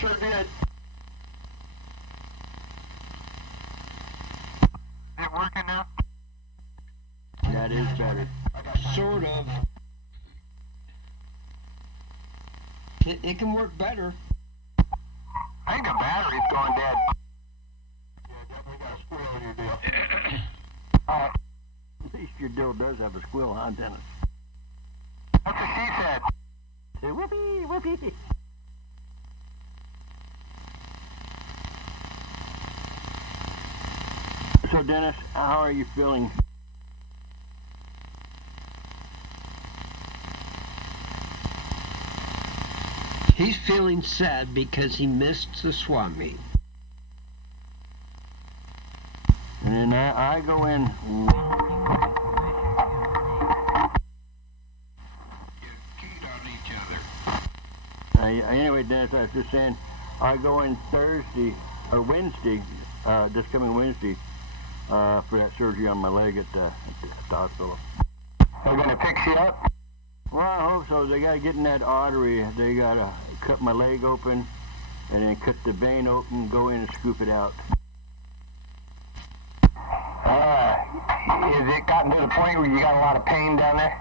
sure did. Is it working now? That is better. Sort of. It can work better. I think the battery's going dead. Yeah, definitely got a squirrel in your deal. At least your deal does have a squeal, huh, Dennis? That's what she said. Say, whoopee, whoopee. So, Dennis, how are you feeling? He's feeling sad because he missed the swap meet. And then I go in. Keyed on each other. Anyway, Dennis, I was just saying, I go in Thursday, or Wednesday, this coming Wednesday, for that surgery on my leg at the hospital. They're going to fix you up? Well, I hope so. They got to get in that artery. They got to cut my leg open and then cut the vein open, go in and scoop it out. Is it gotten to the point where you got a lot of pain down there?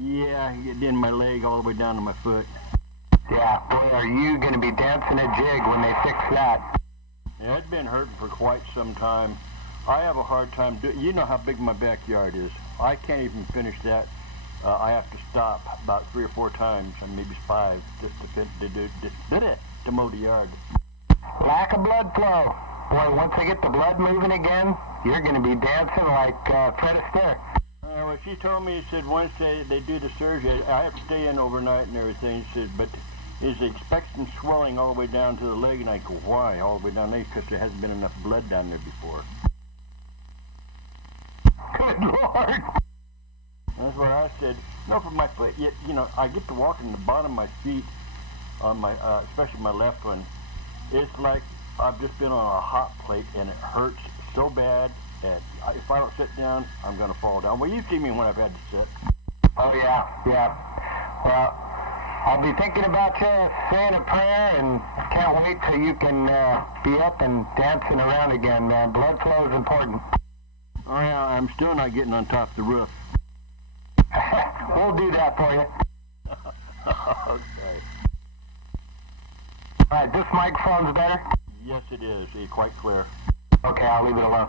Yeah, getting in my leg all the way down to my foot. Yeah, boy, are you going to be dancing a jig when they fix that? Yeah, it's been hurting for quite some time. I have a hard time you know how big my backyard is. I can't even finish that. I have to stop about 3 or 4 times, and maybe 5, just to mow the yard. Lack of blood flow. Boy, once they get the blood moving again, you're going to be dancing like Fred Astaire. Well, she told me, she said, once they do the surgery, I have to stay in overnight and everything. She said, but is expecting swelling all the way down to the leg? And I go, why all the way down there? Because there hasn't been enough blood down there before. Good Lord. That's what I said. No, for my foot, you know, I get to walk in the bottom of my feet, on my, especially my left one. It's like I've just been on a hot plate, and it hurts so bad that if I don't sit down, I'm going to fall down. Well, you've seen me when I've had to sit. Oh, yeah. Well, I'll be thinking about you, saying a prayer, and can't wait till you can be up and dancing around again, man. Blood flow is important. Oh, yeah, I'm still not getting on top of the roof. We'll do that for you. Okay. All right, this microphone's better? Yes, it is. It's quite clear. Okay, I'll leave it alone.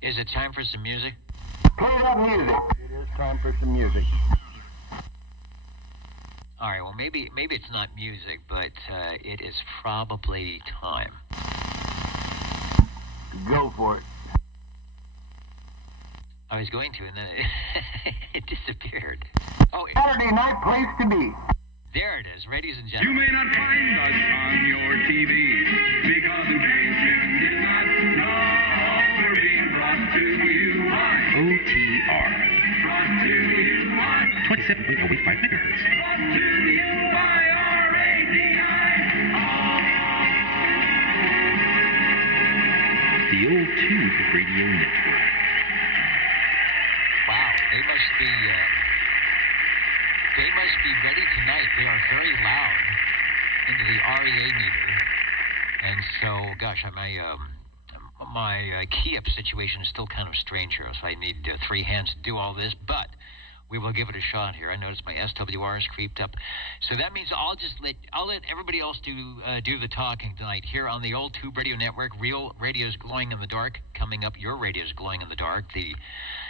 Is it time for some music? Play that music. It is time for some music. All right, well, maybe it's not music, but it is probably time. Go for it. I was going to, and then it disappeared. Oh, Saturday night place to be. there it is, ladies and You gentlemen. may not find us on your TV because in case you did not know, we're being brought to you by OTR. Brought to you by 27.085 megahertz. Brought to you by RADI. The Old Tube Radio Network. Wow, they must be ready tonight. They are very loud into the REA meter. And so, gosh, my key-up situation is still kind of strange here, so I need 3 hands to do all this, but we will give it a shot here. I noticed my SWR is creeped up. So that means I'll let everybody else do the talking tonight here on the Old Tube Radio Network. Real Radio's Glowing in the Dark. Coming up, your radio's glowing in the dark. The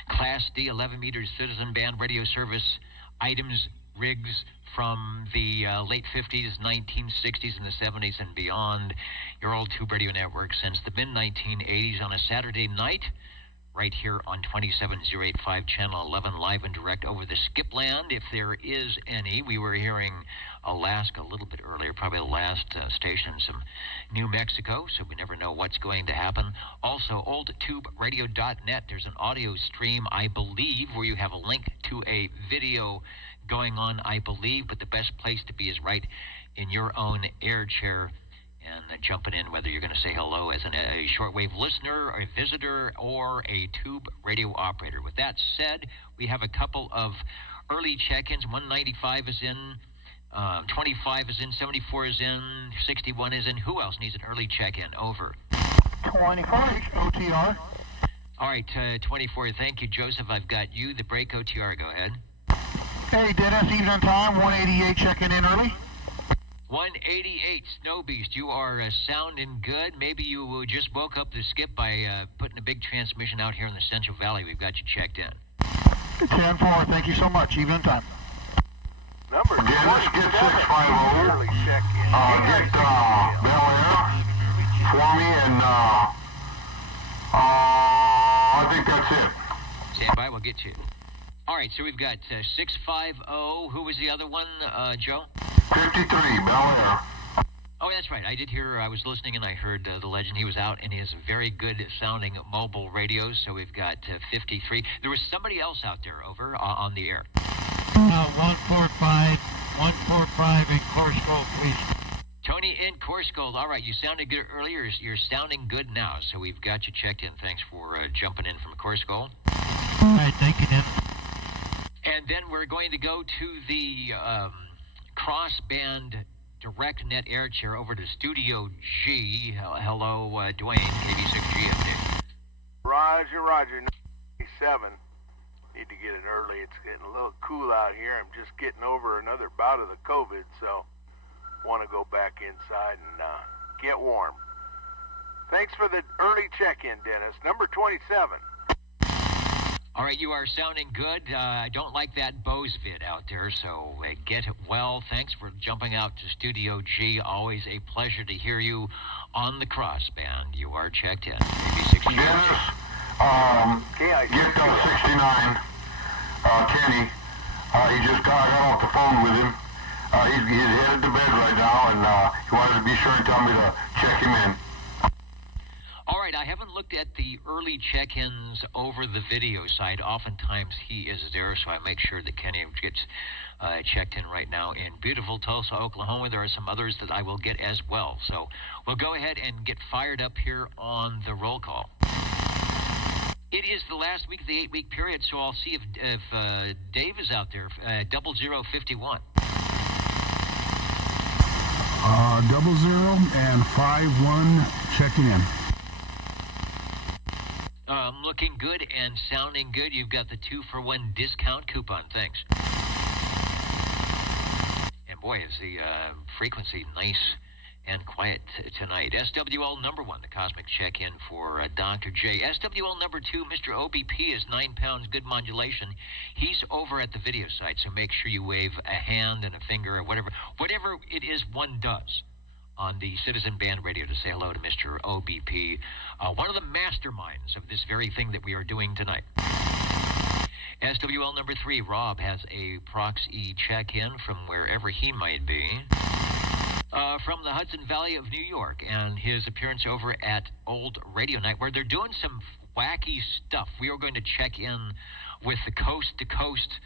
Class D 11 meters citizen band radio service items, rigs from the late 50s, 1960s, and the 70s and beyond. Your Old Tube Radio Network since the mid-1980s on a Saturday night, right here on 27085 Channel 11, live and direct over the Skipland, if there is any. We were hearing Alaska a little bit earlier, probably the last station, some New Mexico, so we never know what's going to happen. Also, oldtuberadio.net, there's an audio stream, I believe, where you have a link to a video going on, I believe, but the best place to be is right in your own air chair and jumping in, whether you're going to say hello as a shortwave listener, a visitor, or a tube radio operator. With that said, we have a couple of early check-ins. 195 is in. 25 is in, 74 is in, 61 is in. Who else needs an early check-in? Over. 24 OTR. All right, 24. Thank you, Joseph. I've got you. The break OTR. Go ahead. Hey, Dennis, evening time, 188 checking in early. 188, Snow Beast, you are sounding good. Maybe you just woke up the skip by putting a big transmission out here in the Central Valley. We've got you checked in. 10-4, thank you so much, evening time. Number Dennis, get 650. early check-in. Get Bel Air for me, and I think that's it. Stand by, we'll get you. All right, so we've got 650. Who was the other one, Joe? 53, Bel Air. Oh, that's right. I did hear, I was listening and I heard the legend. He was out and he has very good sounding mobile radios. So we've got 53. There was somebody else out there, over, on the air. 145 in Course Gold, please. Tony in Course Gold. All right, you sounded good earlier. You're sounding good now. So we've got you checked in. Thanks for jumping in from Course Gold. All right, thank you, Dan. And then we're going to go to the cross-band direct net air chair over to Studio G. Hello, Dwayne, KB6G update. Roger, 97. Need to get it early. It's getting a little cool out here. I'm just getting over another bout of the COVID, so want to go back inside and get warm. Thanks for the early check-in, Dennis. Number 27. All right, you are sounding good. I don't like that Bose vid out there, so get well. Thanks for jumping out to Studio G. Always a pleasure to hear you on the crossband. You are checked in. Maybe 60. Dennis, get 69. Kenny, he just got off the phone with him. He's headed to bed right now, and he wanted to be sure and tell me to check him in. All right, I haven't looked at the early check-ins over the video side. Oftentimes he is there, so I make sure that Kenny gets checked in right now in beautiful Tulsa, Oklahoma. There are some others that I will get as well. So we'll go ahead and get fired up here on the roll call. It is the last week of the 8-week period, so I'll see if Dave is out there. 0051. 00 and 51 checking in. Looking good and sounding good. You've got the 2-for-1 discount coupon. Thanks. And boy, is the frequency nice and quiet tonight. SWL number 1, the cosmic check-in for Dr. J. SWL number 2, Mr. OBP is 9 pounds, good modulation. He's over at the video site, so make sure you wave a hand and a finger or whatever it is one does on the Citizen Band Radio to say hello to Mr. OBP, one of the masterminds of this very thing that we are doing tonight. SWL number 3, Rob has a proxy check-in from wherever he might be, from the Hudson Valley of New York, and his appearance over at Old Radio Night, where they're doing some wacky stuff. We are going to check in with the coast-to-coast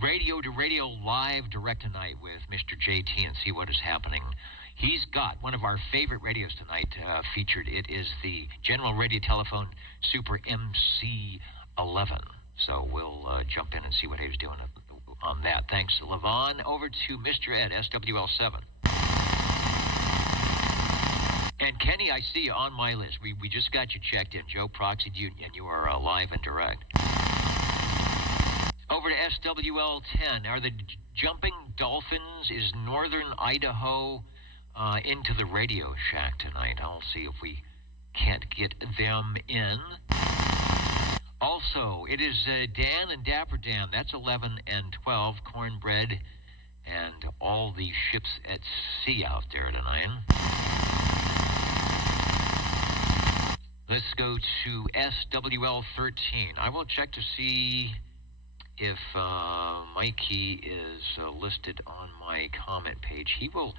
radio-to-radio live direct tonight with Mr. JT and see what is happening. He's got one of our favorite radios tonight featured. It is the General Radio Telephone Super MC11. So we'll jump in and see what he was doing on that. Thanks, Levon. Over to Mr. Ed, SWL7. And Kenny, I see you on my list. We just got you checked in. Joe proxied you, and you are live and direct. Over to SWL10. Are the Jumping Dolphins, is Northern Idaho into the Radio Shack tonight? I'll see if we can't get them in. Also, it is Dan and Dapper Dan. That's 11 and 12. Cornbread and all the ships at sea out there tonight. Let's go to SWL 13. I will check to see if Mikey is listed on my comment page. He will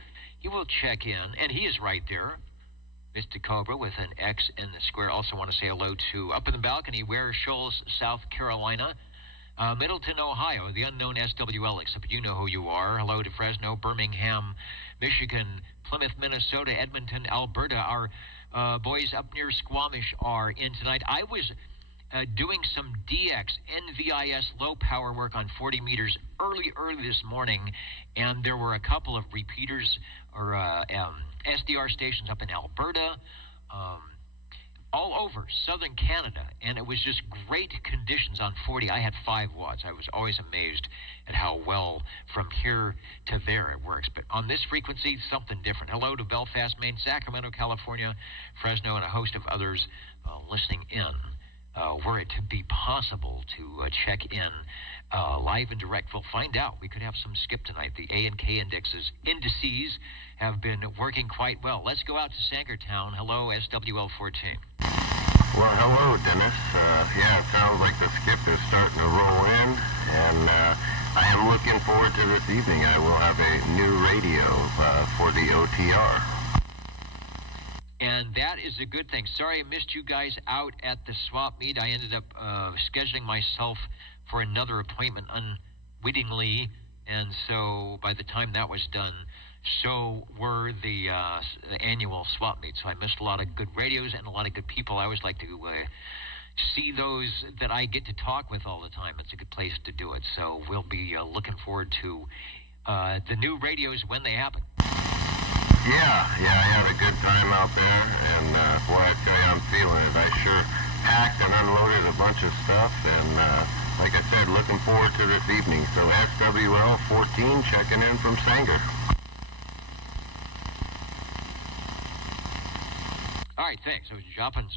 check in, and he is right there. Mr. Cobra with an X in the square. Also want to say hello to Up in the Balcony, Ware Shoals, South Carolina. Middleton, Ohio, the unknown SWL, except you know who you are. Hello to Fresno, Birmingham, Michigan, Plymouth, Minnesota, Edmonton, Alberta. Our boys up near Squamish are in tonight. I was doing some DX, NVIS low power work on 40 meters early this morning, and there were a couple of repeaters or SDR stations up in Alberta, all over southern Canada, and it was just great conditions on 40. I had 5 watts. I was always amazed at how well from here to there it works. But on this frequency, something different. Hello to Belfast, Maine, Sacramento, California, Fresno, and a host of others listening in. Were it to be possible to check in live and direct, we'll find out. We could have some skip tonight. The A and K indices have been working quite well. Let's go out to Sangertown. Hello, SWL 14. Well, hello, Dennis. Yeah, it sounds like the skip is starting to roll in, and I am looking forward to this evening. I will have a new radio for the OTR. And that is a good thing. Sorry I missed you guys out at the swap meet. I ended up scheduling myself for another appointment unwittingly, and so by the time that was done, so were the annual swap meet. So I missed a lot of good radios and a lot of good people. I always like to see those that I get to talk with all the time. It's a good place to do it. So we'll be looking forward to the new radios when they happen. Yeah, I had a good time out there, and boy, I tell you, I'm feeling it. I sure packed and unloaded a bunch of stuff, and like I said, looking forward to this evening. So SWL 14 checking in from Sanger. All right, thanks. I was dropping.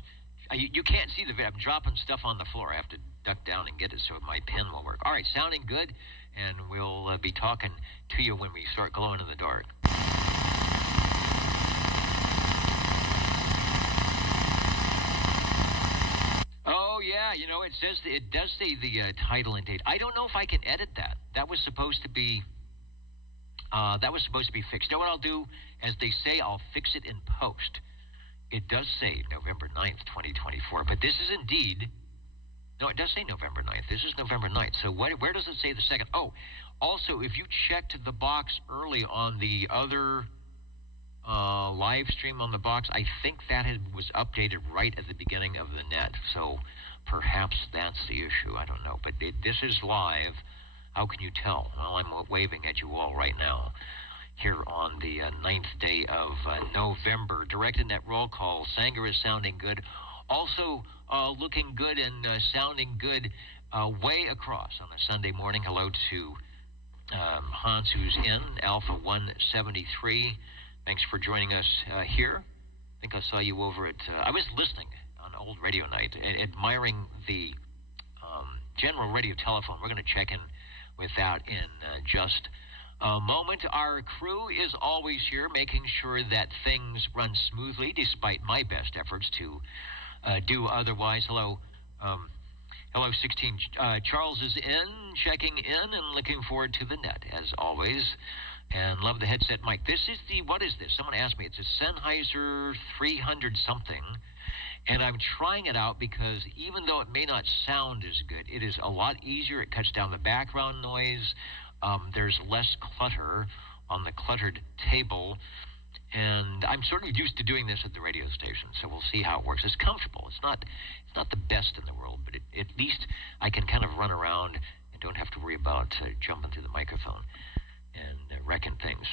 You can't see the video. I'm dropping stuff on the floor. I have to duck down and get it so my pen will work. All right, sounding good, and we'll be talking to you when we start glowing in the dark. Oh yeah, you know, it does say the title and date. I don't know if I can edit that. That was supposed to be fixed. You know what I'll do? As they say, I'll fix it in post. It does say November 9th, 2024, but this is indeed, no, it does say November 9th. This is November 9th. So where does it say the second? Oh, also, if you checked the box early on the other live stream on the box, I think that was updated right at the beginning of the net. So perhaps that's the issue. I don't know. But this is live. How can you tell? Well, I'm waving at you all right now. Here on the 9th day of November. Directed net roll call. Sanger is sounding good. Also looking good and sounding good way across on a Sunday morning. Hello to Hans, who's in Alpha 173. Thanks for joining us here. I think I saw you over at... I was listening on Old Radio Night, admiring the general radio telephone. We're going to check in with that in just a moment. Our crew is always here, making sure that things run smoothly, despite my best efforts to do otherwise. Hello, 16. Charles is in, checking in, and looking forward to the net, as always. And love the headset mic. This is what is this? Someone asked me. It's a Sennheiser 300 something. And I'm trying it out because even though it may not sound as good, it is a lot easier. It cuts down the background noise. There's less clutter on the cluttered table. And I'm sort of used to doing this at the radio station, so we'll see how it works. It's comfortable. It's not the best in the world, but at least I can kind of run around and don't have to worry about jumping through the microphone and wrecking things.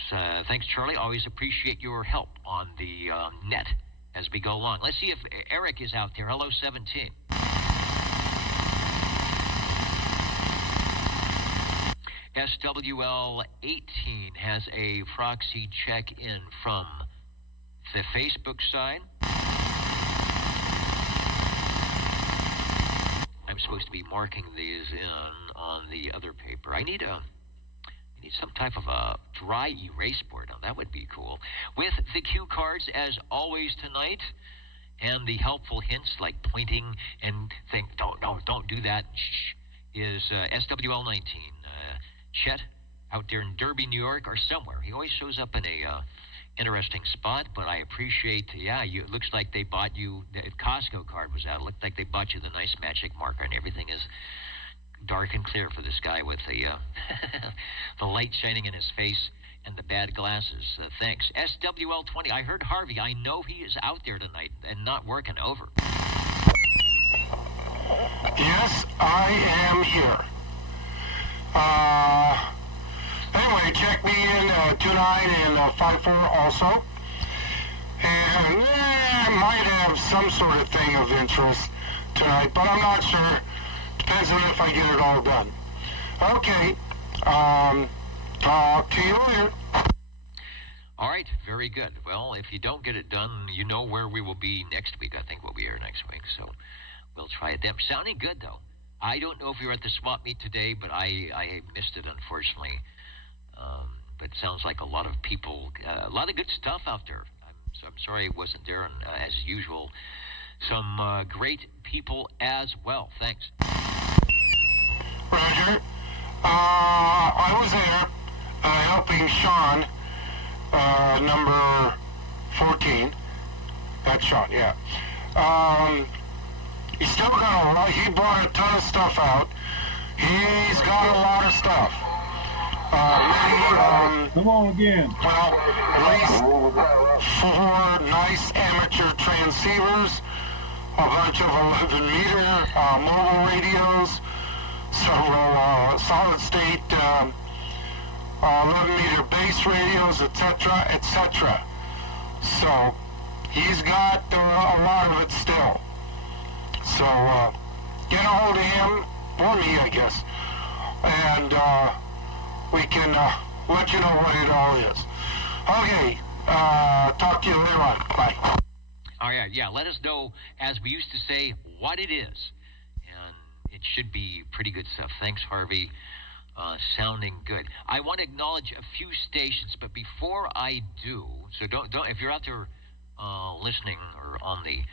Thanks, Charlie. Always appreciate your help on the net as we go along. Let's see if Eric is out there. Hello, 17. SWL 18 has a proxy check-in from the Facebook side. I'm supposed to be marking these in on the other paper. I need some type of a dry erase board. Now, that would be cool. With the cue cards, as always tonight, and the helpful hints like pointing and think, don't do that, shh, is SWL 19. Chet out there in Derby, New York, or somewhere. He always shows up in a interesting spot, but I appreciate, it looks like they bought you, the Costco card was out. It looked like they bought you the nice magic marker, and everything is dark and clear for this guy with the the light shining in his face and the bad glasses. Thanks. SWL 20, I heard Harvey. I know he is out there tonight and not working over. Yes, I am here. Anyway, check me in 29 and 54 also. And I might have some sort of thing of interest tonight, but I'm not sure. Depends on if I get it all done. Okay. Talk to you later. All right, very good. Well, if you don't get it done, you know where we will be next week. I think we'll be here next week, so we'll try it then. Sounding good, though. I don't know if you were at the swap meet today, but I missed it, unfortunately. But it sounds like a lot of people, a lot of good stuff out there. I'm sorry I wasn't there, and as usual, some great people as well. Thanks. Roger. I was there helping Sean, number 14. That's Sean, yeah. He's still got a lot. He brought a ton of stuff out. He's got a lot of stuff. Come on again. Well, at least 4 nice amateur transceivers, a bunch of 11-meter mobile radios, several solid-state 11-meter base radios, etc., etc. So he's got a lot of it still. So get a hold of him, or me, I guess, and we can let you know what it all is. Okay, talk to you later on. Bye. Oh, yeah, let us know, as we used to say, what it is. And it should be pretty good stuff. Thanks, Harvey. Sounding good. I want to acknowledge a few stations, but before I do, so don't if you're out there listening or on the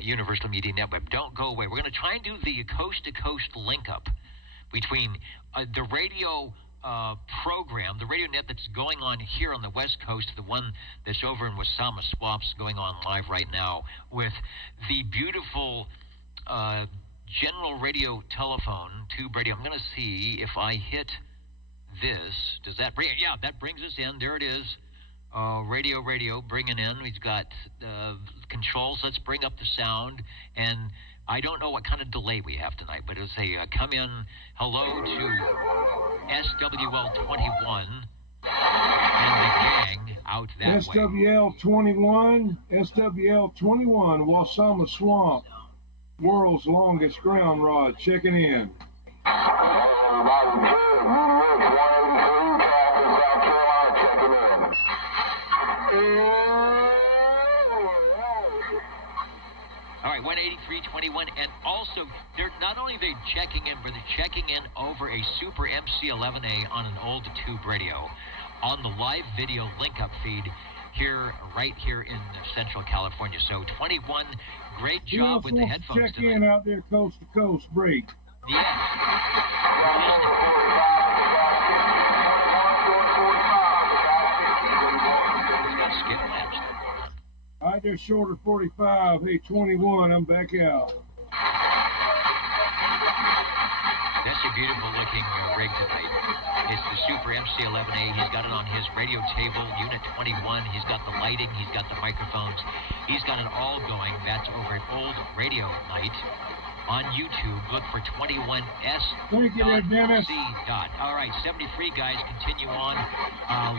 Universal Media Network, don't go away. We're going to try and do the coast-to-coast link-up between the radio program, the radio net that's going on here on the West Coast, the one that's over in Wasama Swamps going on live right now, with the beautiful General Radio telephone tube radio. I'm going to see if I hit this. Does that bring it? Yeah, that brings us in. There it is. Radio, bringing in. We've got controls. Let's bring up the sound. And I don't know what kind of delay we have tonight, but it'll say, come in, hello to SWL 21 and the gang out that SWL 21, SWL 21, Wasama Swamp, world's longest ground rod, checking in. All right, 183.21, and also, they're not only they checking in, but they're checking in over a Super MC11A on an old tube radio on the live video link-up feed here, right here in Central California. So 21, great job with the headphones check in out there coast to coast break. Yes. All right, they're shorter 45. Hey, 21, I'm back out. That's a beautiful looking rig tonight. It's the Super MC11A. He's got it on his radio table, Unit 21. He's got the lighting. He's got the microphones. He's got it all going. That's over at Old Radio Night on YouTube. Look for 21S. Thank you there, Dennis. All right, 73 guys, continue on.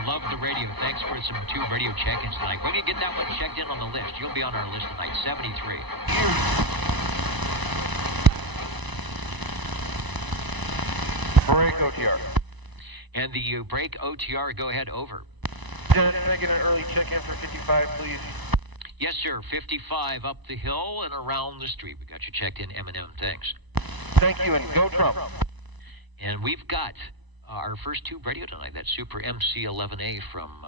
Love the radio. Thanks for some tube radio check-ins tonight. We're going to get that one checked in on the list. You'll be on our list tonight, 73. Break OTR. And the break OTR, go ahead, over. Can I get an early check-in for 55, please? Yes, sir. 55 up the hill and around the street. We got you checked in, M&M. Thanks. Thank you, and go Trump. And we've got our first tube radio tonight. That's Super MC11A from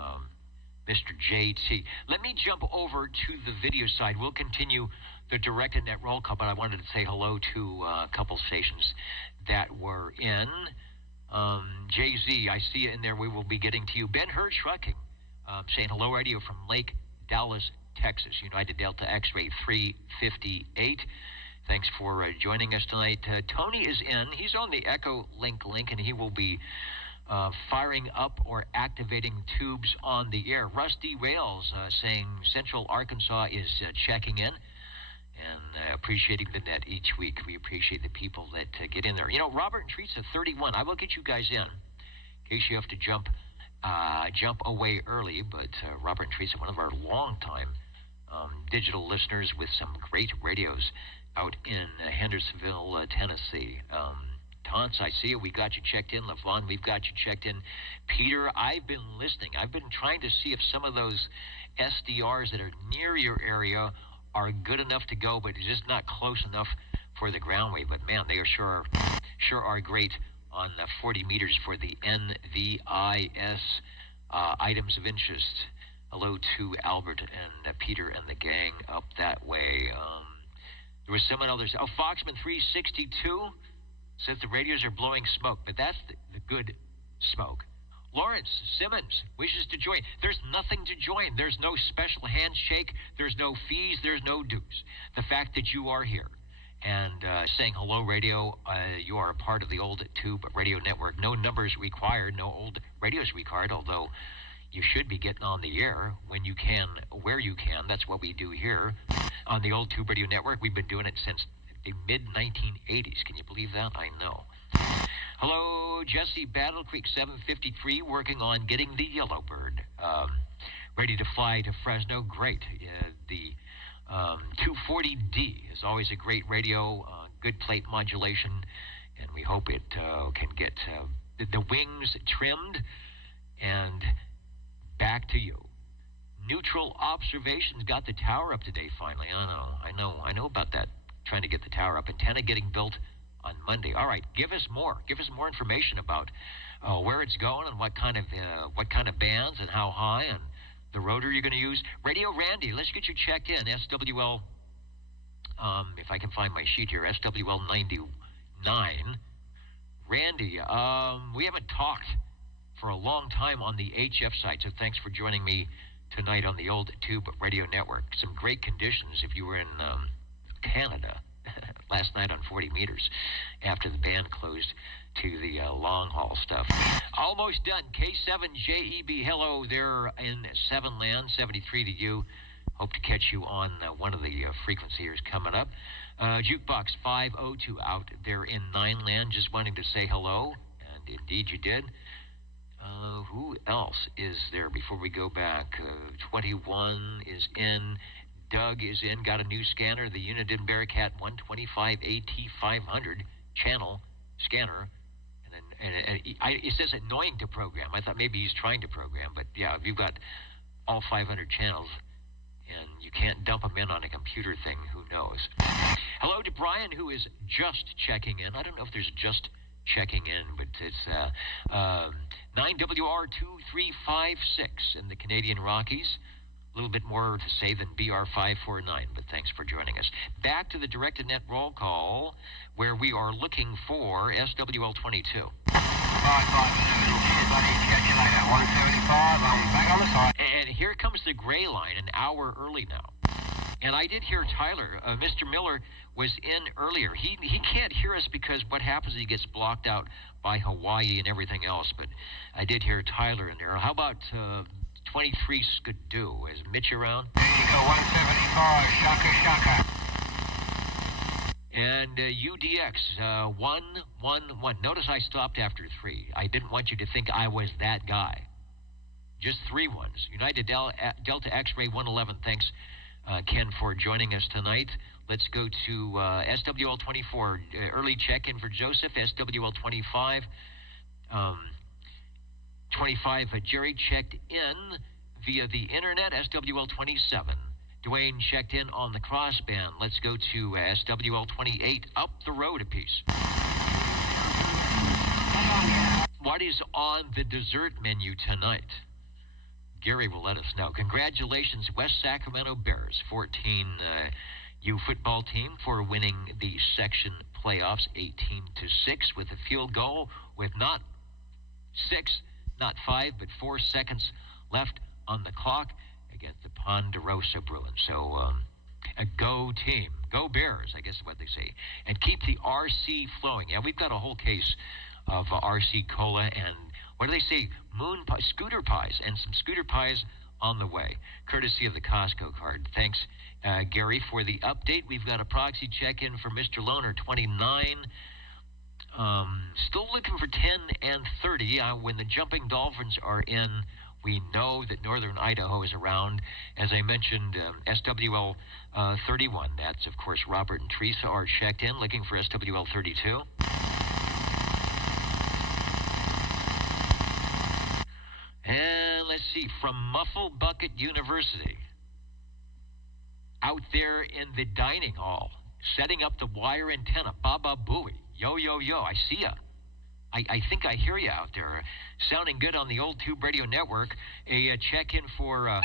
Mr. JT. Let me jump over to the video side. We'll continue the direct and net roll call, but I wanted to say hello to a couple stations that were in. JZ, I see you in there. We will be getting to you. Ben Hur Trucking, saying hello radio from Lake Dallas, Texas, United Delta X-Ray 358. Thanks for joining us tonight. Tony is in. He's on the Echolink link, and he will be firing up or activating tubes on the air. Rusty Rails saying Central Arkansas is checking in. and appreciating the net each week. We appreciate the people that get in there. You know, Robert and Teresa, 31. I will get you guys in case you have to jump away early. But Robert and Teresa, one of our long-time digital listeners with some great radios out in Hendersonville, Tennessee. Tons, I see you. We got you checked in. LaVon, we've got you checked in. Peter, I've been listening. I've been trying to see if some of those SDRs that are near your area are good enough to go, but it's just not close enough for the ground wave. But man, they are sure are great on 40 meters for the NVIS items of interest. Hello to Albert and Peter and the gang up that way. There was someone else. Oh, Foxman 362 says the radios are blowing smoke, but that's the good smoke. Lawrence Simmons wishes to join. There's nothing to join. There's no special handshake. There's no fees. There's no dues. The fact that you are here and saying hello, radio, you are a part of the old tube radio network. No numbers required. No old radios required, although you should be getting on the air when you can, where you can. That's what we do here on the old tube radio network. We've been doing it since the mid-1980s. Can you believe that? I know. Hello, Jesse, Battle Creek 753, working on getting the Yellowbird ready to fly to Fresno. Great. The 240D is always a great radio, good plate modulation, and we hope it can get the wings trimmed and back to you. Neutral Observations got the tower up today finally. I know about that. Trying to get the tower up. Antenna getting built on Monday. All right, give us more information about where it's going and what kind of bands and how high and the rotor you're going to use. Radio Randy, let's get you checked in. SWL, if I can find my sheet here, SWL 99. Randy, we haven't talked for a long time on the HF side, so thanks for joining me tonight on the old tube radio network. Some great conditions if you were in Canada last night on 40 meters after the band closed to the long haul stuff. Almost done. K7JEB, hello there in 7 land, 73 to you. Hope to catch you on one of the frequencies coming up. Jukebox 502 out there in 9 land, just wanting to say hello, and indeed you did. Who else is there before we go back? 21 is in. Doug is in, got a new scanner, the Uniden Bearcat 125 AT500 channel scanner. And it says annoying to program. I thought maybe he's trying to program, but yeah, if you've got all 500 channels and you can't dump them in on a computer thing, who knows? Hello to Brian, who is just checking in. I don't know if there's just checking in, but it's 9WR2356 in the Canadian Rockies. A little bit more to say than BR549, but thanks for joining us. Back to the directed net roll call, where we are looking for SWL22. 175, I'm back on the side. And here comes the gray line, an hour early now. And I did hear Tyler, Mr. Miller was in earlier. He can't hear us because what happens is he gets blocked out by Hawaii and everything else, but I did hear Tyler in there. How about 23 Skidoo? Is Mitch around? There you go, 175, shaka shaka. And UDX 111. Notice I stopped after 3. I didn't want you to think I was that guy. Just 3 ones. United Delta X-Ray 111. Thanks, Ken, for joining us tonight. Let's go to SWL 24. Early check-in for Joseph. SWL 25. 25, Jerry checked in via the internet, SWL 27. Dwayne checked in on the crossband. Let's go to SWL 28, up the road a piece. What is on the dessert menu tonight? Gary will let us know. Congratulations, West Sacramento Bears, 14U football team, for winning the section playoffs 18-6 with a field goal with not 6, not 5, but 4 seconds left on the clock against the Ponderosa Bruins. So a go team. Go Bears, I guess is what they say. And keep the RC flowing. Yeah, we've got a whole case of RC Cola and, what do they say, scooter pies. And some scooter pies on the way, courtesy of the Costco card. Thanks, Gary, for the update. We've got a proxy check-in for Mr. Loner, 29. Still looking for 10 and 30. When the Jumping Dolphins are in, we know that northern Idaho is around. As I mentioned, SWL 31. That's, of course, Robert and Teresa are checked in, looking for SWL 32. And let's see, from Muffle Bucket University, out there in the dining hall, setting up the wire antenna, Baba Booey. Yo, yo, yo, I see ya. I think I hear you out there. Sounding good on the old Tube Radio Network. A check-in for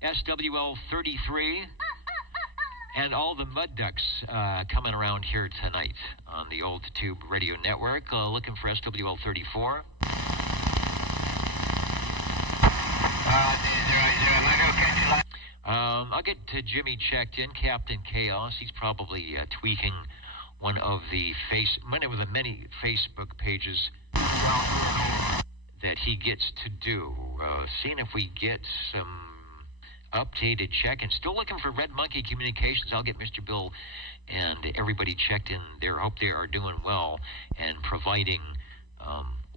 SWL 33 and all the mud ducks coming around here tonight on the old Tube Radio Network. Looking for SWL 34. I'll get to Jimmy checked in, Captain Chaos. He's probably tweaking one of the many Facebook pages that he gets to do. Seeing if we get some updated check-in. Still looking for Red Monkey Communications. I'll get Mr. Bill and everybody checked in there. Hope they are doing well and providing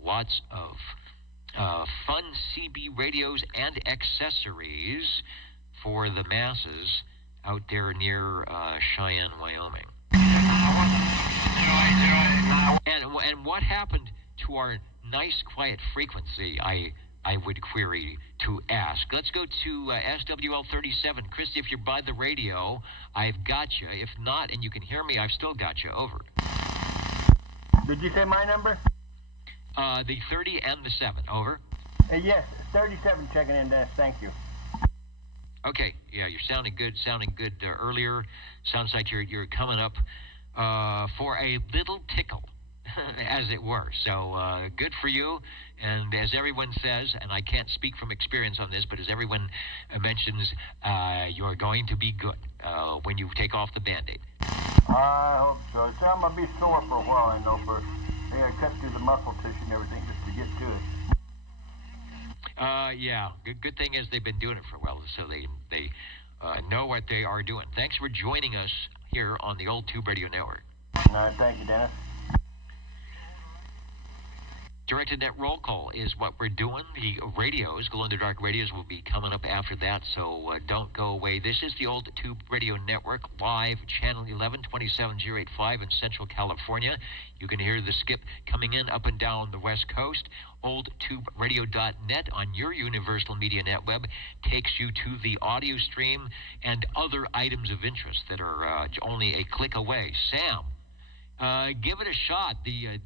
lots of fun CB radios and accessories for the masses out there near Cheyenne, Wyoming. And what happened to our nice, quiet frequency, I would query to ask. Let's go to SWL 37. Christy, if you're by the radio, I've got you. If not, and you can hear me, I've still got you. Over. Did you say my number? The 30 and the 7. Over. Yes, 37 checking in, Dennis. Thank you. Okay, yeah, you're sounding good earlier. Sounds like you're coming up for a little tickle, as it were. So good for you. And as everyone says, and I can't speak from experience on this, but as everyone mentions, you're going to be good when you take off the Band-Aid. I hope so. It's I'm going to be sore for a while, I know, but I got to cut through the muscle tissue and everything just to get to it. Yeah. Good thing is they've been doing it for a while, so they know what they are doing. Thanks for joining us here on the old Tube Radio Network. No, thank you, Dennis. Directed Net Roll Call is what we're doing. The radios, glow-in-the-dark radios, will be coming up after that, so don't go away. This is the old Tube Radio Network, live, channel 11, 27085 in Central California. You can hear the skip coming in up and down the West Coast. OldTubeRadio.net on your Universal Media Net web takes you to the audio stream and other items of interest that are only a click away. Sam, give it a shot. The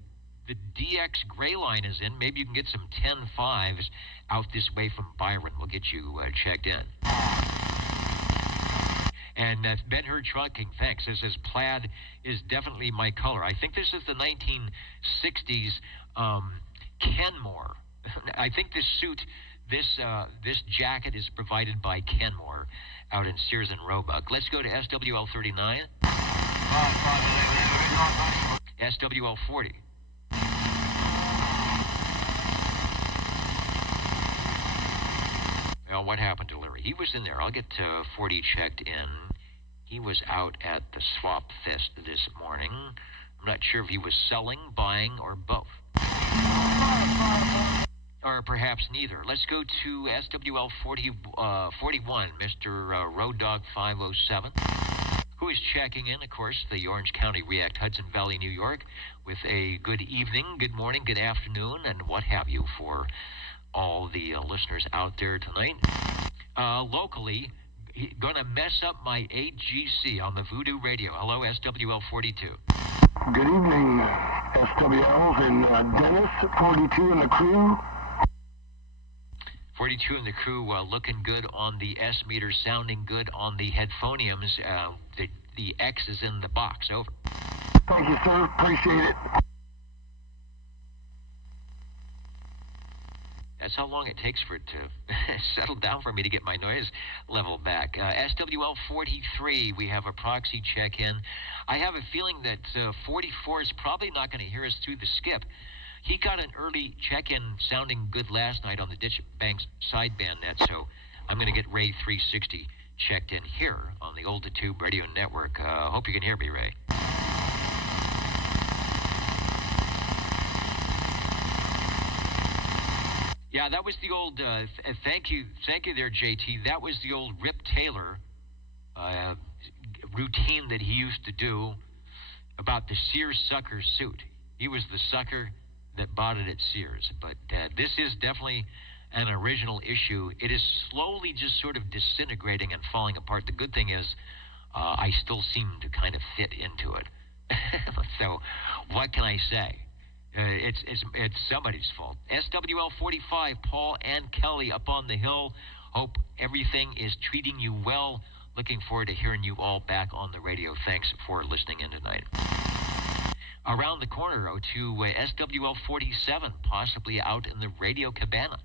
DX Gray line is in. Maybe you can get some 10.5s out this way from Byron. We'll get you checked in. And Ben Hur Trucking, thanks. This says plaid is definitely my color. I think this is the 1960s Kenmore. I think this suit, this jacket is provided by Kenmore out in Sears and Roebuck. Let's go to SWL 39. SWL 40. Well, what happened to Larry? He was in there. I'll get 40 checked in. He was out at the Swap Fest this morning. I'm not sure if he was selling, buying, or both. Or perhaps neither. Let's go to SWL 41, Mr. Road Dog 507, who is checking in, of course, the Orange County React, Hudson Valley, New York, with a good evening, good morning, good afternoon, and what have you for all the listeners out there tonight. Locally, going to mess up my AGC on the Voodoo Radio. Hello, SWL 42. Good evening, SWLs and Dennis, 42 and the crew. 42 and the crew looking good on the S meter, sounding good on the headphoniums. The X is in the box. Over. Thank you, sir. Appreciate it. That's how long it takes for it to settle down for me to get my noise level back. SWL 43, we have a proxy check-in. I have a feeling that 44 is probably not going to hear us through the skip. He got an early check-in sounding good last night on the Ditch Banks sideband net, so I'm going to get Ray 360 checked in here on the Old Tube Radio Network. Hope you can hear me, Ray. Yeah, that was the old, thank you there, JT. That was the old Rip Taylor routine that he used to do about the Sears sucker suit. He was the sucker that bought it at Sears. But this is definitely an original issue. It is slowly just sort of disintegrating and falling apart. The good thing is I still seem to kind of fit into it. So what can I say? It's somebody's fault. SWL 45, Paul and Kelly up on the hill. Hope everything is treating you well. Looking forward to hearing you all back on the radio. Thanks for listening in tonight. Around the corner to SWL 47, possibly out in the radio cabana.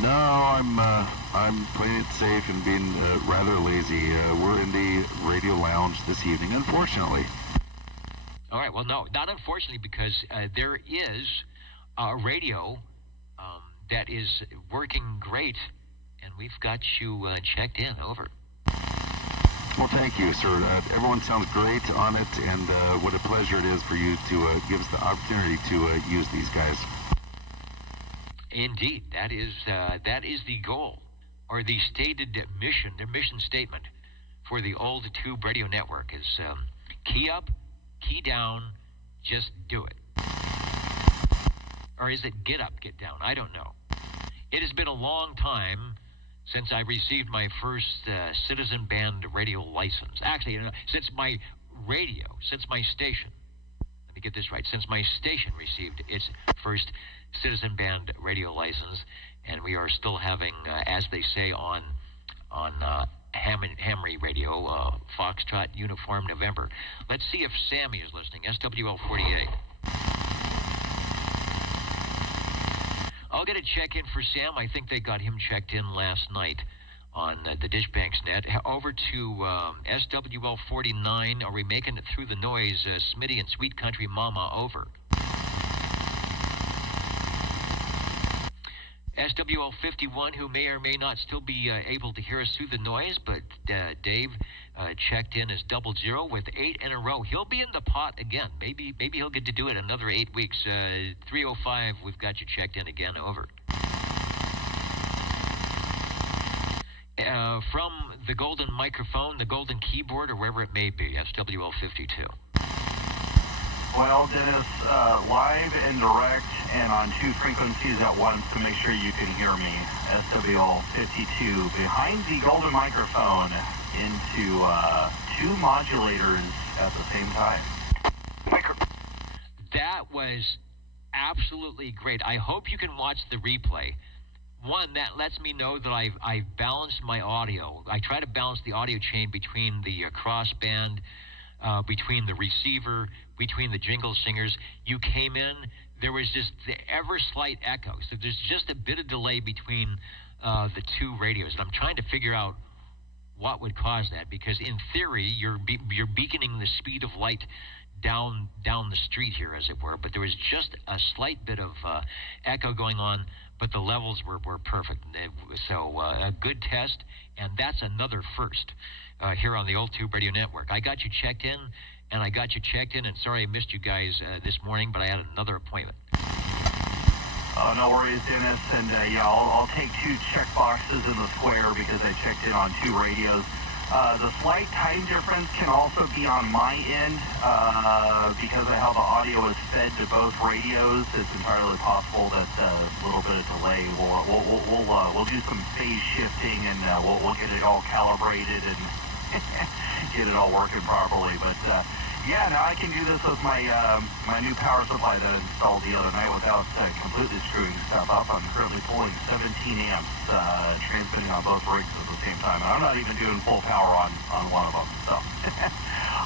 No, I'm playing it safe and being rather lazy. We're in the radio lounge this evening, unfortunately. All right, well, no, not unfortunately, because there is a radio that is working great, and we've got you checked in. Over. Well, thank you, sir. Everyone sounds great on it, and what a pleasure it is for you to give us the opportunity to use these guys. Indeed, that is the goal, or the stated mission, their mission statement for the Old Tube Radio Network is key up, key down, just do it. Or is it get up, get down? I don't know. It has been a long time since I received my first citizen band radio license. Actually, since my station, let me get this right, since my station received its first citizen band radio license, and we are still having, as they say on Hamry Radio, Foxtrot Uniform November. Let's see if Sammy is listening. SWL 48. I'll get a check-in for Sam. I think they got him checked in last night on the Dishbanks net. Over to SWL 49. Are we making it through the noise? Smitty and Sweet Country Mama, over. SWL 51, who may or may not still be able to hear us through the noise, but Dave checked in as 00 with 8 in a row. He'll be in the pot again. Maybe he'll get to do it another 8 weeks. 305, we've got you checked in again. Over. From the golden microphone, the golden keyboard, or wherever it may be, SWL 52. Well, Dennis, live and direct and on 2 frequencies at once to make sure you can hear me. SWL 52 behind the golden microphone into 2 modulators at the same time. That was absolutely great. I hope you can watch the replay. One, that lets me know that I've balanced my audio. I try to balance the audio chain between the crossband, between the receiver, between the jingle singers. You came in, there was just the ever slight echo. So there's just a bit of delay between the 2 radios. And I'm trying to figure out what would cause that, because in theory, you're beaconing the speed of light down the street here, as it were. But there was just a slight bit of echo going on, but the levels were perfect. So a good test, and that's another first here on the Old Tube Radio Network. I got you checked in, and sorry I missed you guys this morning, but I had another appointment. Oh, no worries, Dennis. And yeah, I'll take 2 check boxes in the square because I checked in on 2 radios. The slight time difference can also be on my end because of how the audio is fed to both radios. It's entirely possible that a little bit of delay. We'll do some phase shifting, and we'll get it all calibrated and get it all working properly. But yeah, now I can do this with my my new power supply that I installed the other night without completely screwing stuff up. I'm currently pulling 17 amps, transmitting on both rigs at the same time. And I'm not even doing full power on one of them. So,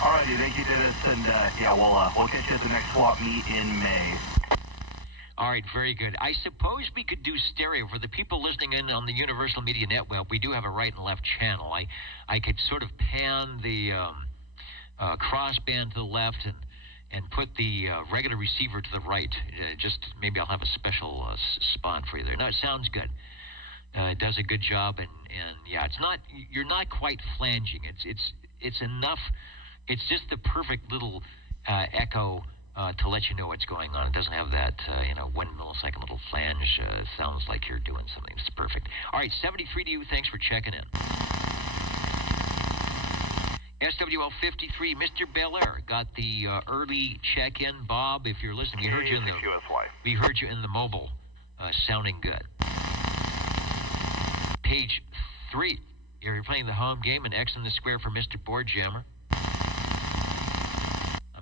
alrighty, thank you, Dennis, and yeah, we'll catch you at the next swap meet in May. All right, very good. I suppose we could do stereo for the people listening in on the Universal Media Network. We do have a right and left channel. I could sort of pan the crossband to the left and put the regular receiver to the right. Just maybe I'll have a special spot for you there. No, it sounds good. does a good job, and yeah, you're not quite flanging. It's enough. It's just the perfect little echo to let you know what's going on. It doesn't have that 1 millisecond little flange. Sounds like you're doing something. It's perfect. All right, 73 to you. Thanks for checking in. SWL 53, Mr. Belair got the early check-in. Bob, if you're listening, we heard you in the mobile, sounding good. Page 3, you're playing the home game and X in the square for Mr. Board Jammer.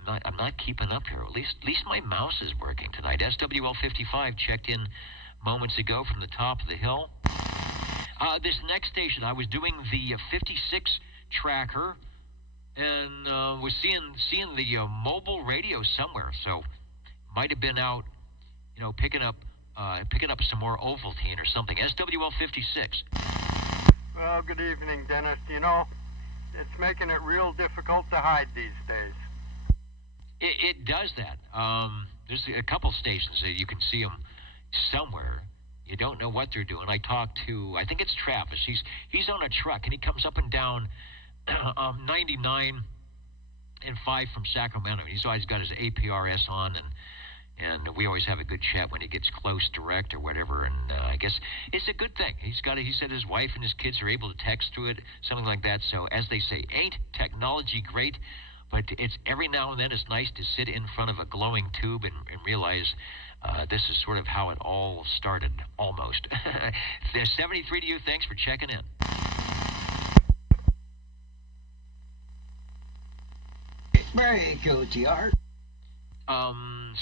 I'm not keeping up here. At least my mouse is working tonight. SWL 55 checked in moments ago from the top of the hill. This next station, I was doing the 56 tracker, and was seeing the mobile radio somewhere, so might have been out, picking up some more Ovaltine or something. SWL 56. Well, good evening, Dennis. It's making it real difficult to hide these days. It does that. There's a couple stations that you can see them somewhere. You don't know what they're doing. I talked to, I think it's Travis. He's on a truck, and he comes up and down 99 and 5 from Sacramento. He's always got his APRS on, and we always have a good chat when he gets close direct or whatever, and I guess it's a good thing. He said his wife and his kids are able to text through it, something like that. So as they say, ain't technology great, but it's every now and then it's nice to sit in front of a glowing tube and realize this is sort of how it all started, almost. There's 73 to you. Thanks for checking in. Break OTR.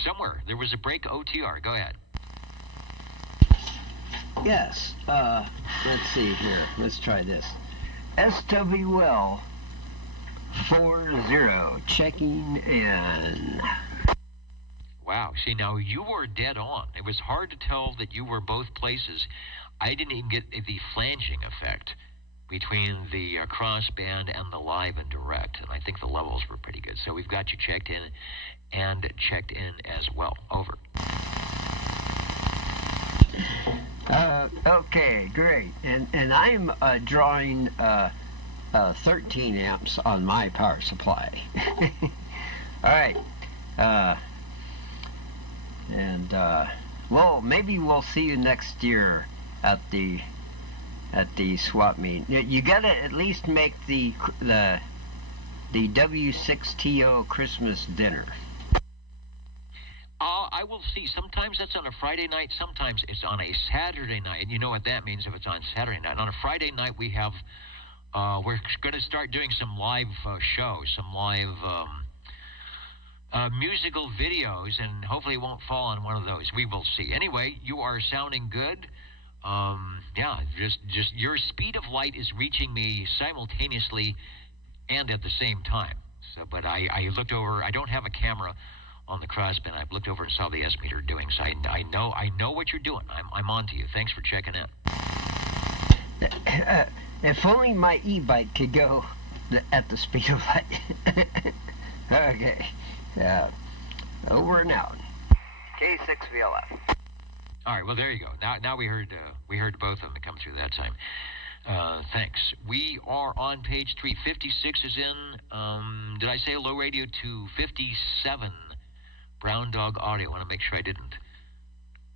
Somewhere there was a break OTR. Go ahead. Yes. Let's see here. Let's try this. SWL 40 checking in. Wow. See, now you were dead on. It was hard to tell that you were both places. I didn't even get the flanging effect between the crossband and the live and direct, and I think the levels were pretty good. So we've got you checked in and checked in as well. Over. Okay, great. And I'm drawing 13 amps on my power supply. All right. Well, maybe we'll see you next year at the swap meet. You gotta at least make the W6TO Christmas dinner. I will see. Sometimes that's on a Friday night. Sometimes it's on a Saturday night. And you know what that means if it's on Saturday night. On a Friday night, we have, we're going to start doing some live shows, some live musical videos, and hopefully it won't fall on one of those. We will see. Anyway, you are sounding good. Yeah, just your speed of light is reaching me simultaneously and at the same time. So, but I looked over. I don't have a camera on the crossband. I looked over and saw the S meter doing. So I know what you're doing. I'm on to you. Thanks for checking in. If only my e-bike could go at the speed of light. Okay. Over and out. K6VLF. All right. Well, there you go. Now we heard both of them come through that time. Thanks. We are on page 3. 56 is in. Did I say low radio to 57? Brown Dog Audio. I want to make sure I didn't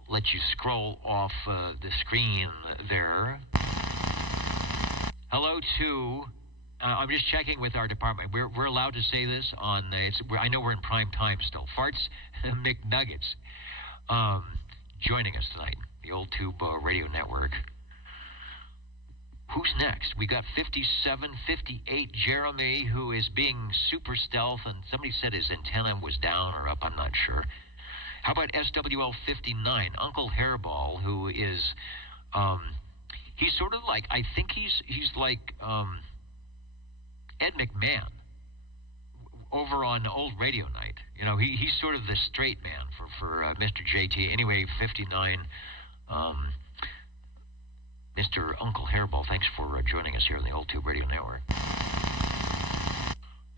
let you scroll off the screen there. Hello to. I'm just checking with our department. We're allowed to say this on. I know we're in prime time still. Farts McNuggets, joining us tonight. The Old Tube Radio Network. Who's next? We got 57, 58, Jeremy, who is being super stealth, and somebody said his antenna was down or up, I'm not sure. How about SWL 59, Uncle Hairball, who is, he's sort of like, I think he's like Ed McMahon over on Old Radio Night. You know, he's sort of the straight man for Mr. JT. Anyway, 59, Mr. Uncle Hairball, thanks for joining us here on the Old Tube Radio Network.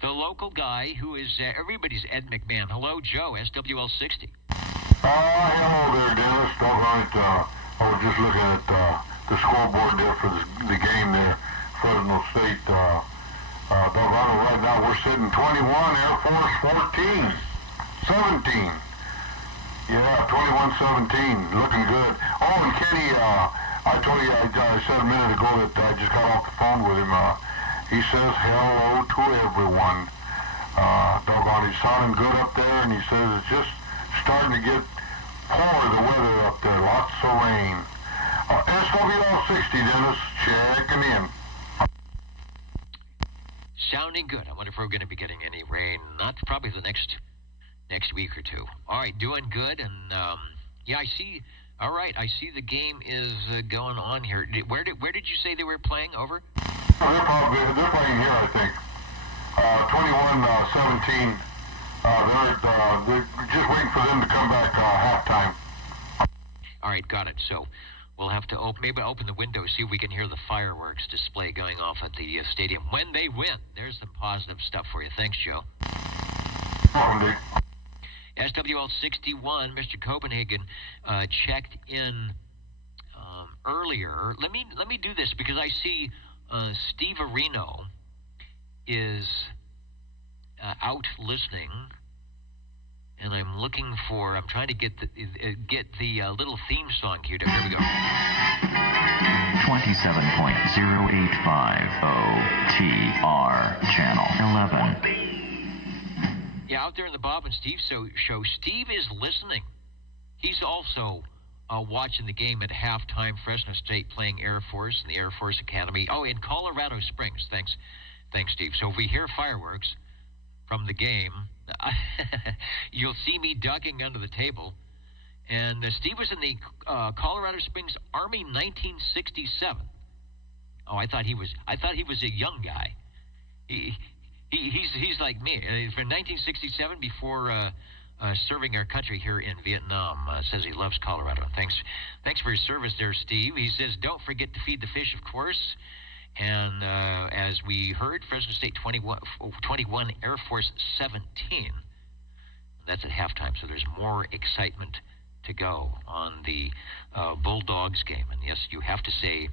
The local guy who is everybody's Ed McMahon. Hello, Joe, SWL 60. Hello there, Dennis. All right. I was just looking at the scoreboard there for the game there, Fresno State. Doggone, right now we're sitting 21, Air Force 14, 17. Yeah, 21-17, looking good. Oh, and Kenny, I told you, I said a minute ago that I just got off the phone with him. He says hello to everyone. Doggone, he's sounding good up there, and he says it's just starting to get poor, the weather up there, lots of rain. SWL 60, Dennis, checking in. Sounding good. I wonder if we're going to be getting any rain. Not probably the next week or two. All right, doing good, and yeah, I see. All right, I see the game is going on here. Where did you say they were playing? Over? They're playing here, I think. 21-17. They're just waiting for them to come back halftime. All right, got it. So we'll have to maybe open the window, see if we can hear the fireworks display going off at the stadium when they win. There's some positive stuff for you. Thanks, Joe. SWL 61, Mr. Copenhagen checked in earlier. Let me do this because I see Steve Areno is out listening, and I'm trying to get the little theme song queued up. Here we go. 27.0850 TR channel 11. Yeah, out there in the Bob and Steve show, Steve is listening. He's also watching the game at halftime. Fresno State playing Air Force in the Air Force Academy. Oh, in Colorado Springs. Thanks, Steve. So if we hear fireworks from the game, you'll see me ducking under the table. And Steve was in the Colorado Springs Army 1967. Oh, I thought he was a young guy. He's like me. From 1967, before serving our country here in Vietnam, says he loves Colorado. Thanks for your service there, Steve. He says, don't forget to feed the fish, of course. And as we heard, Fresno State 21, Air Force 17. That's at halftime, so there's more excitement to go on the Bulldogs game. And yes, you have to say,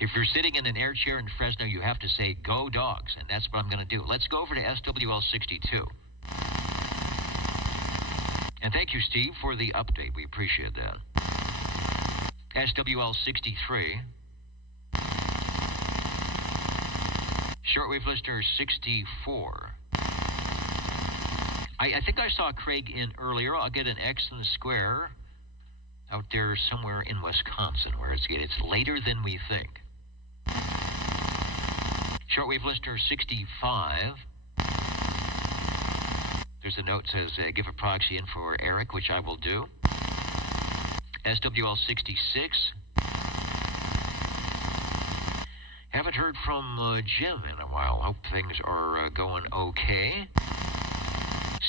if you're sitting in an air chair in Fresno, you have to say, go Dogs, and that's what I'm going to do. Let's go over to SWL 62. And thank you, Steve, for the update. We appreciate that. SWL 63. Shortwave listener 64. I think I saw Craig in earlier. I'll get an X in the square out there somewhere in Wisconsin where it's later than we think. Shortwave listener 65. There's a note that says, give a proxy in for Eric, which I will do. SWL 66. Haven't heard from Jim in a while. Hope things are going okay.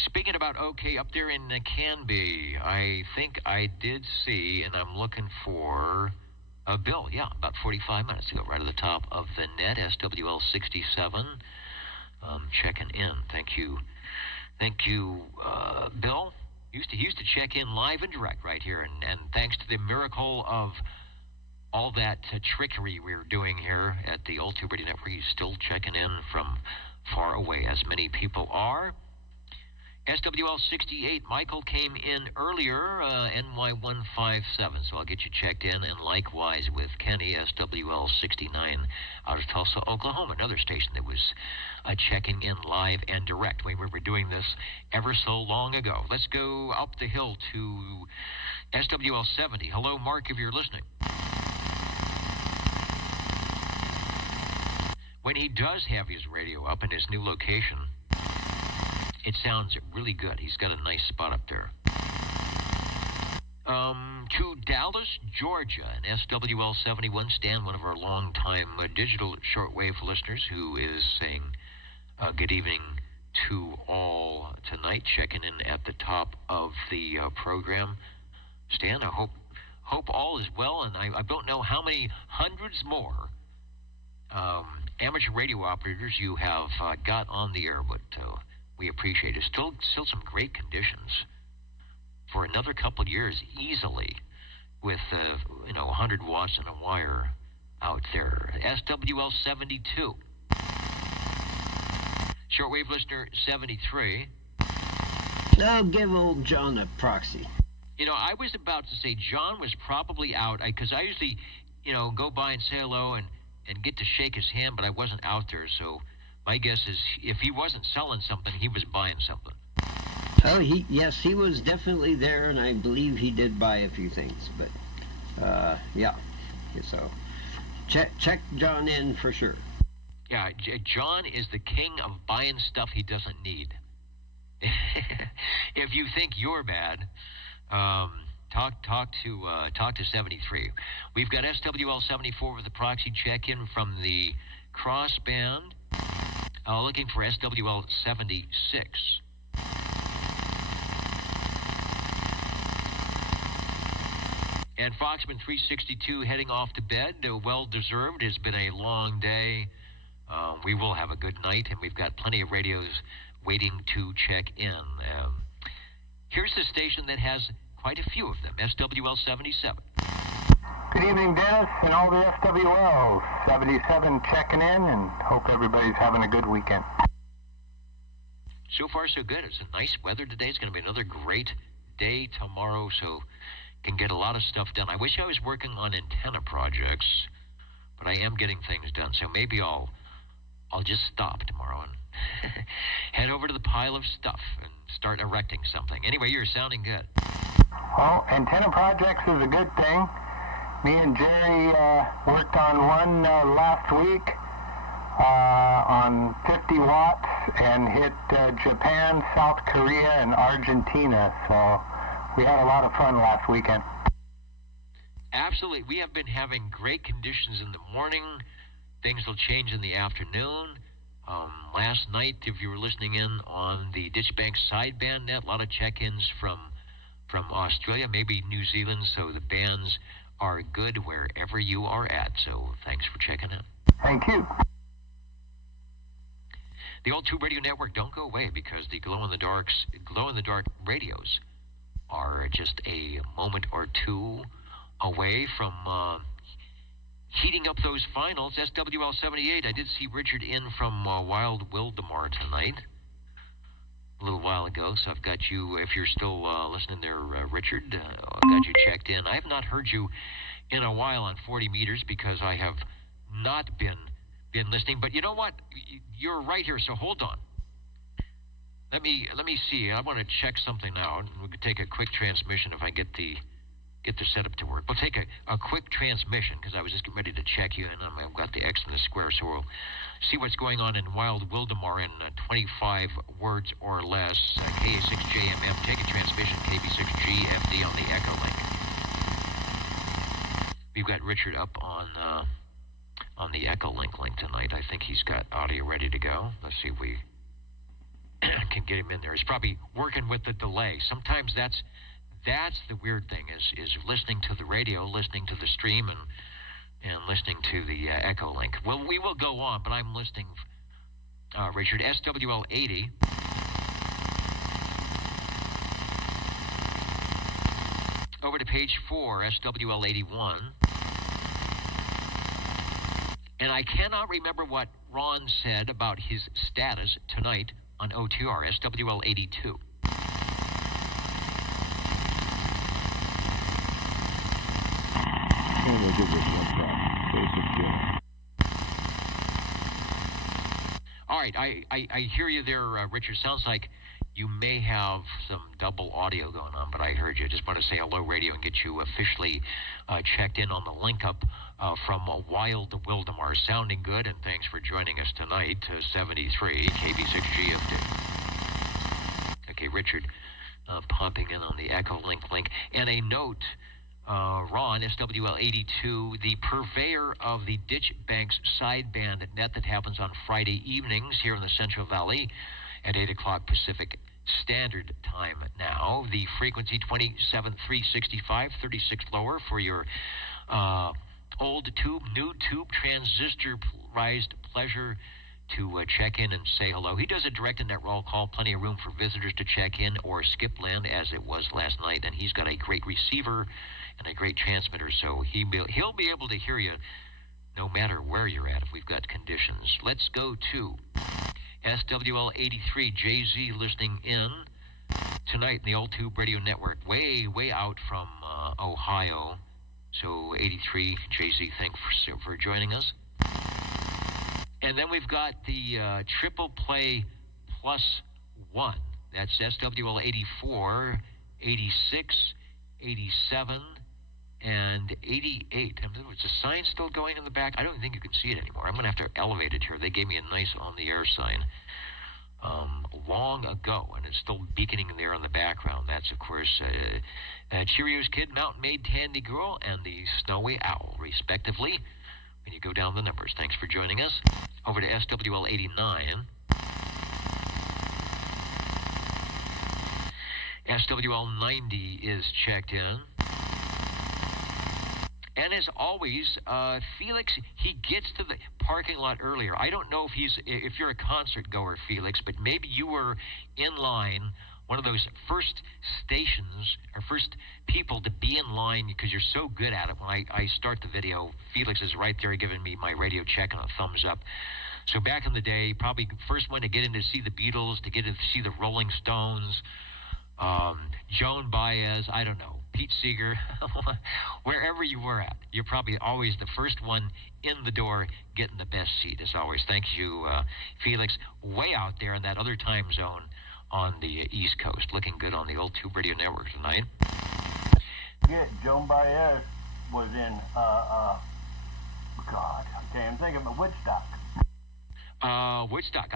Speaking about okay, up there in Canby, I think I did see, and I'm looking for a Bill. Yeah, about 45 minutes ago, right at the top of the net, SWL 67. Checking in. Thank you, Bill. He used to check in live and direct right here, and thanks to the miracle of all that trickery we're doing here at the Old Tube Radio Network, he's still checking in from far away, as many people are. SWL 68, Michael came in earlier, NY157, so I'll get you checked in, and likewise with Kenny, SWL 69, out of Tulsa, Oklahoma, another station that was checking in live and direct. We were doing this ever so long ago. Let's go up the hill to SWL 70. Hello, Mark, if you're listening. When he does have his radio up in his new location, it sounds really good. He's got a nice spot up there. To Dallas, Georgia, and SWL 71, Stan, one of our longtime digital shortwave listeners, who is saying good evening to all tonight, checking in at the top of the program. Stan, I hope all is well, and I don't know how many hundreds more amateur radio operators you have got on the air, but we appreciate it. Still some great conditions for another couple of years, easily. with 100 watts and a wire out there. SWL 72. Shortwave listener 73. I'll give old John a proxy. I was about to say John was probably out, because I usually, go by and say hello and get to shake his hand, but I wasn't out there, so my guess is if he wasn't selling something, he was buying something. Oh, yes, he was definitely there, and I believe he did buy a few things, but, yeah, so check John in for sure. Yeah, John is the king of buying stuff he doesn't need. If you think you're bad, talk to 73. We've got SWL 74 with the proxy check-in from the crossband. Looking for SWL 76. And Foxman 362 heading off to bed. Well-deserved. It's been a long day. We will have a good night, and we've got plenty of radios waiting to check in. Here's the station that has quite a few of them, SWL 77. Good evening, Dennis, and all the SWLs. 77 checking in, and hope everybody's having a good weekend. So far, so good. It's a nice weather today. It's going to be another great day tomorrow, so can get a lot of stuff done. I wish I was working on antenna projects, but I am getting things done, so maybe I'll just stop tomorrow and head over to the pile of stuff and start erecting something. Anyway, you're sounding good. Well, antenna projects is a good thing. Me and Jerry worked on one last week on 50 watts and hit Japan, South Korea, and Argentina. So we had a lot of fun last weekend. Absolutely. We have been having great conditions in the morning. Things will change in the afternoon. Last night, if you were listening in on the Ditchbank sideband net, a lot of check-ins from Australia, maybe New Zealand, so the bands are good wherever you are at. So thanks for checking in. Thank you. The old Tube Radio Network, don't go away, because the glow-in-the-dark radios are just a moment or two away from heating up those finals. SWL 78, I did see Richard in from Wild Wildemar tonight a little while ago, so I've got you, if you're still listening there, Richard, I've got you checked in. I have not heard you in a while on 40 meters because I have not been listening, but you know what? You're right here, so hold on. Let me see. I want to check something out. We could take a quick transmission if I get the setup to work. We'll take a quick transmission because I was just getting ready to check you, and I've got the X in the square, so we'll see what's going on in Wild Wildemar in 25 words or less. KA6JMM, take a transmission, KB6GFD on the Echolink. We've got Richard up on the Echolink link tonight. I think he's got audio ready to go. Let's see if we can get him in there. He's probably working with the delay. Sometimes that's the weird thing is listening to the radio, listening to the stream, and listening to the Echolink. Well, we will go on, but I'm listening, Richard, SWL 80. Over to page 4, SWL 81. And I cannot remember what Ron said about his status tonight on OTR, SWL 82. All right, I hear you there, Richard. Sounds like you may have some double audio going on, but I heard you. I just want to say hello, radio, and get you officially checked in on the link-up from Wild Wildemar. Sounding good, and thanks for joining us tonight, 73 KB6GFD. Okay, Richard, popping in on the Echolink link. And a note, Ron, SWL 82, the purveyor of the Ditch Banks sideband net that happens on Friday evenings here in the Central Valley at 8 o'clock Pacific Standard Time now. The frequency 27365, 36 lower for your old tube, new tube, transistorized pleasure to check in and say hello. He does a direct in-net roll call, plenty of room for visitors to check in or skip land as it was last night, and he's got a great receiver and a great transmitter, so he'll be able to hear you no matter where you're at if we've got conditions. Let's go to SWL 83, JZ listening in tonight in the Old Tube Radio Network, way out from Ohio. So 83, JZ, thanks for joining us. And then we've got the Triple Play Plus One. That's SWL 84, 86, 87, and 88. Is the sign still going in the back? I don't think you can see it anymore. I'm going to have to elevate it here. They gave me a nice on-the-air sign long ago, and it's still beaconing there in the background. That's, of course, Cheerios Kid, Mountain Maid, Tandy Girl, and the Snowy Owl, respectively. When you go down the numbers. Thanks for joining us. Over to SWL 89. SWL 90 is checked in. And as always, Felix, he gets to the parking lot earlier. I don't know if you're a concert goer, Felix, but maybe you were in line, one of those first stations or first people to be in line because you're so good at it. When I start the video, Felix is right there giving me my radio check and a thumbs up. So back in the day, probably first one to get in to see the Beatles, to get in to see the Rolling Stones, Joan Baez, I don't know, Pete Seeger, wherever you were at, you're probably always the first one in the door getting the best seat, as always. Thank you, Felix, way out there in that other time zone on the East Coast. Looking good on the Old Tube Radio Network tonight. Yeah, Joan Baez was in, God, okay, I'm thinking of Woodstock. Woodstock.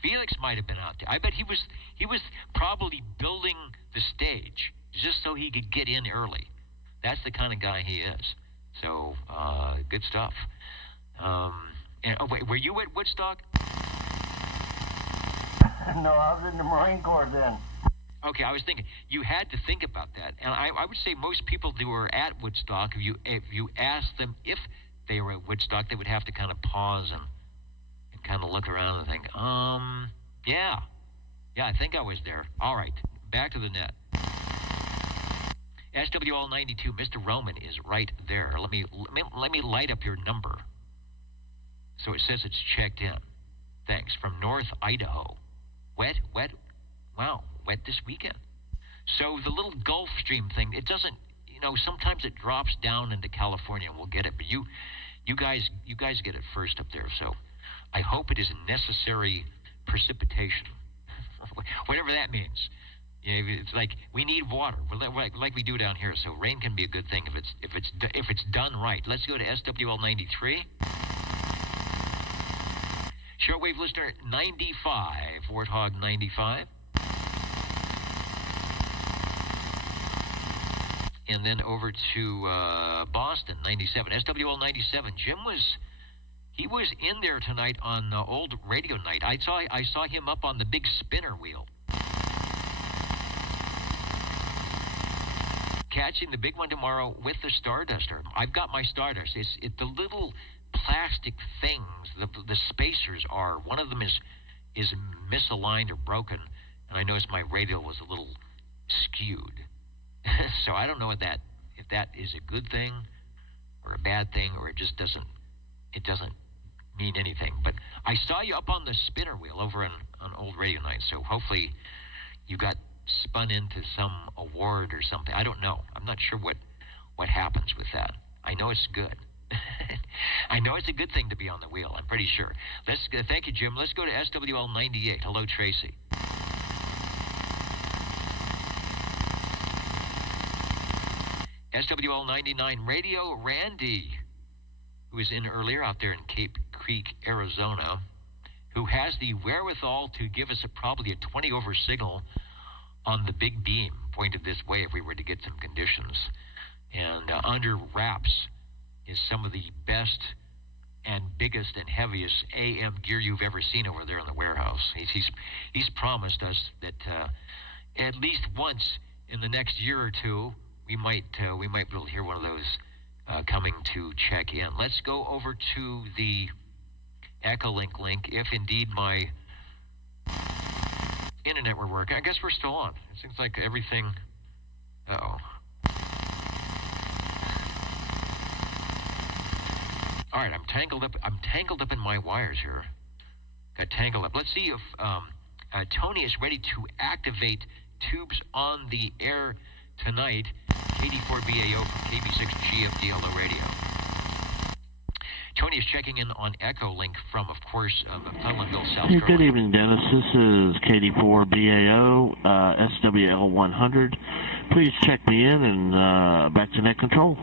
Felix might have been out there. I bet he was probably building the stage just so he could get in early. That's the kind of guy he is. So, good stuff. Wait, were you at Woodstock? No, I was in the Marine Corps then. Okay, I was thinking, you had to think about that. And I would say most people who were at Woodstock, if you asked them if they were at Woodstock, they would have to kind of pause and kind of look around and think, yeah, I think I was there. All right, back to the net. SWL 92, Mr. Roman is right there. Let me light up your number. So it says it's checked in. Thanks. From North Idaho. Wet, wow, wet this weekend. So the little Gulf Stream thing, it doesn't, sometimes it drops down into California and we'll get it, but you guys get it first up there, so I hope it is necessary precipitation, whatever that means. It's like we need water, like we do down here, so rain can be a good thing if it's done right. Let's go to SWL 93. Shortwave listener 95, Warthog 95. And then over to Boston 97, SWL 97. Jim was in there tonight on old radio night. I saw him up on the big spinner wheel, catching the big one tomorrow with the Starduster. I've got my Stardust. It's the little plastic things, the spacers are, one of them is misaligned or broken, and I noticed my radial was a little skewed. So I don't know if that is a good thing or a bad thing, or it doesn't mean anything. But I saw you up on the spinner wheel over on old radio night, so hopefully you got spun into some award or something. I don't know. I'm not sure what happens with that. I know it's good. I know it's a good thing to be on the wheel. I'm pretty sure. Thank you, Jim. Let's go to SWL 98. Hello, Tracy. SWL 99 Radio, Randy, who was in earlier out there in Cape Creek, Arizona, who has the wherewithal to give us probably a 20 over signal on the big beam pointed this way if we were to get some conditions. And under wraps is some of the best and biggest and heaviest AM gear you've ever seen over there in the warehouse. He's promised us that at least once in the next year or two, we might be able to hear one of those coming to check in. Let's go over to the Echolink link, if indeed my internet were working. I guess we're still on. It seems like everything... Uh-oh. All right, I'm tangled up in my wires here. Got tangled up. Let's see if Tony is ready to activate tubes on the air tonight. KD4BAO from KB6G of DLO Radio. Tony is checking in on Echolink from, of course, Clevelandville, South Carolina. Good evening, Dennis. This is KD4BAO, SWL100. Please check me in and back to net control.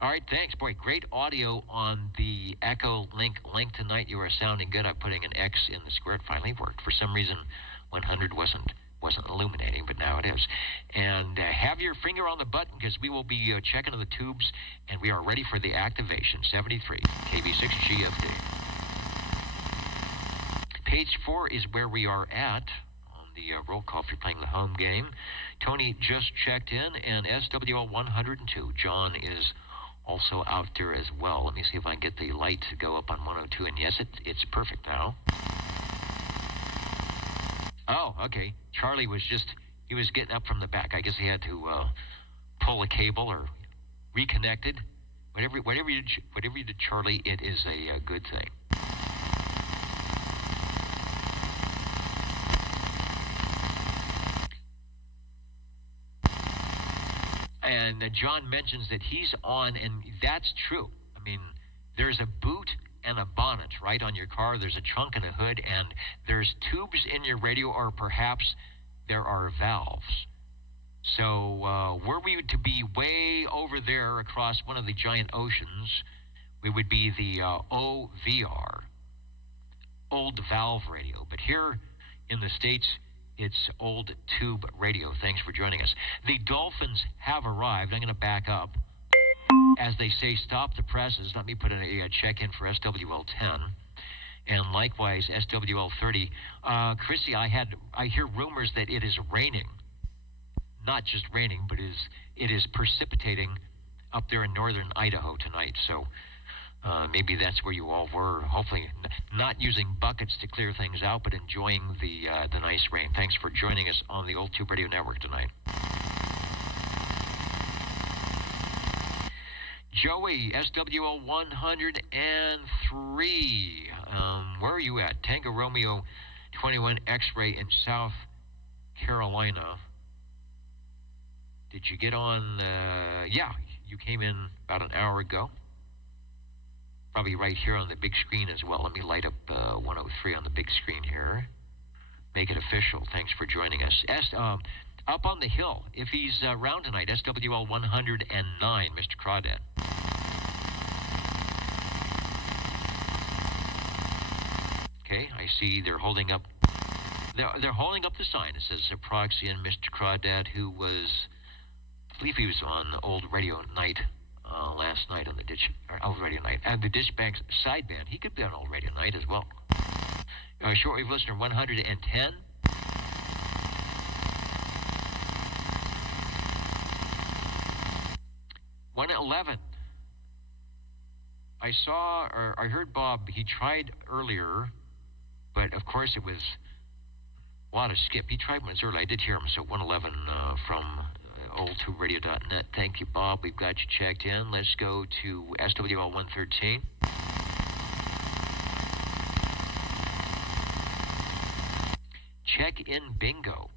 All right, thanks. Boy, great audio on the Echolink link tonight. You are sounding good. I'm putting an X in the square. It finally worked. For some reason, 100 wasn't illuminating, but now it is. And have your finger on the button because we will be checking the tubes, and we are ready for the activation. 73 KB6GFD. Page 4 is where we are at on the roll call if you're playing the home game. Tony just checked in, and SWL 102. John is also out there as well. Let me see if I can get the light to go up on 102, and yes, it's perfect now. Oh, okay. Charlie was he was getting up from the back. I guess he had to pull a cable or reconnect it. Whatever you did, Charlie, it is a good thing. And John mentions that he's on, and that's true. I mean, there's a boot and a bonnet, right, on your car. There's a trunk and a hood, and there's tubes in your radio, or perhaps there are valves. So were we to be way over there across one of the giant oceans, we would be the OVR, old valve radio. But here in the States, it's old tube radio. Thanks for joining us. The Dolphins have arrived. I'm going to back up. As they say, stop the presses. Let me put in a check-in for SWL 10. And likewise, SWL 30. Chrissy, I hear rumors that it is raining. Not just raining, but it is precipitating up there in northern Idaho tonight. So maybe that's where you all were. Hopefully not using buckets to clear things out, but enjoying the nice rain. Thanks for joining us on the Old Tube Radio Network tonight. Joey, SWL 103. Where are you at? Tango Romeo 21 X-Ray in South Carolina. Did you get on? Yeah, you came in about an hour ago. Probably right here on the big screen as well. Let me light up 103 on the big screen here. Make it official. Thanks for joining us. Up on the hill, if he's around tonight, SWL 109, Mr. Crawdad. Okay, I see they're holding up. They're holding up the sign. It says Proxy and Mr. Crawdad, who was, I believe he was on Old Radio Night last night on the Old Radio Night, and the Ditch Bank's sideband. He could be on Old Radio Night as well. Shortwave listener 110. I saw, or I heard Bob, he tried earlier, but of course it was a lot of skip. He tried when it was early. I did hear him, so 111 from old2radio.net. Thank you, Bob. We've got you checked in. Let's go to SWL 113. Check-in bingo.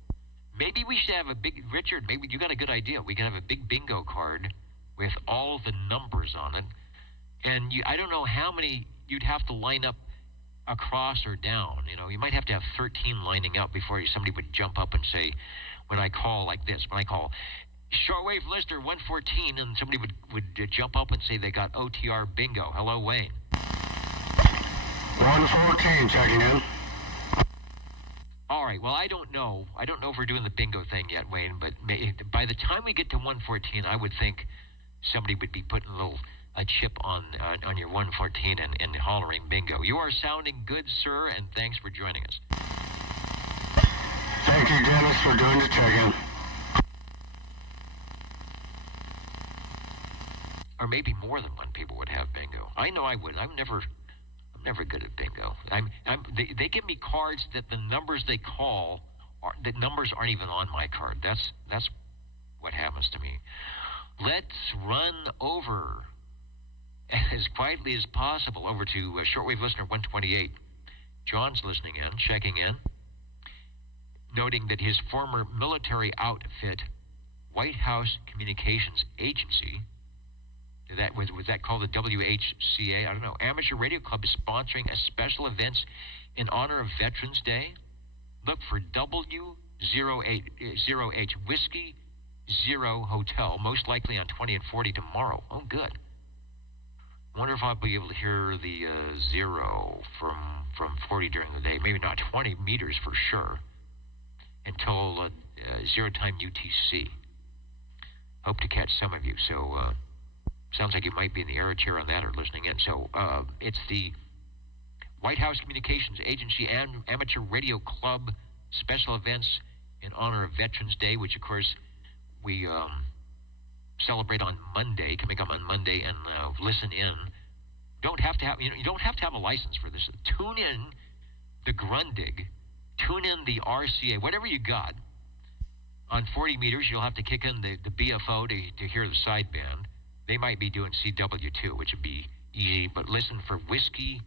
Maybe we should have a big, Richard, maybe you got a good idea. We can have a big bingo card with all the numbers on it. And I don't know how many you'd have to line up across or down. You know, you might have to have 13 lining up before somebody would jump up and say, when I call like this, when I call Shortwave Listener 114, and somebody would jump up and say they got OTR bingo. Hello, Wayne. 114 checking in. All right, well, I don't know if we're doing the bingo thing yet, Wayne, but by the time we get to 114, I would think somebody would be putting a chip on your 114 and hollering bingo. You are sounding good, sir, and thanks for joining us. Thank you, Dennis, for doing the check-in. or maybe more than one people would have bingo. I know I would. I'm never good at bingo. They give me cards that the numbers they call, the numbers aren't even on my card. That's what happens to me. Let's run over as quietly as possible over to shortwave listener 128. John's listening in, checking in, noting that his former military outfit, White House Communications Agency, was that called the WHCA? I don't know. Amateur Radio Club is sponsoring a special events in honor of Veterans Day. Look for W0H Whiskey Zero Hotel, most likely on 20 and 40 tomorrow. Oh, good. I wonder if I'll be able to hear the zero from 40 during the day. Maybe not 20 meters for sure until zero time UTC. Hope to catch some of you. So sounds like you might be in the air chair on that or listening in. So it's the White House Communications Agency and Amateur Radio Club special events in honor of Veterans Day, which of course we celebrate on Monday, coming up on Monday, and listen in. You don't have to have a license for this. Tune in the Grundig, tune in the RCA, whatever you got. On 40 meters, you'll have to kick in the BFO to hear the sideband. They might be doing CW2, which would be easy, but listen for Whiskey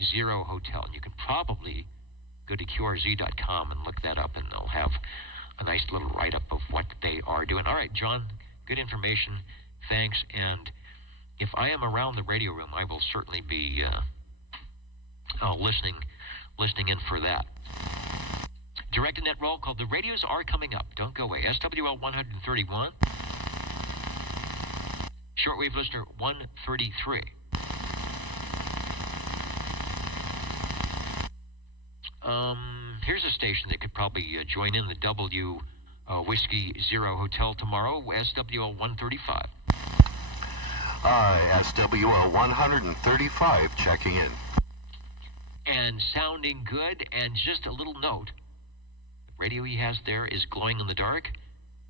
Zero Hotel. And you can probably go to QRZ.com and look that up, and they'll have a nice little write-up of what they are doing. All right, John, good information. Thanks. And if I am around the radio room, I will certainly be listening in for that. Directed net roll call. The radios are coming up. Don't go away. SWL 131. Shortwave listener 133. Here's a station that could probably join in the W Whiskey Zero Hotel tomorrow, SWL 135. SWL 135 checking in. And sounding good, and just a little note, the radio he has there is glowing in the dark,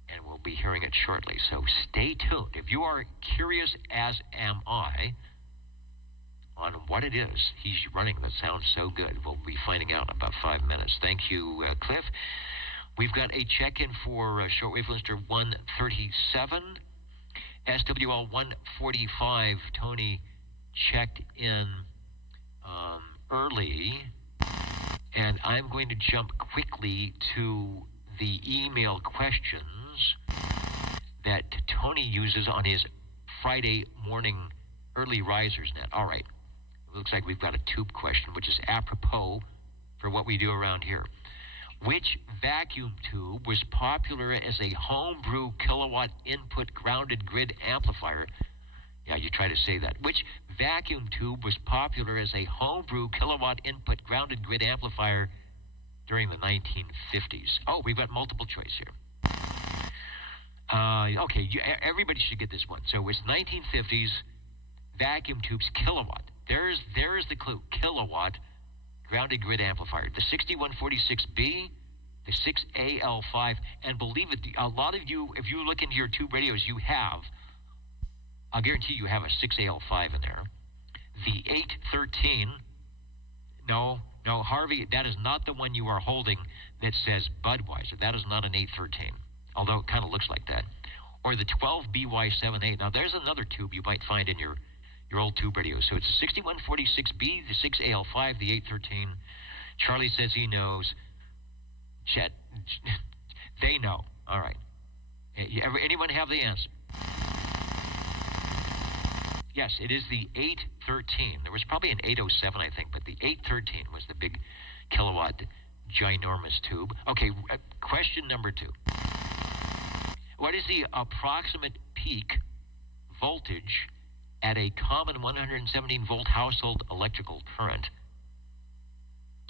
and we'll be hearing it shortly, so stay tuned. If you are curious, as am I, on what it is he's running that sounds so good, we'll be finding out in about 5 minutes. Thank you, Cliff. We've got a check-in for shortwave listener 137. SWL 145, Tony checked in early, and I'm going to jump quickly to the email questions that Tony uses on his Friday morning early risers net. All right. It looks like we've got a tube question, which is apropos for what we do around here. Which vacuum tube was popular as a homebrew kilowatt input grounded grid amplifier? Yeah, you try to say that. Which vacuum tube was popular as a homebrew kilowatt input grounded grid amplifier during the 1950s? Oh, we've got multiple choice here. Okay, everybody should get this one. So it's 1950s vacuum tubes kilowatt. There's the clue. Kilowatt grounded grid amplifier. The 6146B, the 6AL5, and believe it, a lot of you, if you look into your tube radios, you have, I'll guarantee you have a 6AL5 in there. The 813, no, Harvey, that is not the one you are holding that says Budweiser. That is not an 813, although it kind of looks like that. Or the 12BY78. Now, there's another tube you might find in your old tube radio. So it's the 6146B, the 6AL5, the 813. Charlie says he knows. Chet, they know. All right. Anyone have the answer? Yes, it is the 813. There was probably an 807, I think, but the 813 was the big kilowatt ginormous tube. Okay, question number 2. What is the approximate peak voltage at a common 117-volt household electrical current?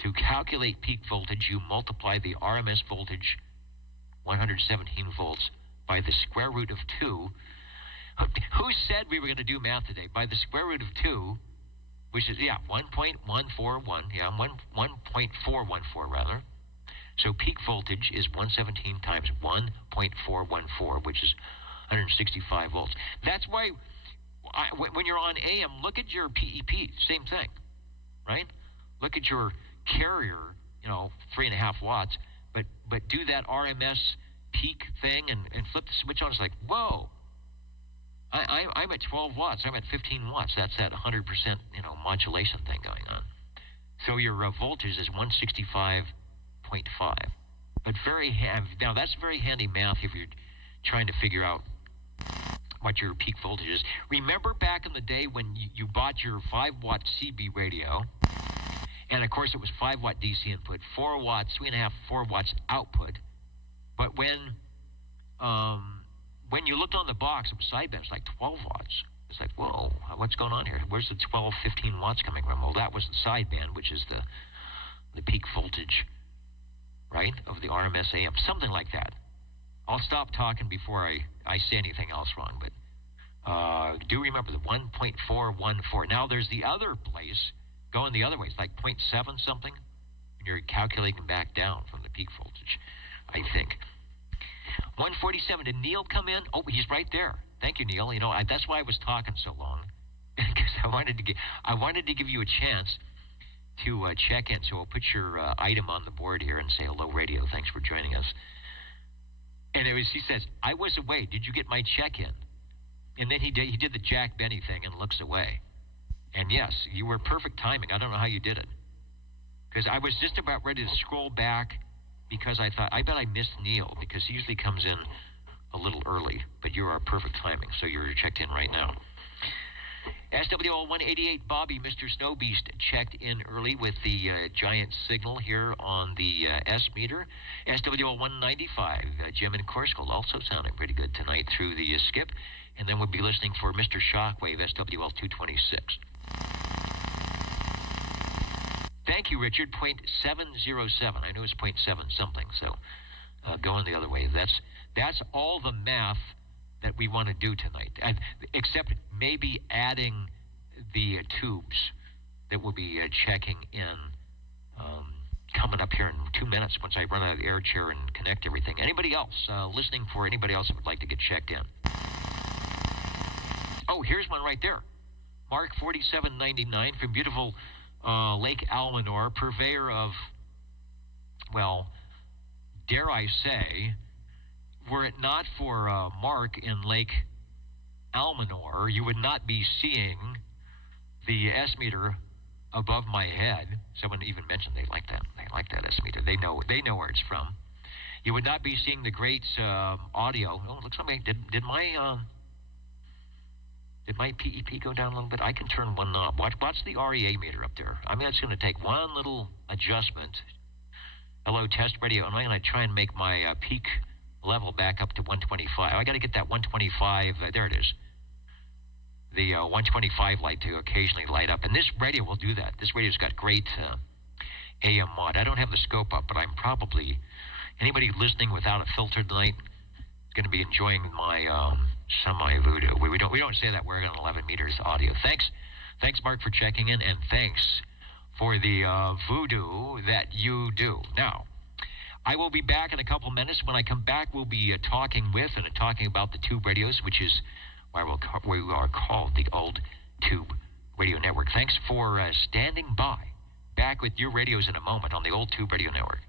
To calculate peak voltage, you multiply the RMS voltage, 117 volts, by the square root of 2. Who said we were going to do math today? By the square root of 2, which is, 1.141, 1.414 rather. So peak voltage is 117 times 1.414, which is 165 volts. That's why when you're on AM, look at your PEP, same thing, right? Look at your carrier, 3.5 watts, but do that RMS peak thing and flip the switch on. It's like, whoa, I'm at 12 watts. I'm at 15 watts. That's that 100%, modulation thing going on. So your voltage is 165.5. But now that's very handy math if you're trying to figure out what your peak voltage is. Remember back in the day when you bought your 5-watt CB radio, and of course it was 5-watt DC input, 4 watts, 3.5, 4 watts output. But when you looked on the box, it was sideband, it's like 12 watts. It's like, whoa, what's going on here? Where's the 12, 15 watts coming from? Well, that was the sideband, which is the peak voltage, right, of the RMS AM, something like that. I'll stop talking before I say anything else wrong, but do remember the 1.414. Now, there's the other place going the other way. It's like 0.7 something. You're calculating back down from the peak voltage, I think. 147, did Neil come in? Oh, he's right there. Thank you, Neil. That's why I was talking so long, because I wanted to give you a chance to check in. So we'll put your item on the board here and say, hello, radio. Thanks for joining us. And he says, I was away. Did you get my check-in? And then he did the Jack Benny thing and looks away. And yes, you were perfect timing. I don't know how you did it. Because I was just about ready to scroll back because I thought, I bet I missed Neil because he usually comes in a little early. But you are perfect timing, so you're checked in right now. SWL 188 Bobby, Mr. Snow Beast, checked in early with the giant signal here on the S meter. SWL 195, Jim and Corskell, also sounding pretty good tonight through the skip. And then we'll be listening for Mr. Shockwave, SWL 226. Thank you, Richard. 0.707. I know it's 0.7 something, so going the other way. That's all the math that we want to do tonight, except maybe adding the tubes that we'll be checking in coming up here in 2 minutes once I run out of the air chair and connect everything. Anybody else listening for anybody else that would like to get checked in? Oh, here's one right there. Mark 4799 from beautiful Lake Almanor, purveyor of, well, dare I say, were it not for Mark in Lake Almanor, you would not be seeing the S-meter above my head. Someone even mentioned they like that. They like that S-meter. They know where it's from. You would not be seeing the great audio. Oh, it looks like did my PEP go down a little bit? I can turn one knob. Watch the REA meter up there. I mean, it's going to take one little adjustment. Hello, test radio. And I'm going to try and make my peak level back up to 125. I got to get that 125. There it is. The 125 light to occasionally light up. And this radio will do that. This radio's got great AM mod. I don't have the scope up, but I'm probably, anybody listening without a filter tonight is going to be enjoying my semi-voodoo. We don't say that. We're on 11 meters audio. Thanks, Mark, for checking in, and thanks for the voodoo that you do. Now, I will be back in a couple minutes. When I come back, we'll be talking about the tube radios, which is why we are called the Old Tube Radio Network. Thanks for standing by. Back with your radios in a moment on the Old Tube Radio Network.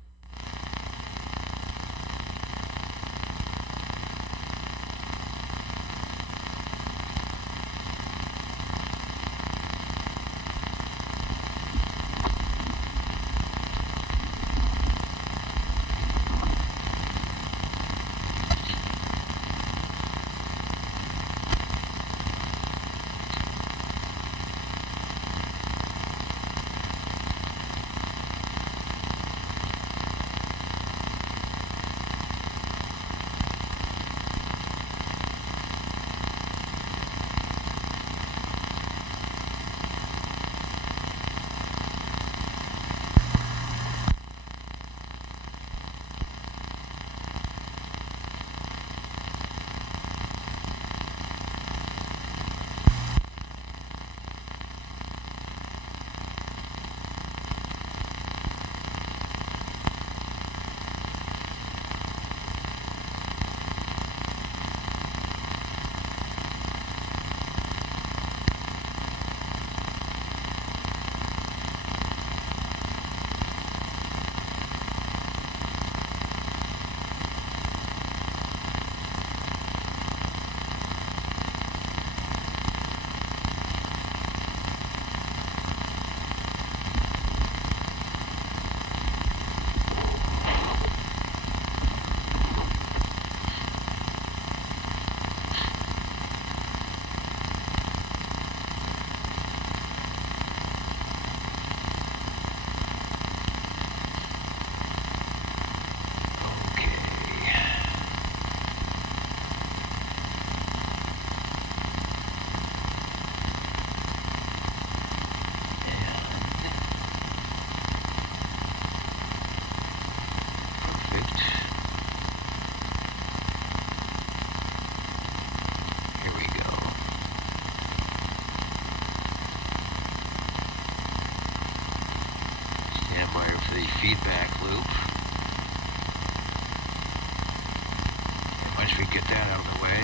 Get that out of the way.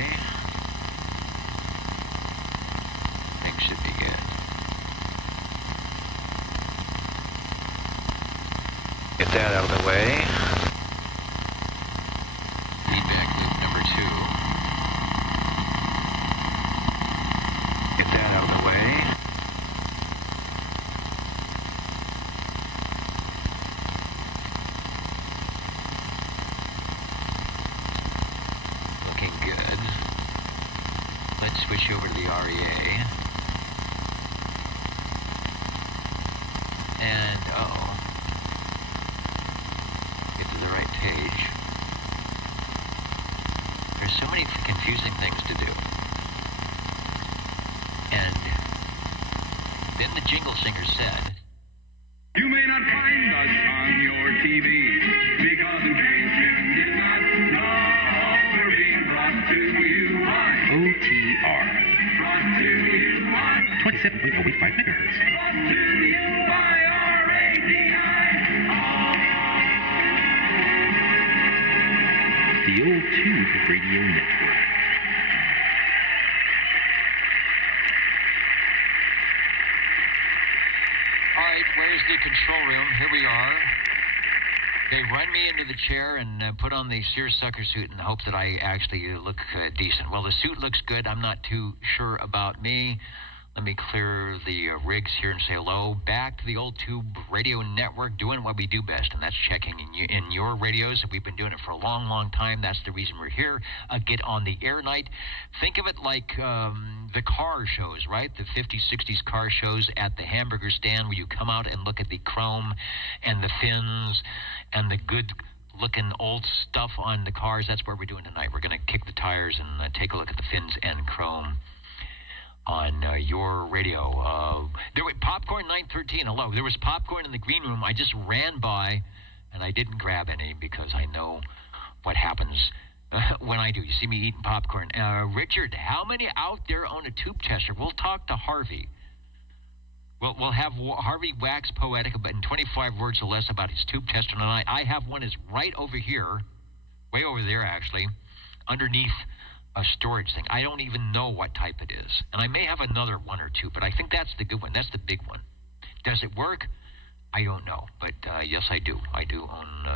Things should be good. Get that out of the way. Feedback loop number 2. Get that out of the way. Looking good. Let's switch over to the REA. And, get to the right page. There's so many confusing things to do. And then the jingle singer said, You may not find us on your TV because in case you did not know, we're being brought to you by OTR. Brought to you by 27.085 megahertz. Brought to you by The O2 Radio Network. all right, where's the control room? Here we are. They run me into the chair and put on the seersucker suit and hope that I actually look decent. Well, the suit looks good. I'm not too sure about me. Let me clear the rigs here and say hello. Back to the old tube radio network, doing what we do best, and that's checking in your radios. We've been doing it for a long, long time. That's the reason we're here. Get on the air night. Think of it like the car shows, right? The 50s, 60s car shows at the hamburger stand where you come out and look at the chrome and the fins and the good looking old stuff on the cars. That's what we're doing tonight. We're going to kick the tires and take a look at the fins and chrome on your radio. There was Popcorn 913. Hello. There was popcorn in the green room. I just ran by, and I didn't grab any because I know what happens when I do. You see me eating popcorn. Richard, how many out there own a tube tester? We'll talk to Harvey. We'll have Harvey wax poetic in 25 words or less about his tube tester tonight. I have one is right over here, way over there actually, underneath a storage thing. I don't even know what type it is. And I may have another one or two, but I think that's the good one. That's the big one. Does it work? I don't know. But yes, I do. I do own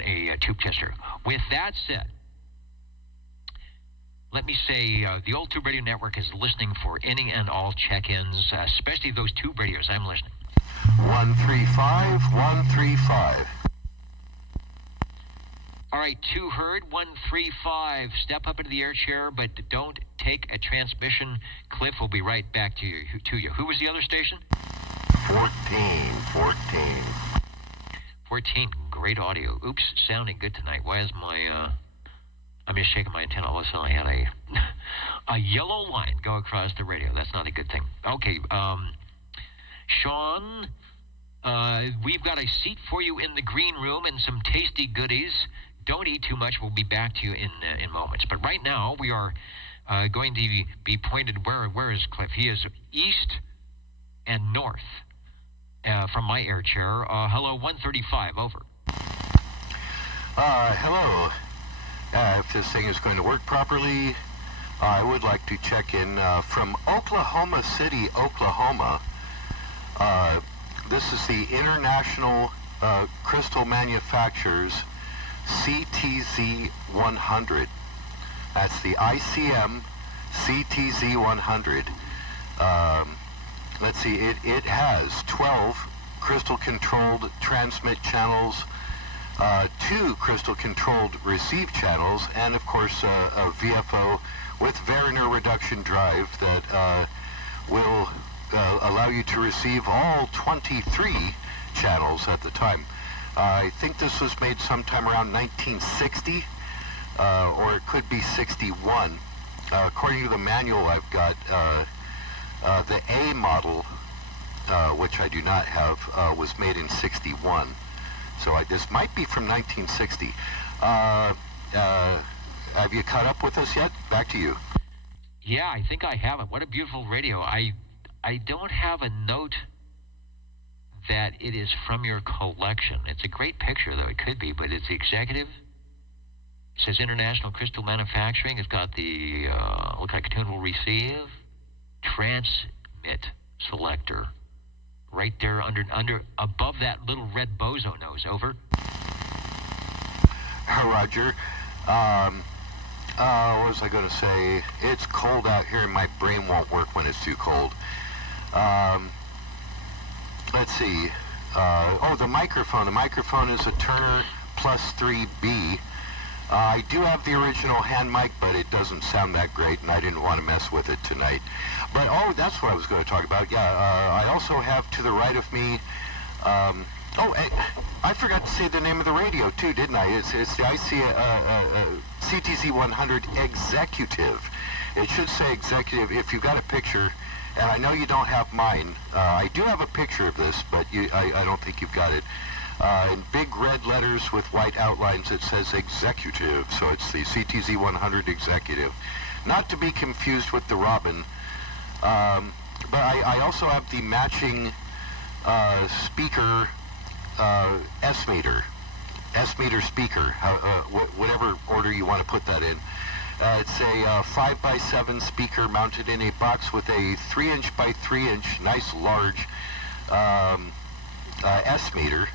a tube tester. With that said, let me say the old Tube Radio Network is listening for any and all check-ins, especially those tube radios. I'm listening. 135, 135. All right, 2 heard, 135. Step up into the air chair, but don't take a transmission. Cliff will be right back to you. Who was the other station? 14. 14, great audio. Oops, sounding good tonight. Why is my, I'm just shaking my antenna. All of a sudden I had a yellow line go across the radio. That's not a good thing. Okay, Sean, we've got a seat for you in the green room and some tasty goodies. Don't eat too much. We'll be back to you in moments. But right now, we are going to be pointed. Where is Cliff? He is east and north from my air chair. Hello, 135, over. Hello. If this thing is going to work properly, I would like to check in from Oklahoma City, Oklahoma. This is the International Crystal Manufacturers CTZ 100. That's the ICM CTZ 100. Let's see, it has 12 crystal-controlled transmit channels, 2 crystal-controlled receive channels, and of course a VFO with Varner reduction drive that will allow you to receive all 23 channels at the time. I think this was made sometime around 1960, or it could be 61. According to the manual I've got, the A model, which I do not have, was made in 61. So this might be from 1960. Have you caught up with us yet? Back to you. Yeah, I think I have it. What a beautiful radio. I don't have a note that it is from your collection. It's a great picture, though. It could be, but it's the Executive. It says International Crystal Manufacturing. It's got the, look like tunable receive, transmit selector. Right there above that little red bozo nose. Over. Roger. What was I going to say? It's cold out here and my brain won't work when it's too cold. Let's see. The microphone. The microphone is a Turner Plus 3B. I do have the original hand mic, but it doesn't sound that great, and I didn't want to mess with it tonight. But, that's what I was going to talk about. Yeah, I also have to the right of me, I forgot to say the name of the radio, too, didn't I? It's the CTZ 100 Executive. It should say Executive if you've got a picture, and I know you don't have mine. I do have a picture of this, but I don't think you've got it. In big red letters with white outlines, it says Executive, so it's the CTZ 100 Executive. Not to be confused with the Robin, but I also have the matching speaker S-meter speaker, whatever order you want to put that in. It's a 5x7 speaker mounted in a box with a 3" by 3" nice large S-meter,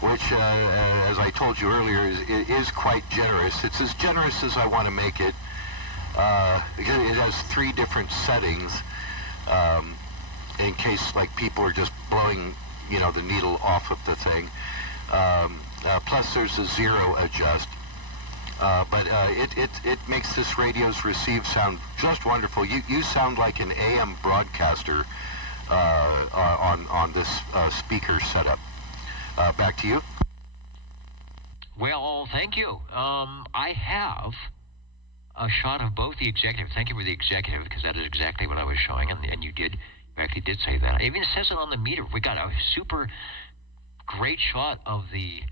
which, as I told you earlier, is quite generous. It's as generous as I want to make it, because it has 3 different settings, in case like people are just blowing, the needle off of the thing. Plus there's a 0 adjust. But it makes this radio's receive sound just wonderful. You sound like an AM broadcaster on this speaker setup. Back to you. Well, thank you. I have a shot of both the Executive. Thank you for the Executive, because that is exactly what I was showing, and you actually did say that. It even says it on the meter. We got a super great shot of the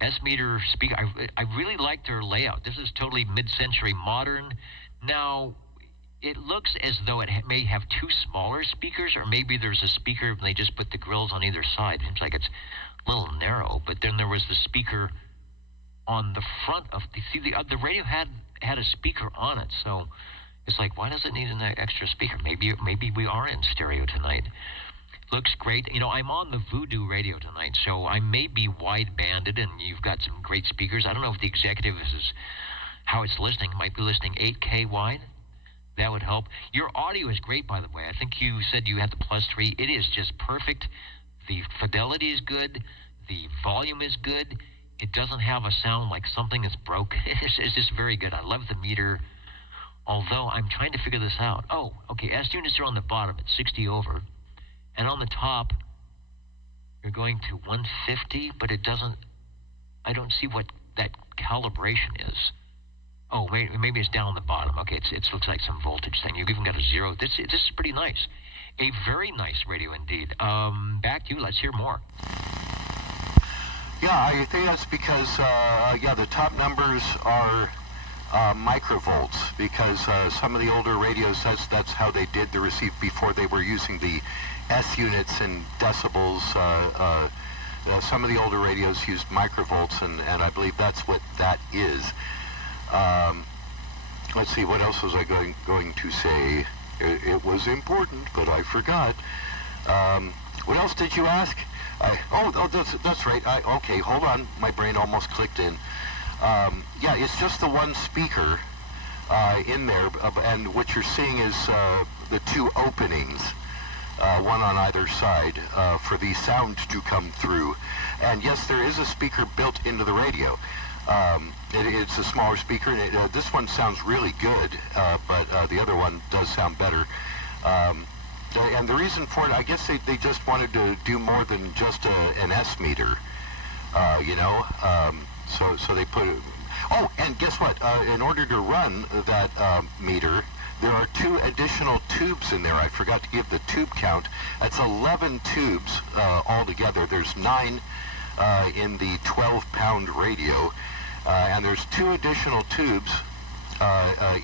S-meter speaker. I really like their layout. This is totally mid-century modern. Now, it looks as though it may have 2 smaller speakers, or maybe there's a speaker and they just put the grills on either side. It seems like it's a little narrow, but then there was the speaker on the front of the radio had a speaker on it, so it's like, why does it need an extra speaker? Maybe we are in stereo tonight. Looks great. I'm on the Voodoo radio tonight, so I may be wide-banded, and you've got some great speakers. I don't know if the Executive is how it's listening. It might be listening 8K wide. That would help. Your audio is great, by the way. I think you said you had the plus 3. It is just perfect. The fidelity is good. The volume is good. It doesn't have a sound like something is broken. It's just very good. I love the meter, although I'm trying to figure this out. Oh, okay, S units are on the bottom at 60 over. And on the top, you're going to 150, but I don't see what that calibration is. Oh, maybe it's down the bottom. Okay, it looks like some voltage thing. You've even got a 0. This is pretty nice. A very nice radio indeed. Back to you. Let's hear more. Yeah, I think that's because, the top numbers are microvolts, because some of the older radios, that's how they did the receive before they were using the S units and decibels. Some of the older radios used microvolts, and I believe that's what that is. Let's see, what else was I going to say? It was important, but I forgot. What else did you ask? That's right. Okay, hold on. My brain almost clicked in. Yeah, it's just the one speaker in there, and what you're seeing is the 2 openings, one on either side, for the sound to come through. And yes, there is a speaker built into the radio. It's a smaller speaker. This one sounds really good, but the other one does sound better. And the reason for it, I guess they just wanted to do more than just an S-meter, so they put it. Oh, and guess what? In order to run that meter, there are 2 additional tubes in there. I forgot to give the tube count. That's 11 tubes altogether. There's 9 in the 12-pound radio, and there's 2 additional tubes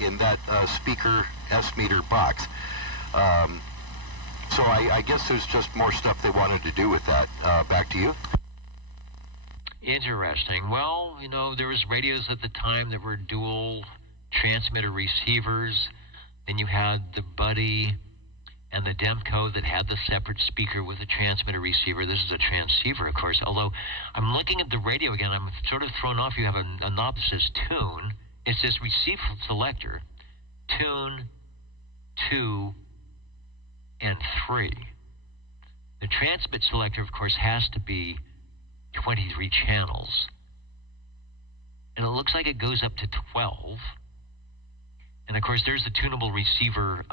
in that speaker S-meter box. So I guess there's just more stuff they wanted to do with that. Back to you. Interesting. Well, you know, there was radios at the time that were dual transmitter receivers. Then you had the Buddy and the Demco that had the separate speaker with the transmitter receiver. This is a transceiver, of course, although I'm looking at the radio again. I'm sort of thrown off. You have a knob that says tune. It says receive selector, tune, 2, and 3. The transmit selector, of course, has to be 23 channels. And it looks like it goes up to 12. And of course, there's the tunable receiver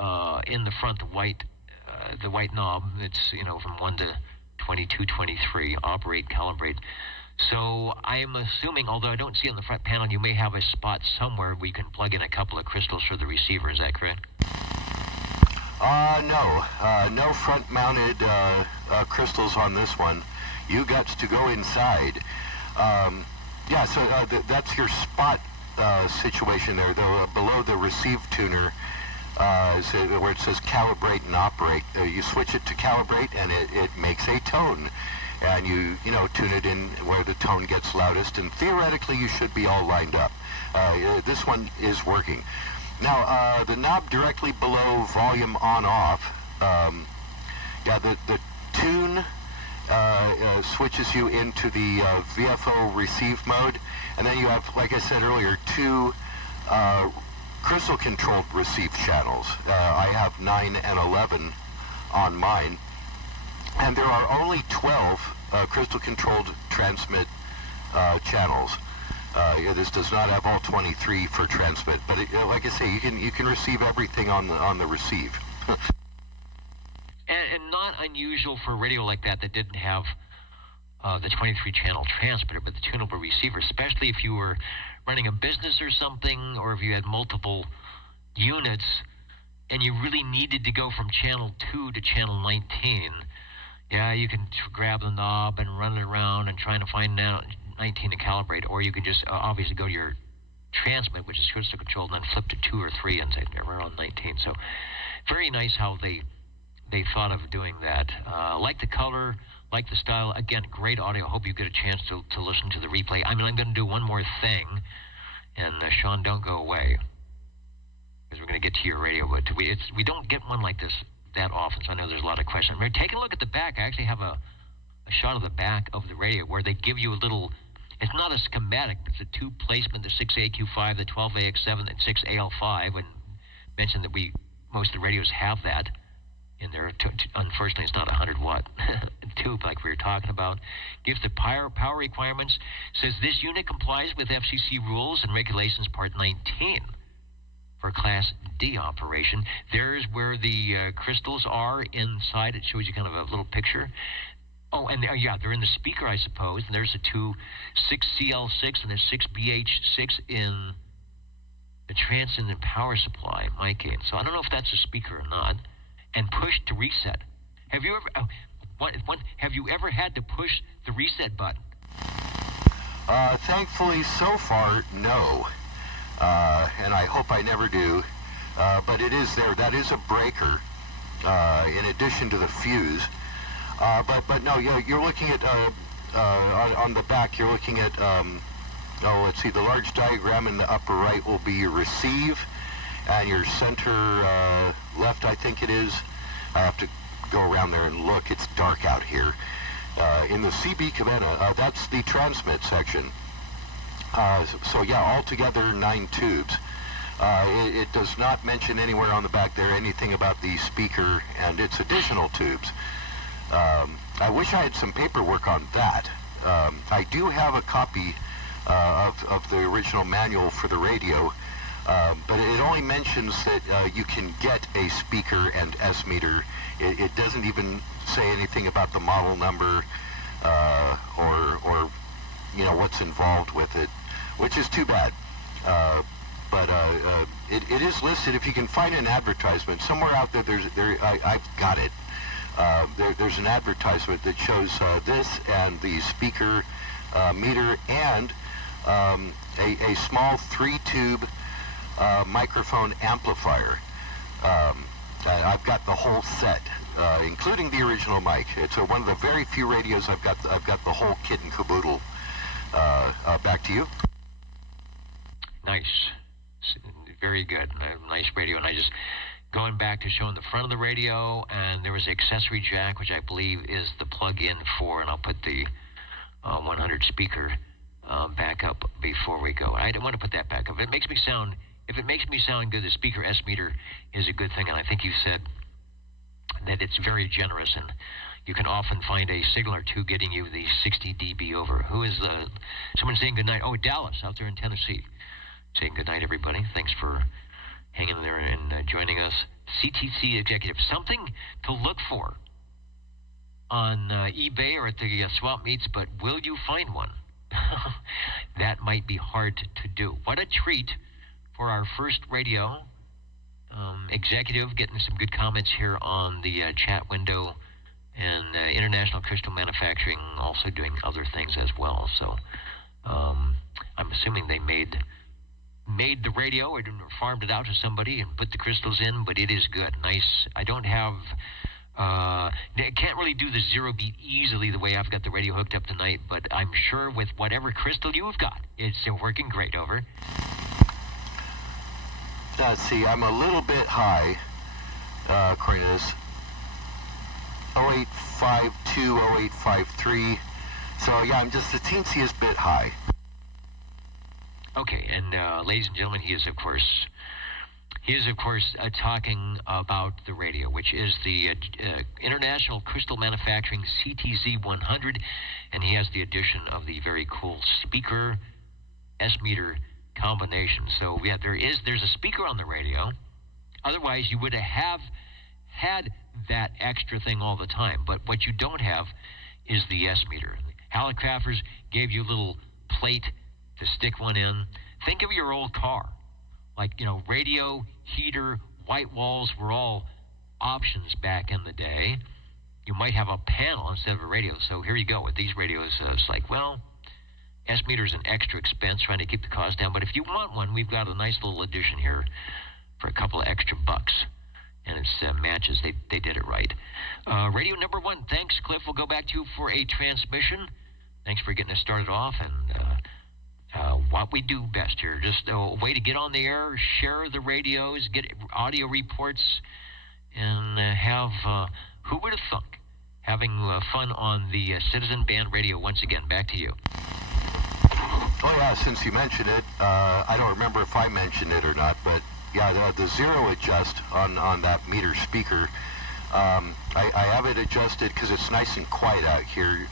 in the front, the white knob. It's, you know, from 1 to 22, 23, operate, calibrate. So I'm assuming, although I don't see on the front panel, you may have a spot somewhere where you can plug in a couple of crystals for the receiver. Is that correct? No front-mounted crystals on this one. You got to go inside. Yeah, so that's your spot situation there. Below the receive tuner, where it says calibrate and operate, you switch it to calibrate, and it makes a tone. And you tune it in where the tone gets loudest, and theoretically you should be all lined up. This one is working. Now, the knob directly below volume on-off, the tune switches you into the VFO receive mode, and then you have, like I said earlier, 2 crystal-controlled receive channels. I have 9 and 11 on mine, and there are only 12 crystal-controlled transmit channels. This does not have all 23 for transmit, but like I say, you can receive everything on the receive. and not unusual for a radio like that didn't have the 23-channel transmitter, but the tunable receiver, especially if you were running a business or something, or if you had multiple units and you really needed to go from channel 2 to channel 19. Yeah, you can grab the knob and run it around and trying to find out 19 to calibrate, or you could just obviously go to your transmit, which is crystal controlled, and then flip to 2 or 3 and say we're on 19. So very nice how they thought of doing that. Like the color, like the style. Again, great audio. Hope you get a chance to listen to the replay. I mean, I'm going to do one more thing, and Sean, don't go away, because we're going to get to your radio. But we don't get one like this that often, so I know there's a lot of questions. Take a look at the back. I actually have a shot of the back of the radio where they give you a little, it's not a schematic, but it's a tube placement, the 6AQ5, the 12AX7, and 6AL5, and mentioned that most of the radios have that in there. Unfortunately, it's not a 100-watt tube like we were talking about. Gives the power requirements. Says this unit complies with FCC rules and regulations part 19 for Class D operation. There's where the crystals are inside. It shows you kind of a little picture. Oh, and yeah, they're in the speaker, I suppose. And there's the 6CL6 and the 6BH6 in the transcendent power supply, mic gain. So I don't know if that's a speaker or not. And push to reset. Have you ever had to push the reset button? Thankfully, so far, no. And I hope I never do. But it is there. That is a breaker, in addition to the fuse. But no, you're looking at, on the back, you're looking at, let's see, the large diagram in the upper right will be your receive, and your center left, I think it is. I have to go around there and look. It's dark out here. In the CB cabina, that's the transmit section. So yeah, altogether 9 tubes. It does not mention anywhere on the back there anything about the speaker and its additional tubes. I wish I had some paperwork on that. I do have a copy of the original manual for the radio, but it only mentions that you can get a speaker and S meter. It doesn't even say anything about the model number or what's involved with it, which is too bad. But it is listed. If you can find an advertisement somewhere out there, I've got it. There's an advertisement that shows this and the speaker meter and a small 3-tube microphone amplifier. I've got the whole set, including the original mic. It's one of the very few radios I've got the whole kit and caboodle. Back to you. Nice. Very good. Nice radio. And I just, going back to showing the front of the radio, and there was an accessory jack, which I believe is the plug-in for, and I'll put the 100 speaker back up before we go. I don't want to put that back up. If it makes me sound good, the speaker S meter is a good thing, and I think you said that it's very generous, and you can often find a signal or two getting you the 60 dB over. Who is someone saying good night? Oh, Dallas out there in Tennessee. Saying good night, everybody. Thanks for hanging there and joining us. CTC Executive. Something to look for on eBay or at the swap meets, but will you find one? That might be hard to do. What a treat for our first radio. Executive getting some good comments here on the chat window, and International Crystal Manufacturing also doing other things as well. So I'm assuming they made the radio or farmed it out to somebody and put the crystals in, but it is good. Nice. I don't have can't really do the zero beat easily the way I've got the radio hooked up tonight, but I'm sure with whatever crystal you've got, it's working great. Over. Let's see, I'm a little bit high, Cornelius. 0852, 0853. So yeah, I'm just the teensiest bit high. Okay, and ladies and gentlemen, he is of course talking about the radio, which is the International Crystal Manufacturing CTZ 100, and he has the addition of the very cool speaker S-meter combination. So yeah, there's a speaker on the radio. Otherwise, you would have had that extra thing all the time. But what you don't have is the S-meter. Hallicrafters gave you a little plate to stick one in. Think of your old car. Like, radio, heater, white walls were all options back in the day. You might have a panel instead of a radio. So here you go. With these radios, it's like, well, S-meter's an extra expense trying to keep the cost down. But if you want one, we've got a nice little addition here for a couple of extra bucks. And it's matches. They did it right. Radio number 1. Thanks, Cliff. We'll go back to you for a transmission. Thanks for getting us started off. And what we do best here, just a way to get on the air, share the radios, get audio reports, and have, who would have thunk, having fun on the Citizen Band Radio once again. Back to you. Oh yeah, since you mentioned it, I don't remember if I mentioned it or not, but yeah, the zero adjust on that meter speaker, I have it adjusted because it's nice and quiet out here.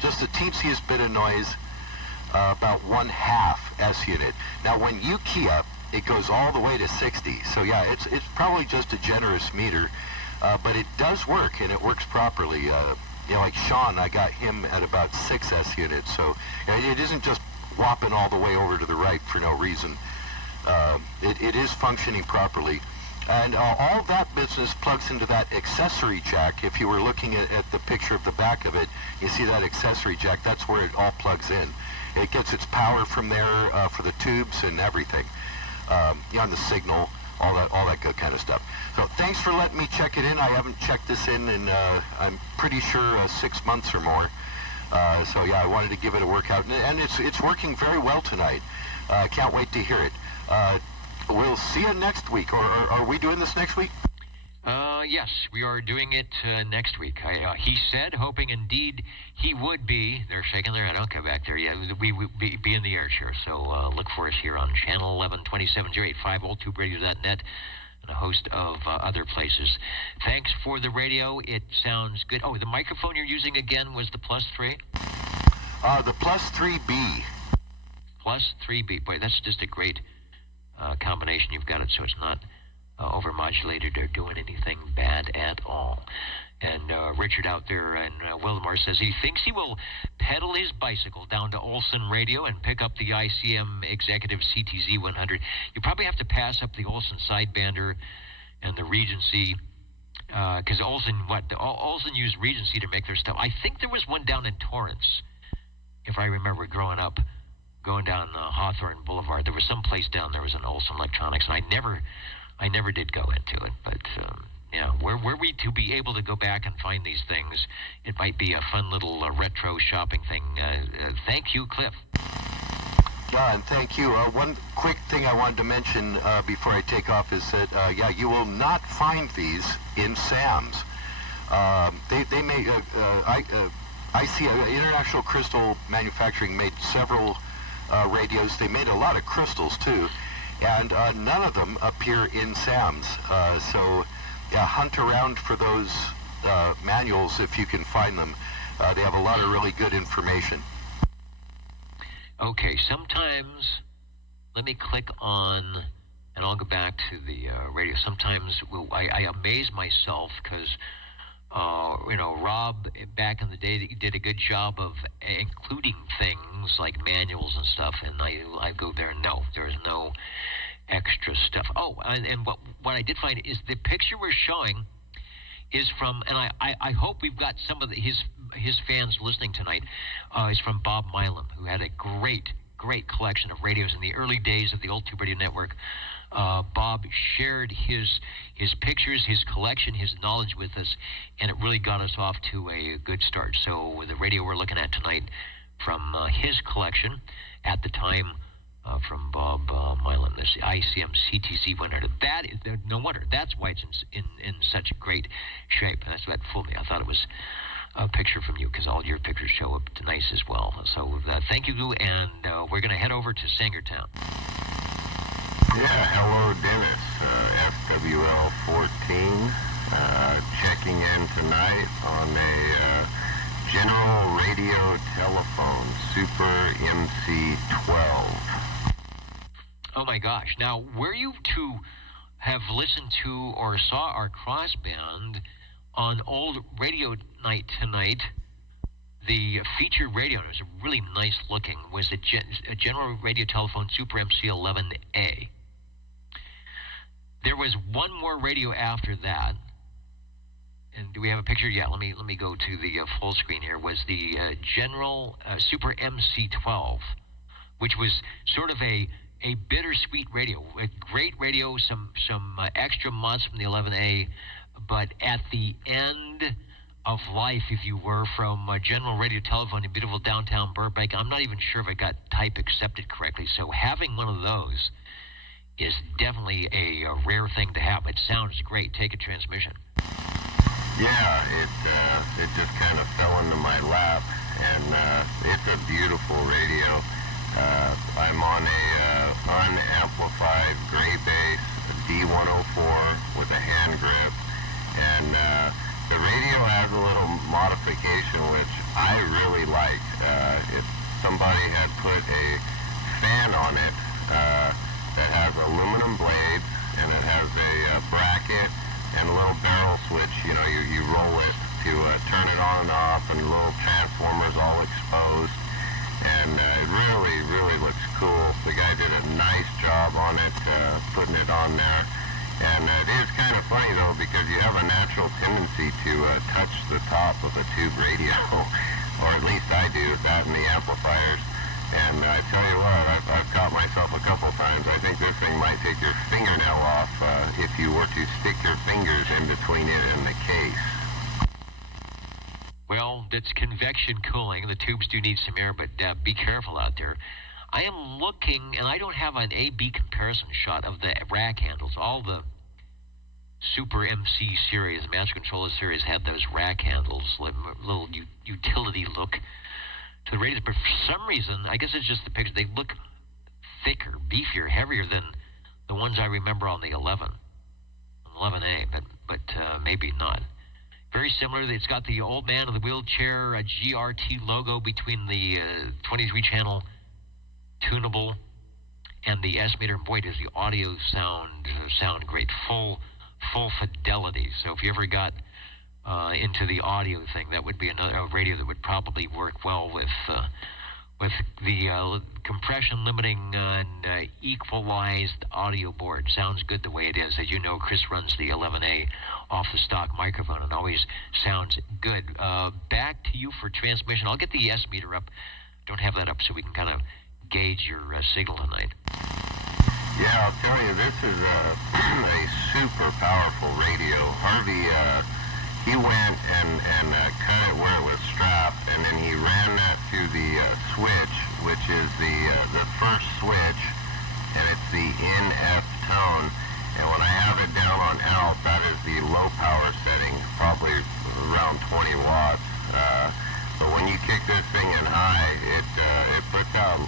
Just the teensiest bit of noise, about 1/2 S unit. Now when you key up, it goes all the way to 60. So yeah, it's probably just a generous meter, but it does work, and it works properly. Like Sean, I got him at about 6 S units, so it isn't just whopping all the way over to the right for no reason. It is functioning properly. And all that business plugs into that accessory jack. If you were looking at the picture of the back of it, you see that accessory jack. That's where it all plugs in. It gets its power from there for the tubes and everything. On the signal, all that good kind of stuff. So thanks for letting me check it in. I haven't checked this in I'm pretty sure 6 months or more. So yeah, I wanted to give it a workout, and it's working very well tonight. I can't wait to hear it. We'll see you next week, or are we doing this next week? Yes, we are doing it next week. He said, hoping indeed he would be. They're shaking their head. Don't come back there. Yeah, we would be in the air here. So look for us here on channel 11, 27085, oldtuberadio.net, and a host of other places. Thanks for the radio. It sounds good. Oh, the microphone you're using again was the +3? The +3B. +3B. Boy, that's just a great combination. You've got it so it's not overmodulated or doing anything bad at all. And Richard out there in Wilmore says he thinks he will pedal his bicycle down to Olson Radio and pick up the ICM Executive CTZ 100. You probably have to pass up the Olson Sidebander and the Regency, because Olson used Regency to make their stuff. I think there was one down in Torrance, if I remember growing up, going down Hawthorne Boulevard. There was some place down there was an Olson Electronics, and I never did go into it, but Yeah, were we to be able to go back and find these things, it might be a fun little retro shopping thing. Thank you, Cliff. And thank you. One quick thing I wanted to mention before I take off is that, you will not find these in Sam's. They made, International Crystal Manufacturing made several radios. They made a lot of crystals, too. And none of them appear in Sam's. So hunt around for those manuals if you can find them. They have a lot of really good information. Okay, sometimes, let me click on, and I'll go back to the radio. Sometimes I amaze myself because, Rob, back in the day, did a good job of including things like manuals and stuff, and I go there, no, there's no extra stuff. Oh, and what I did find is the picture we're showing is from, and I hope we've got some of his fans listening tonight, is from Bob Milam, who had a great collection of radios in the early days of the Old Tube Radio Network. Bob shared his pictures, his collection, his knowledge with us, and it really got us off to a good start. So the radio we're looking at tonight from his collection at the time, from Bob Milam, this ICM CTC 100. That is no wonder. That's why it's in such great shape. That's what fooled me. I thought it was a picture from you because all your pictures show up nice as well. So thank you, and we're going to head over to Sangertown. Yeah, hello, Dennis. FWL 14, checking in tonight on a General Radio Telephone Super MC 12. Oh my gosh. Now, were you to have listened to or saw our crossband on Old Radio Night tonight, the featured radio, it was really nice looking, was a General Radio Telephone Super MC 11A. There was one more radio after that. And do we have a picture? Yeah, let me go to the full screen here. Was the General Super MC 12, which was sort of a bittersweet radio, a great radio, some extra mods from the 11A, but at the end of life, if you were, from General Radio Telephone in beautiful downtown Burbank, I'm not even sure if I got type accepted correctly. So having one of those is definitely a rare thing to have. It sounds great. Take a transmission. Yeah, it just kind of fell into my lap, and it's a beautiful radio. I'm on a unamplified gray bass D104 with a hand grip, and the radio has a little modification which I really like. Somebody had put a fan on it that has aluminum blades, and it has a bracket and a little barrel switch. You roll it to turn it on and off, and little transformers all exposed. And it really, really looks cool. The guy did a nice job on it, putting it on there. And it is kind of funny, though, because you have a natural tendency to touch the top of a tube radio, or at least I do, that and the amplifiers. And I tell you what, I've caught myself a couple times. I think this thing might take your fingernail off if you were to stick your fingers in between it and the case. Well, that's convection cooling. The tubes do need some air, but be careful out there. I am looking, and I don't have an A-B comparison shot of the rack handles. All the Super MC series, the Master Controller series, had those rack handles, little utility look to the radios. But for some reason, I guess it's just the picture, they look thicker, beefier, heavier than the ones I remember on the 11A, but maybe not. Very similar. It's got the old man in the wheelchair, a GRT logo between the 23-channel tunable and the S-meter. Boy, does the audio sound great. Full fidelity. So if you ever got into the audio thing, that would be a radio that would probably work well with the compression limiting and equalized audio board. Sounds good the way it is. As you know, Chris runs the 11A off the stock microphone and always sounds good. Back to you for transmission. I'll get the S meter up. Don't have that up so we can kind of gauge your signal tonight. Yeah, I'll tell you, this is a super powerful radio. Harvey, he went and cut it where it was strapped, and then he ran that through the switch, which is the first switch, and it's the in-F tone. And when I have it down on out, that is the low power setting, probably around 20 watts. But when you kick this thing in high, it puts out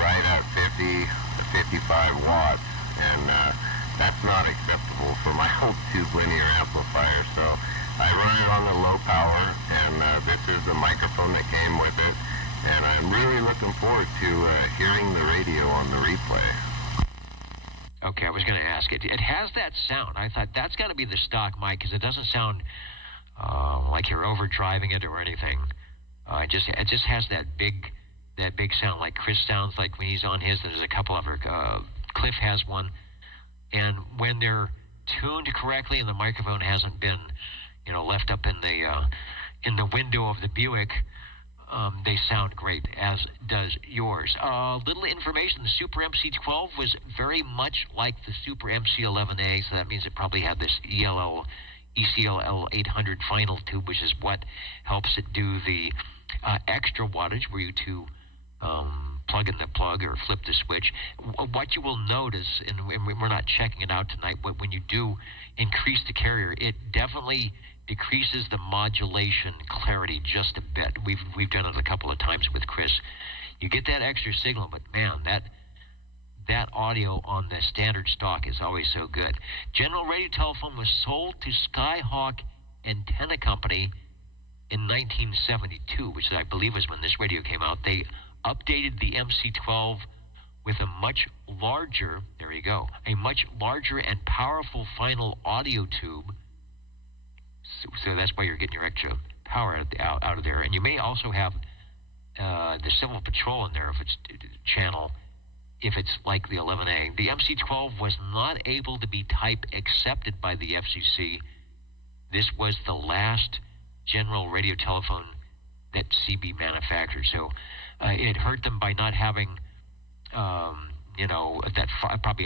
right at 50 to 55 watts, and that's not acceptable for my old tube linear amplifier. So I run it on the low power, and this is the microphone that came with it, and I'm really looking forward to hearing the radio on the replay. Okay, I was going to ask it. It has that sound. I thought that's got to be the stock mic because it doesn't sound like you're overdriving it or anything. It just has that big sound like Chris sounds like when he's on his. There's a couple of Cliff has one, and when they're tuned correctly and the microphone hasn't been, left up in the window of the Buick, they sound great, as does yours. Little information, the Super MC12 was very much like the Super MC11A, so that means it probably had this ECLL 800 final tube, which is what helps it do the extra wattage where you plug in the plug or flip the switch. What you will notice, and we're not checking it out tonight, but when you do increase the carrier, it definitely decreases the modulation clarity just a bit. We've done it a couple of times with Chris. You get that extra signal, but man, that audio on the standard stock is always so good. General Radio Telephone was sold to Skyhawk Antenna Company in 1972, which I believe was when this radio came out. They updated the MC12 with a much larger, a much larger and powerful final audio tube. So that's why you're getting your extra power out of there. And you may also have the Civil Patrol in there if it's channel, if it's like the 11A. The MC12 was not able to be type accepted by the FCC. This was the last general radio telephone that CB manufactured. So it hurt them by not having, probably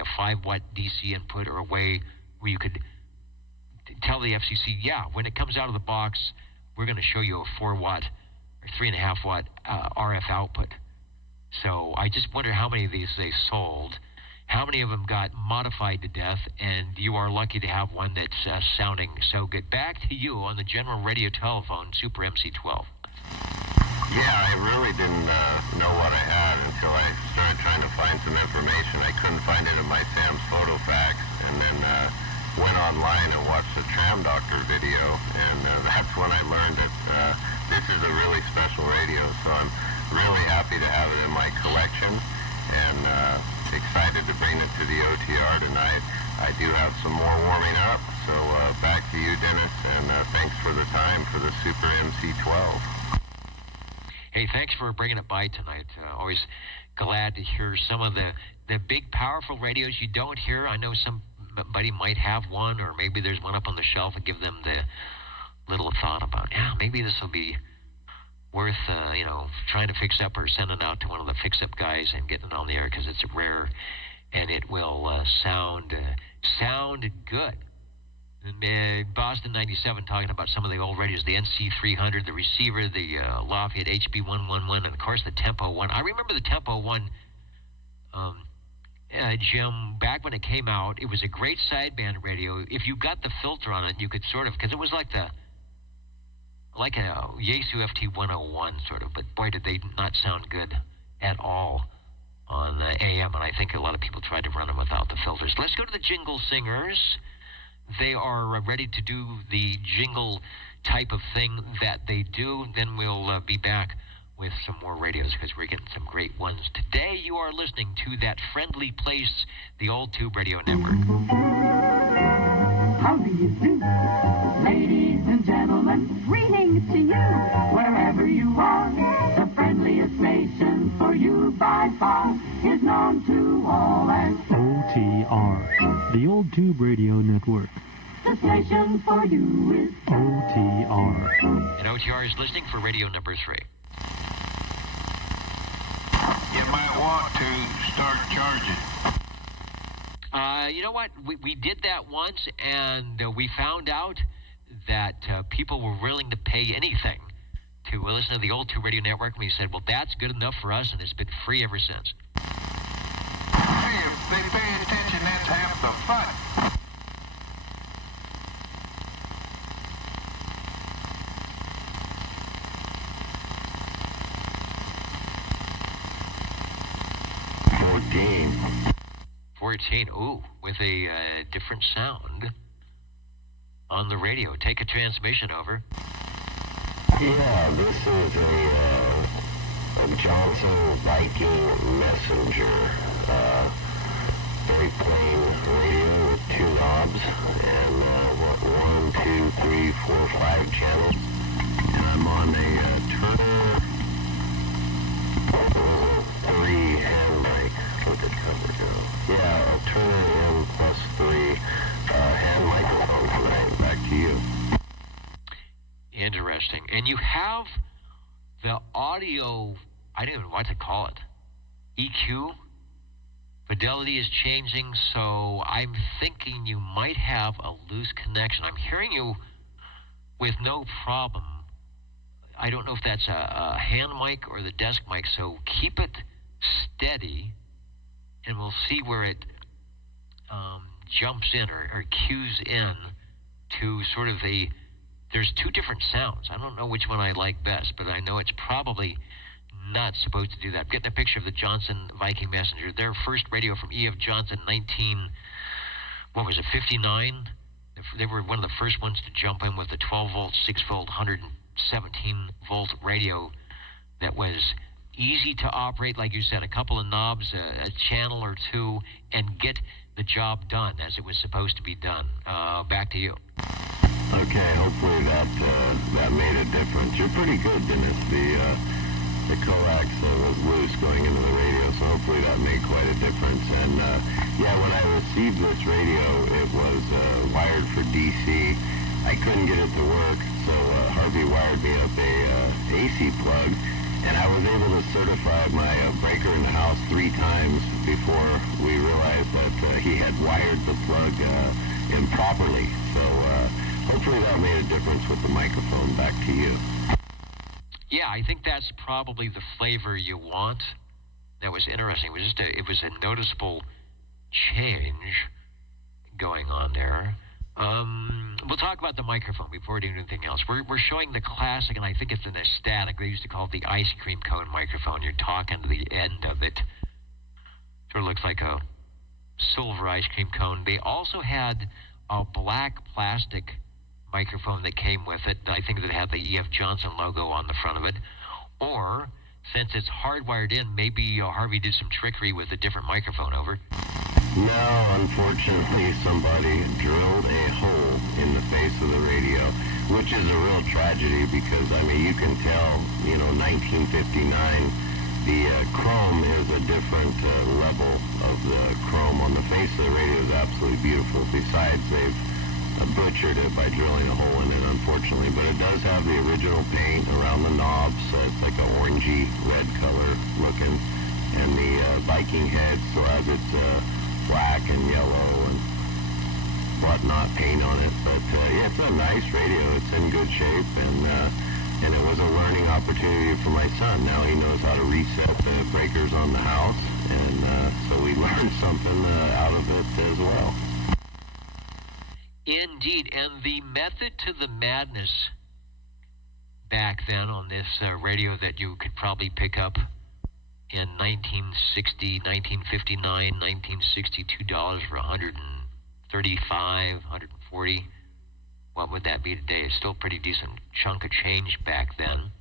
a 5-watt DC input or a way where you could tell the FCC, when it comes out of the box, we're going to show you a 4-watt or 3.5-watt RF output. So I just wonder how many of these they sold, how many of them got modified to death, and you are lucky to have one that's sounding so good. Back to you on the General Radio Telephone Super MC12. Yeah, I really didn't know what I had until I started trying to find some information. I couldn't find it in my Sam's photo fax, and then went online and watched the Tram Doctor video, and that's when I learned that this is a really special radio. So I'm really happy to have it in my collection, and excited to bring it to the OTR tonight. I do have some more warming up, so back to you, Dennis, and thanks for the time for the Super MC12. Hey, thanks for bringing it by tonight. Always glad to hear some of the big, powerful radios you don't hear. I know somebody might have one, or maybe there's one up on the shelf, and give them the little thought about, maybe this will be worth, trying to fix up or sending out to one of the fix-up guys and getting it on the air because it's rare and it will sound good. Boston 97 talking about some of the old radios, the NC300, the receiver, the Lafayette HB111, and of course the Tempo 1. I remember the Tempo 1, Jim, back when it came out. It was a great sideband radio. If you got the filter on it, you could sort of, because it was like a Yaesu FT101 sort of, but boy, did they not sound good at all on the AM, and I think a lot of people tried to run them without the filters. Let's go to the Jingle Singers. They are ready to do the jingle type of thing that they do. Then we'll be back with some more radios because we're getting some great ones. Today you are listening to that friendly place, the Old Tube Radio Network. How do you do? Ladies and gentlemen, greetings to you. Wherever you are, the friendliest station for you by far is known to all as OTR, the Old Tube Radio Network. The station for you is OTR. And OTR is listening for radio number 3. You might want to start charging. You know what? We did that once, and we found out that people were willing to pay anything to listen to the old 2 Radio Network, and we said, well, that's good enough for us, and it's been free ever since. Hey, if they pay attention, that's half the fun. Ooh, with a different sound on the radio. Take a transmission over. Yeah, this is a Johnson Viking Messenger. Very plain radio with 2 knobs and 1, 2, 3, 4, 5 channels. And I'm on a Turner 3 hand mic. Look at cover go. Yeah, a Turner M+3 hand microphone tonight. Back to you. Interesting. And you have the audio, I don't even know what to call it, EQ? Fidelity is changing, so I'm thinking you might have a loose connection. I'm hearing you with no problem. I don't know if that's a hand mic or the desk mic, so keep it steady, and we'll see where it jumps in or cues in to sort of there's 2 different sounds. I don't know which one I like best, but I know it's probably not supposed to do that. I'm getting a picture of the Johnson Viking Messenger. Their first radio from E.F. Johnson, 59? They were one of the first ones to jump in with a 12-volt, 6-volt, 117-volt radio that was easy to operate, like you said, a couple of knobs, a channel or 2, and get the job done as it was supposed to be done. Back to you. Okay, hopefully that made a difference. You're pretty good, Dennis. The coax was loose going into the radio, so hopefully that made quite a difference. And yeah, when I received this radio, it was wired for DC. I couldn't get it to work, so Harvey wired me up a AC plug, and I was able to certify my breaker in the house 3 times before we realized that he had wired the plug improperly. So hopefully that made a difference with the microphone. Back to you. Yeah, I think that's probably the flavor you want. That was interesting. It was a noticeable change going on there. We'll talk about the microphone before we do anything else. We're showing the classic, and I think it's an static. They used to call it the ice cream cone microphone. You're talking to the end of it. Sort of looks like a silver ice cream cone. They also had a black plastic microphone that came with it. I think that had the E.F. Johnson logo on the front of it. Or, since it's hardwired in, maybe Harvey did some trickery with a different microphone over. No, unfortunately, somebody drilled a hole in the face of the radio, which is a real tragedy because, I mean, you can tell, 1959, the chrome is a different level of the chrome on the face of the radio is absolutely beautiful. Besides, they've butchered it by drilling a hole in it, unfortunately, but it does have the original paint around the knobs. It's like an orangey red color looking, and the Viking head still has its black and yellow and whatnot paint on it. But yeah, it's a nice radio. It's in good shape, and it was a learning opportunity for my son. Now he knows how to reset the breakers on the house, and so we learned something out of it as well. Indeed, and the method to the madness back then on this radio that you could probably pick up in 1960, 1959, 1960, $2 for 135, 140. What would that be today? It's still a pretty decent chunk of change back then.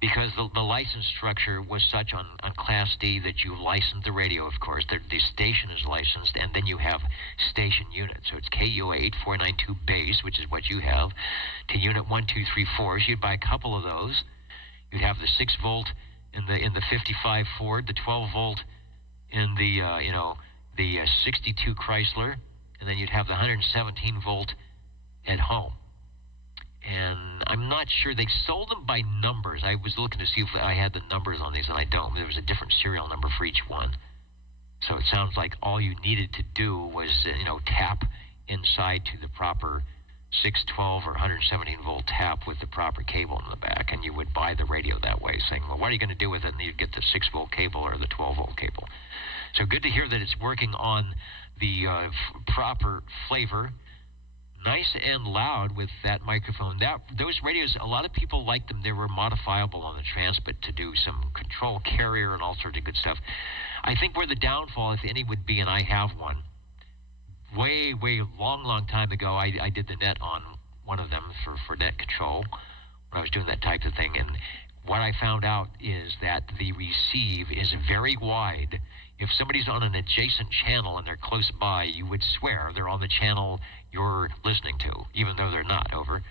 Because the license structure was such on Class D that you licensed the radio, of course. The station is licensed, and then you have station units. So it's KUA 8492 base, which is what you have, to unit 1234. So you'd buy a couple of those. You'd have the 6-volt in the 55 Ford, the 12-volt in the 62 Chrysler, and then you'd have the 117-volt at home. And I'm not sure. They sold them by numbers. I was looking to see if I had the numbers on these, and I don't. There was a different serial number for each one. So it sounds like all you needed to do was, tap inside to the proper 612 or 117 volt tap with the proper cable in the back, and you would buy the radio that way, saying, well, what are you going to do with it? And you'd get the 6 volt cable or the 12 volt cable. So good to hear that it's working on the proper flavor. Nice and loud with that microphone. Those radios, a lot of people liked them. They were modifiable on the transmit to do some control carrier and all sorts of good stuff. I think where the downfall, if any, would be, and I have one, way, long time ago, I did the net on one of them for net control when I was doing that type of thing. And what I found out is that the receive is very wide. If somebody's on an adjacent channel and they're close by, you would swear they're on the channel you're listening to, even though they're not. Over.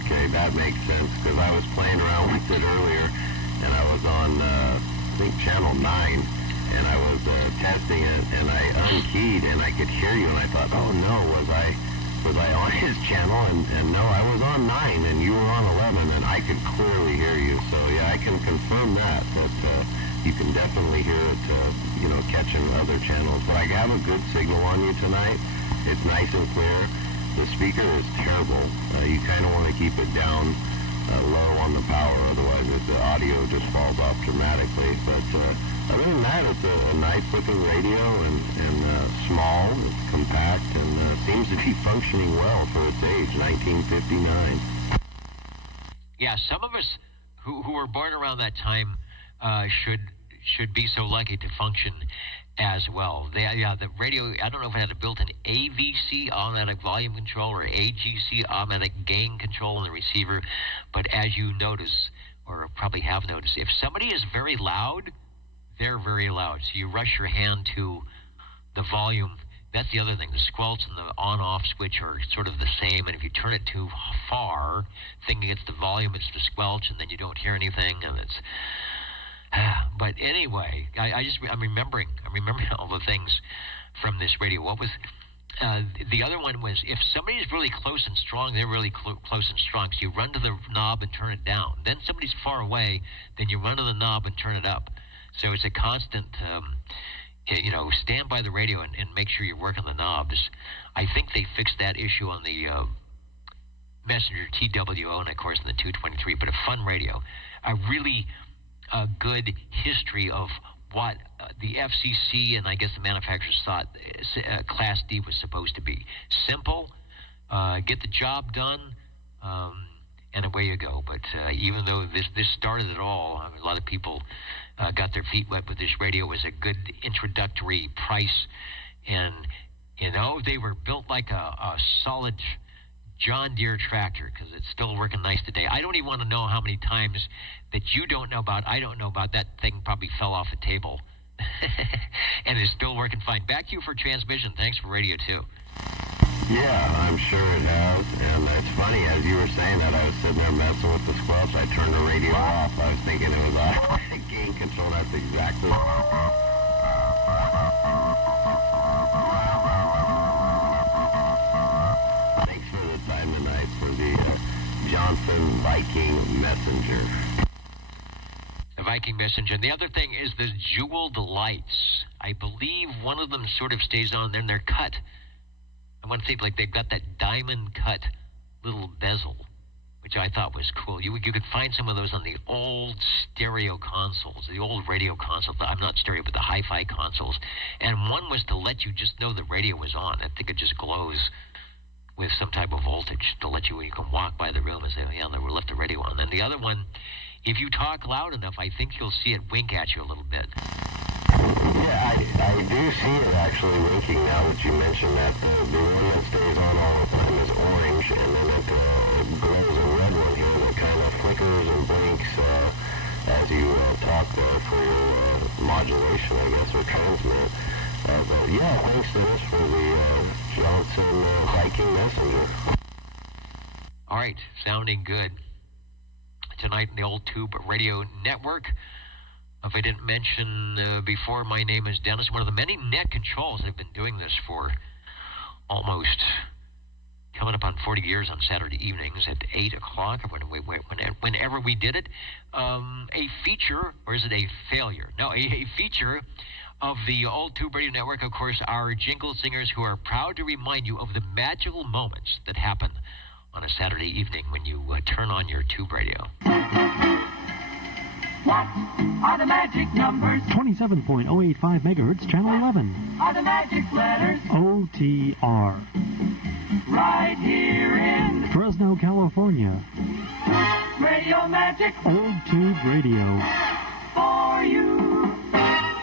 Okay, that makes sense, because I was playing around with it earlier, and I was on, I think, channel 9, and I was testing it, and I unkeyed, and I could hear you, and I thought, oh no, was I on his channel? And no, I was on 9, and you were on 11, and I could clearly hear you. So yeah, I can confirm that you can definitely hear it, catching other channels. But I have a good signal on you tonight. It's nice and clear. The speaker is terrible. You kind of want to keep it down low on the power, otherwise the audio just falls off dramatically. But other than that, it's a nice-looking radio and small, it's compact, and seems to be functioning well for its age, 1959. Yeah, some of us who were born around that time should be so lucky to function as well. The radio, I don't know if it had a built-in AVC, automatic volume control, or AGC, automatic gain control in the receiver, but as you notice, or probably have noticed, if somebody is very loud, they're very loud. So you rush your hand to the volume. That's the other thing. The squelch and the on-off switch are sort of the same, and if you turn it too far, thinking it's the volume, it's the squelch, and then you don't hear anything, and it's... But anyway, I'm remembering all the things from this radio. What was the other one was, if somebody is really close and strong, they're really close and strong. So you run to the knob and turn it down. Then somebody's far away, then you run to the knob and turn it up. So it's a constant, stand by the radio and make sure you're working the knobs. I think they fixed that issue on the Messenger TWO and, of course, in the 223, but a fun radio. A really good history of what the FCC and I guess the manufacturers thought Class D was supposed to be. Simple, get the job done, and away you go. But even though this started it all, a lot of people got their feet wet with this radio. It was a good introductory price, and they were built like a solid John Deere tractor, because it's still working nice today. I don't even want to know how many times that you don't know about, I don't know about. That thing probably fell off a table and is still working fine. Back to you for transmission. Thanks for radio too. Yeah, I'm sure it has. And it's funny, as you were saying that, I was sitting there messing with the squelch. I turned the radio off. I was thinking it was automatic gain control. That's exactly for the Johnson Viking Messenger. The Viking Messenger. And the other thing is the jeweled lights. I believe one of them sort of stays on, then they're cut. I want to say like they've got that diamond cut little bezel, which I thought was cool. You could find some of those on the old stereo consoles, the old radio consoles. I'm not stereo, but the hi-fi consoles. And one was to let you just know the radio was on. I think it just glows with some type of voltage to let you can walk by the room and say, oh, yeah, we left the radio on. And the other one, if you talk loud enough, I think you'll see it wink at you a little bit. Yeah, I do see it actually winking now that you mentioned that. The one that stays on all the time is orange, and then it glows a red one here that kind of flickers and blinks as you talk there for your modulation, I guess, or transmit. But yeah, thanks to this for the Johnson Viking Messenger. All right, sounding good. Tonight in the old Tube Radio Network. If I didn't mention before, my name is Dennis. One of the many net controls. I've been doing this for almost coming up on 40 years on Saturday evenings at 8 o'clock, or whenever we did it. A feature, or is it a failure? No, a feature of the Old Tube Radio Network, of course, our jingle singers who are proud to remind you of the magical moments that happen on a Saturday evening when you turn on your tube radio. What are the magic numbers? 27.085 megahertz, channel 11. Are the magic letters? OTR. Right here in Fresno, California. Radio Magic. Old Tube Radio. For you.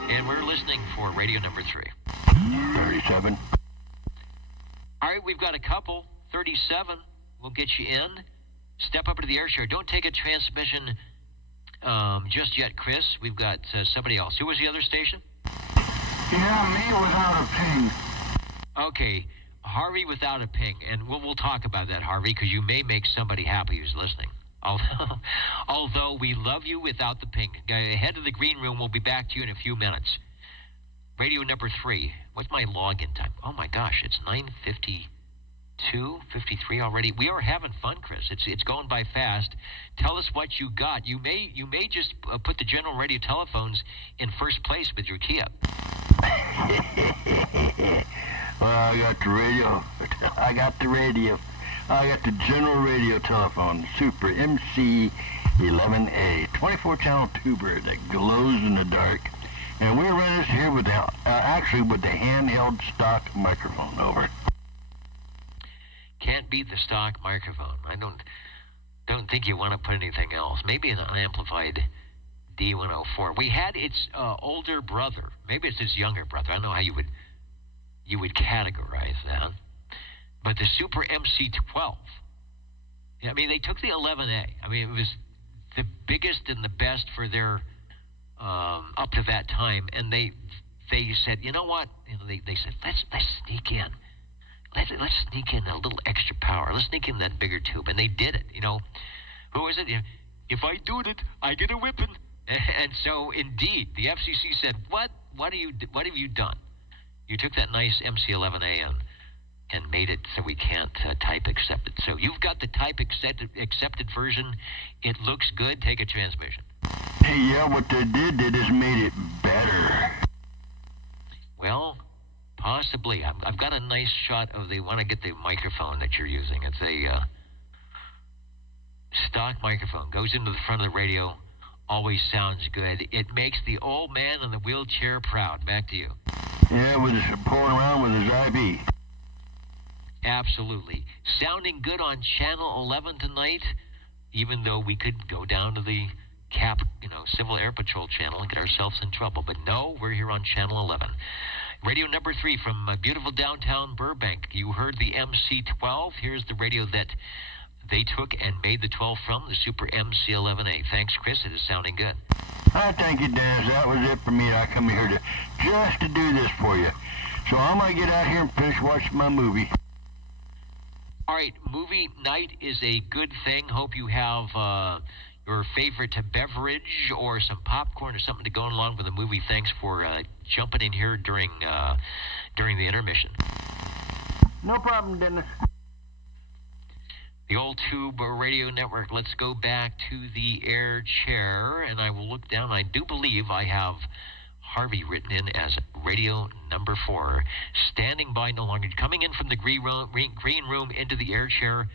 And we're listening for radio number 3. 37. All right, we've got a couple. 37. We'll get you in. Step up to the air share. Don't take a transmission just yet, Chris. We've got somebody else. Who was the other station? Yeah, me without a ping. Okay, Harvey without a ping. And we'll talk about that, Harvey, because you may make somebody happy who's listening. Although we love you without the ping. Head to the green room. We'll be back to you in a few minutes. Radio number 3. What's my login time? Oh, my gosh, it's 9:52, 53 already. We are having fun, Chris. It's going by fast. Tell us what you got. You may just put the general radio telephones in first place with your Kia. Well, I got the radio. I got the general radio telephone, Super MC11A, 24-channel tuber that glows in the dark. And we're running this here with the handheld stock microphone. Over. Can't beat the stock microphone. I don't think you want to put anything else. Maybe an unamplified D104. We had its older brother. Maybe it's its younger brother. I don't know how you would categorize that. But the Super MC12. I mean, they took the 11A. I mean, it was the biggest and the best for their up to that time. And they said, you know what? You know, they said, let's sneak in. Let's sneak in a little extra power. Let's sneak in that bigger tube. And they did it, you know. Who was it? If I do it, I get a whipping. And so, indeed, the FCC said, what have you done? You took that nice MC11A and made it so we can't type accepted. So you've got the type accepted version. It looks good. Take a transmission. Hey, yeah, what they just made it better. Well, possibly. I've got a nice shot of the, want to get the microphone that you're using. It's a stock microphone. Goes into the front of the radio. Always sounds good. It makes the old man in the wheelchair proud. Back to you. Yeah, with pulling around with his IV. Absolutely. Sounding good on Channel 11 tonight, even though we could go down to the Civil Air Patrol channel and get ourselves in trouble. But no, we're here on Channel 11. Radio number 3 from beautiful downtown Burbank. You heard the MC12. Here's the radio that they took and made the 12 from, the Super MC11A. Thanks, Chris. It is sounding good. Thank you, Dennis. That was it for me. I come here just to do this for you. So I'm going to get out here and finish watching my movie. All right, movie night is a good thing. Hope you have your favorite beverage or some popcorn or something to go along with the movie. Thanks for jumping in here during the intermission. No problem, Dennis. The Old Tube Radio Network. Let's go back to the air chair, and I will look down. I do believe I have Harvey written in as radio number 4. Standing by no longer. Coming in from the green room into the air chair.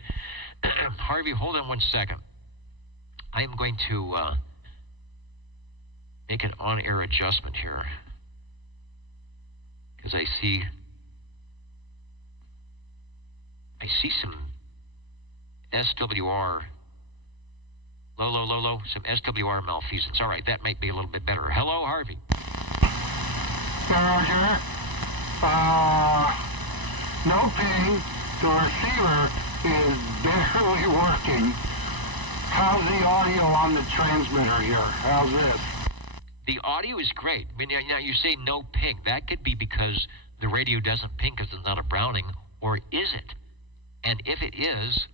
Harvey, hold on one second. I am going to make an on-air adjustment here. Because I see some SWR, low, some SWR malfeasance. All right, that might be a little bit better. Hello, Harvey. Roger. No ping. The receiver is barely working. How's the audio on the transmitter here? How's this? The audio is great. I mean, now you say no ping. That could be because the radio doesn't ping because it's not a Browning, or is it? And if it is,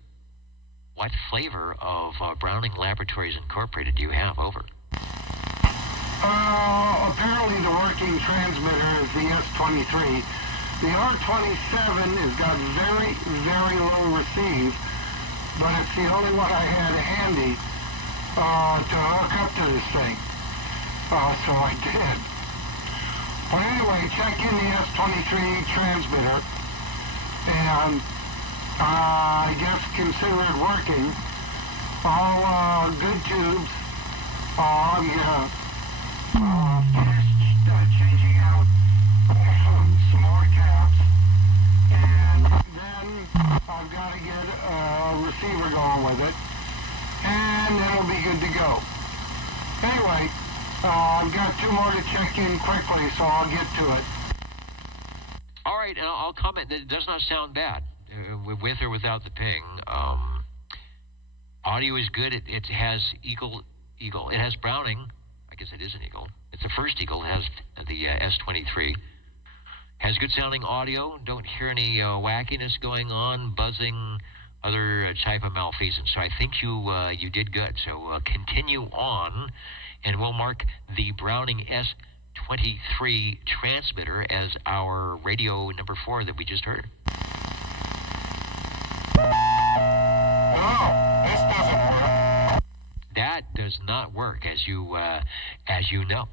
what flavor of Browning Laboratories Incorporated do you have? Over. Apparently the working transmitter is the S23. The R27 has got very, very low receive, but it's the only one I had handy to hook up to this thing. So I did. But anyway, check in the S23 transmitter, and I guess consider it working. All good tubes on. First, changing out some more caps, and then I've got to get a receiver going with it, and then it'll be good to go. Anyway, I've got 2 more to check in quickly, so I'll get to it. All right, and I'll comment that it does not sound bad, with or without the ping. Audio is good. It has Eagle. It has Browning. I guess it is an Eagle. It's the first Eagle. It has the S23. Has good sounding audio. Don't hear any wackiness going on, buzzing, other type of malfeasance. So I think you did good. So continue on, and we'll mark the Browning S23 transmitter as our radio number 4 that we just heard. This doesn't work. That does not work, as you know.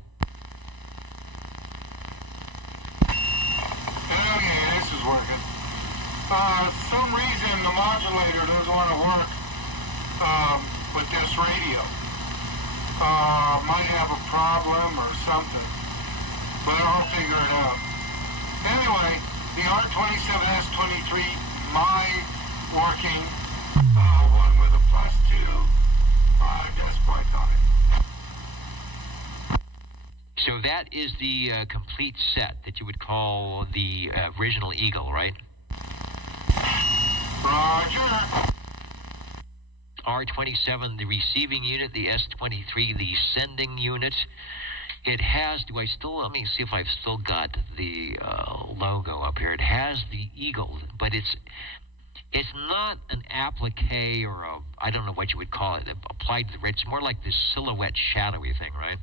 Okay, this is working. Some reason the modulator doesn't want to work with this radio. Might have a problem or something, but I'll figure it out. Anyway, the R27S23, my working one with a +2 desk points on it. So that is the complete set that you would call the original Eagle, right? Roger. R27, the receiving unit, the S23, the sending unit. It has, let me see if I've still got the logo up here. It has the Eagle, but it's not an applique or I don't know what you would call it, applied to the red. It's more like this silhouette shadowy thing, right?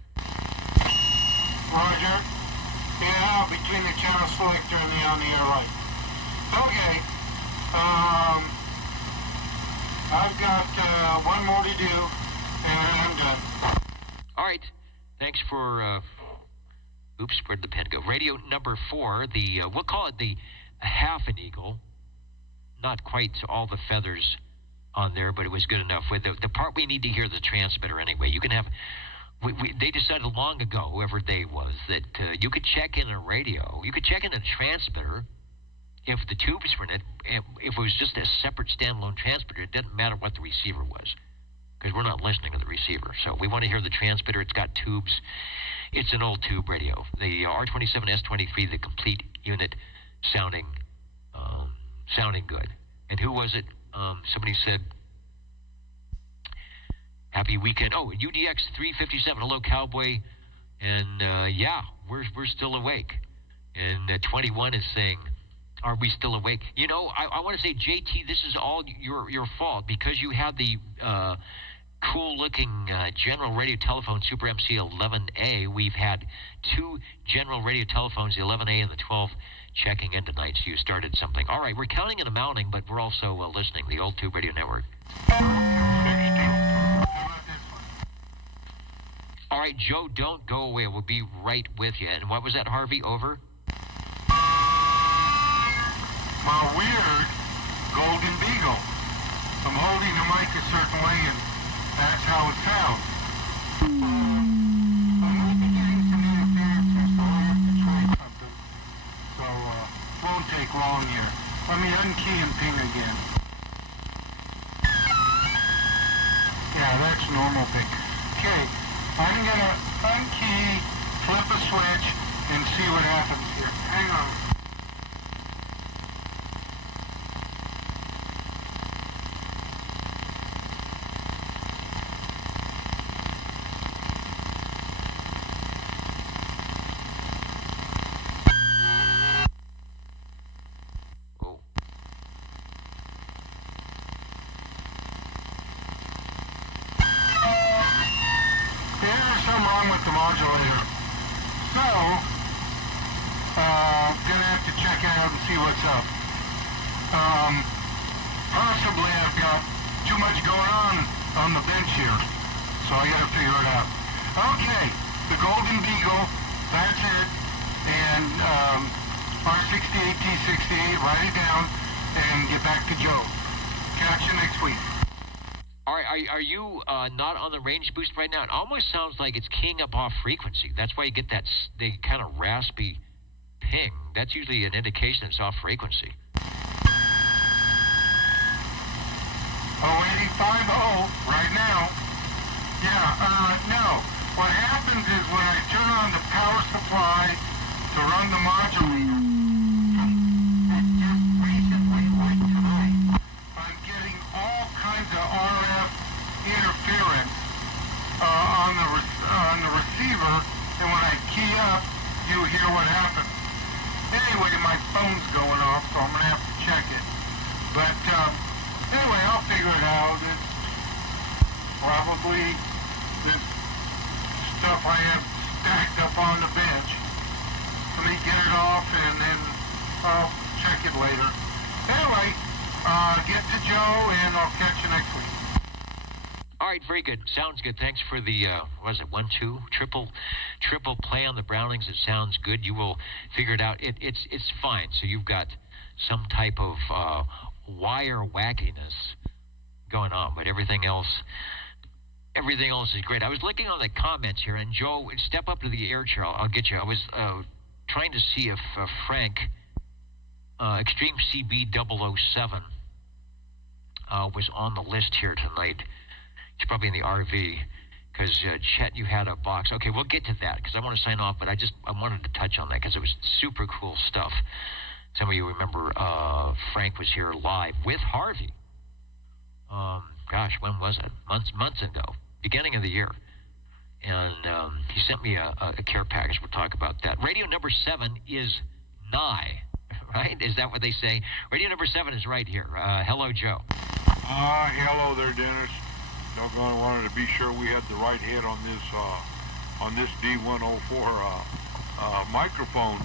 Roger. Yeah, between the channel selector and the on-the-air light. Okay. I've got 1 more to do, and then I'm done. All right. Thanks for, oops, where'd the pen go? Radio number 4, we'll call it the half an Eagle. Not quite all the feathers on there, but it was good enough. With the part we need to hear the transmitter anyway. You can have, they decided long ago, whoever they was, that you could check in a radio, you could check in a transmitter if the tubes were in it. If it was just a separate standalone transmitter, it didn't matter what the receiver was, because we're not listening to the receiver. So we want to hear the transmitter. It's got tubes. It's an old tube radio. The R27S23, the complete unit, sounding good. And who was it? Somebody said, happy weekend. Oh, UDX 357, hello, Cowboy. And yeah, we're still awake. And 21 is saying, are we still awake? You know, I want to say, JT, this is all your fault, because you had the cool-looking general radio telephone, Super MC 11A. We've had 2 general radio telephones, the 11A and the 12, checking in tonight, so you started something. All right, we're counting and amounting, but we're also listening, the Old Tube Radio Network. All right, Joe, don't go away. We'll be right with you. And what was that, Harvey? Over? My weird golden beagle. I'm holding the mic a certain way, and that's how it sounds. I might be getting some interference here, so I have to try something. So, won't take long here. Let me unkey and ping again. Yeah, that's normal ping. Okay, I'm gonna unkey, flip a switch, and see what happens here. Hang on. Possibly I've got too much going on the bench here, so I gotta figure it out. Okay, the Golden Beagle, that's it, and R68T68, write it down, and get back to Joe. Catch you next week. All right, are you not on the range boost right now? It almost sounds like it's keying up off frequency. That's why you get that the kind of raspy ping. That's usually an indication it's off frequency. 08050 right now. Yeah, no. What happens is when I turn on the power supply to run the modulator, just recently, like tonight, I'm getting all kinds of RF interference on the receiver, and when I key up, you hear what happens. Anyway, my phone's going off, so I'm going to have to check it. But anyway, I'll figure it out. It's probably this stuff I have stacked up on the bench. Let me get it off, and then I'll check it later. Anyway, get to Joe, and I'll catch you next week. All right, very good. Sounds good. Thanks for the, what is it, 1-2? Triple play on the Brownings. It sounds good. You will figure it out. It's fine. So you've got some type of wire wackiness going on, but everything else is great. I was looking on the comments here, and Joe, step up to the air chair. I'll get you. I was trying to see if Frank, Extreme CB 007, was on the list here tonight. He's probably in the RV, because Chet, you had a box. Okay, we'll get to that, because I want to sign off, but I wanted to touch on that, because it was super cool stuff. Some of you remember Frank was here live with Harvey. Gosh, when was it? Months ago, beginning of the year. And he sent me a care package. We'll talk about that. Radio number 7 is nigh, right? Is that what they say? Radio number 7 is right here. Hello, Joe. Hello there, Dennis. Doggone, I wanted to be sure we had the right head on this D104 microphone.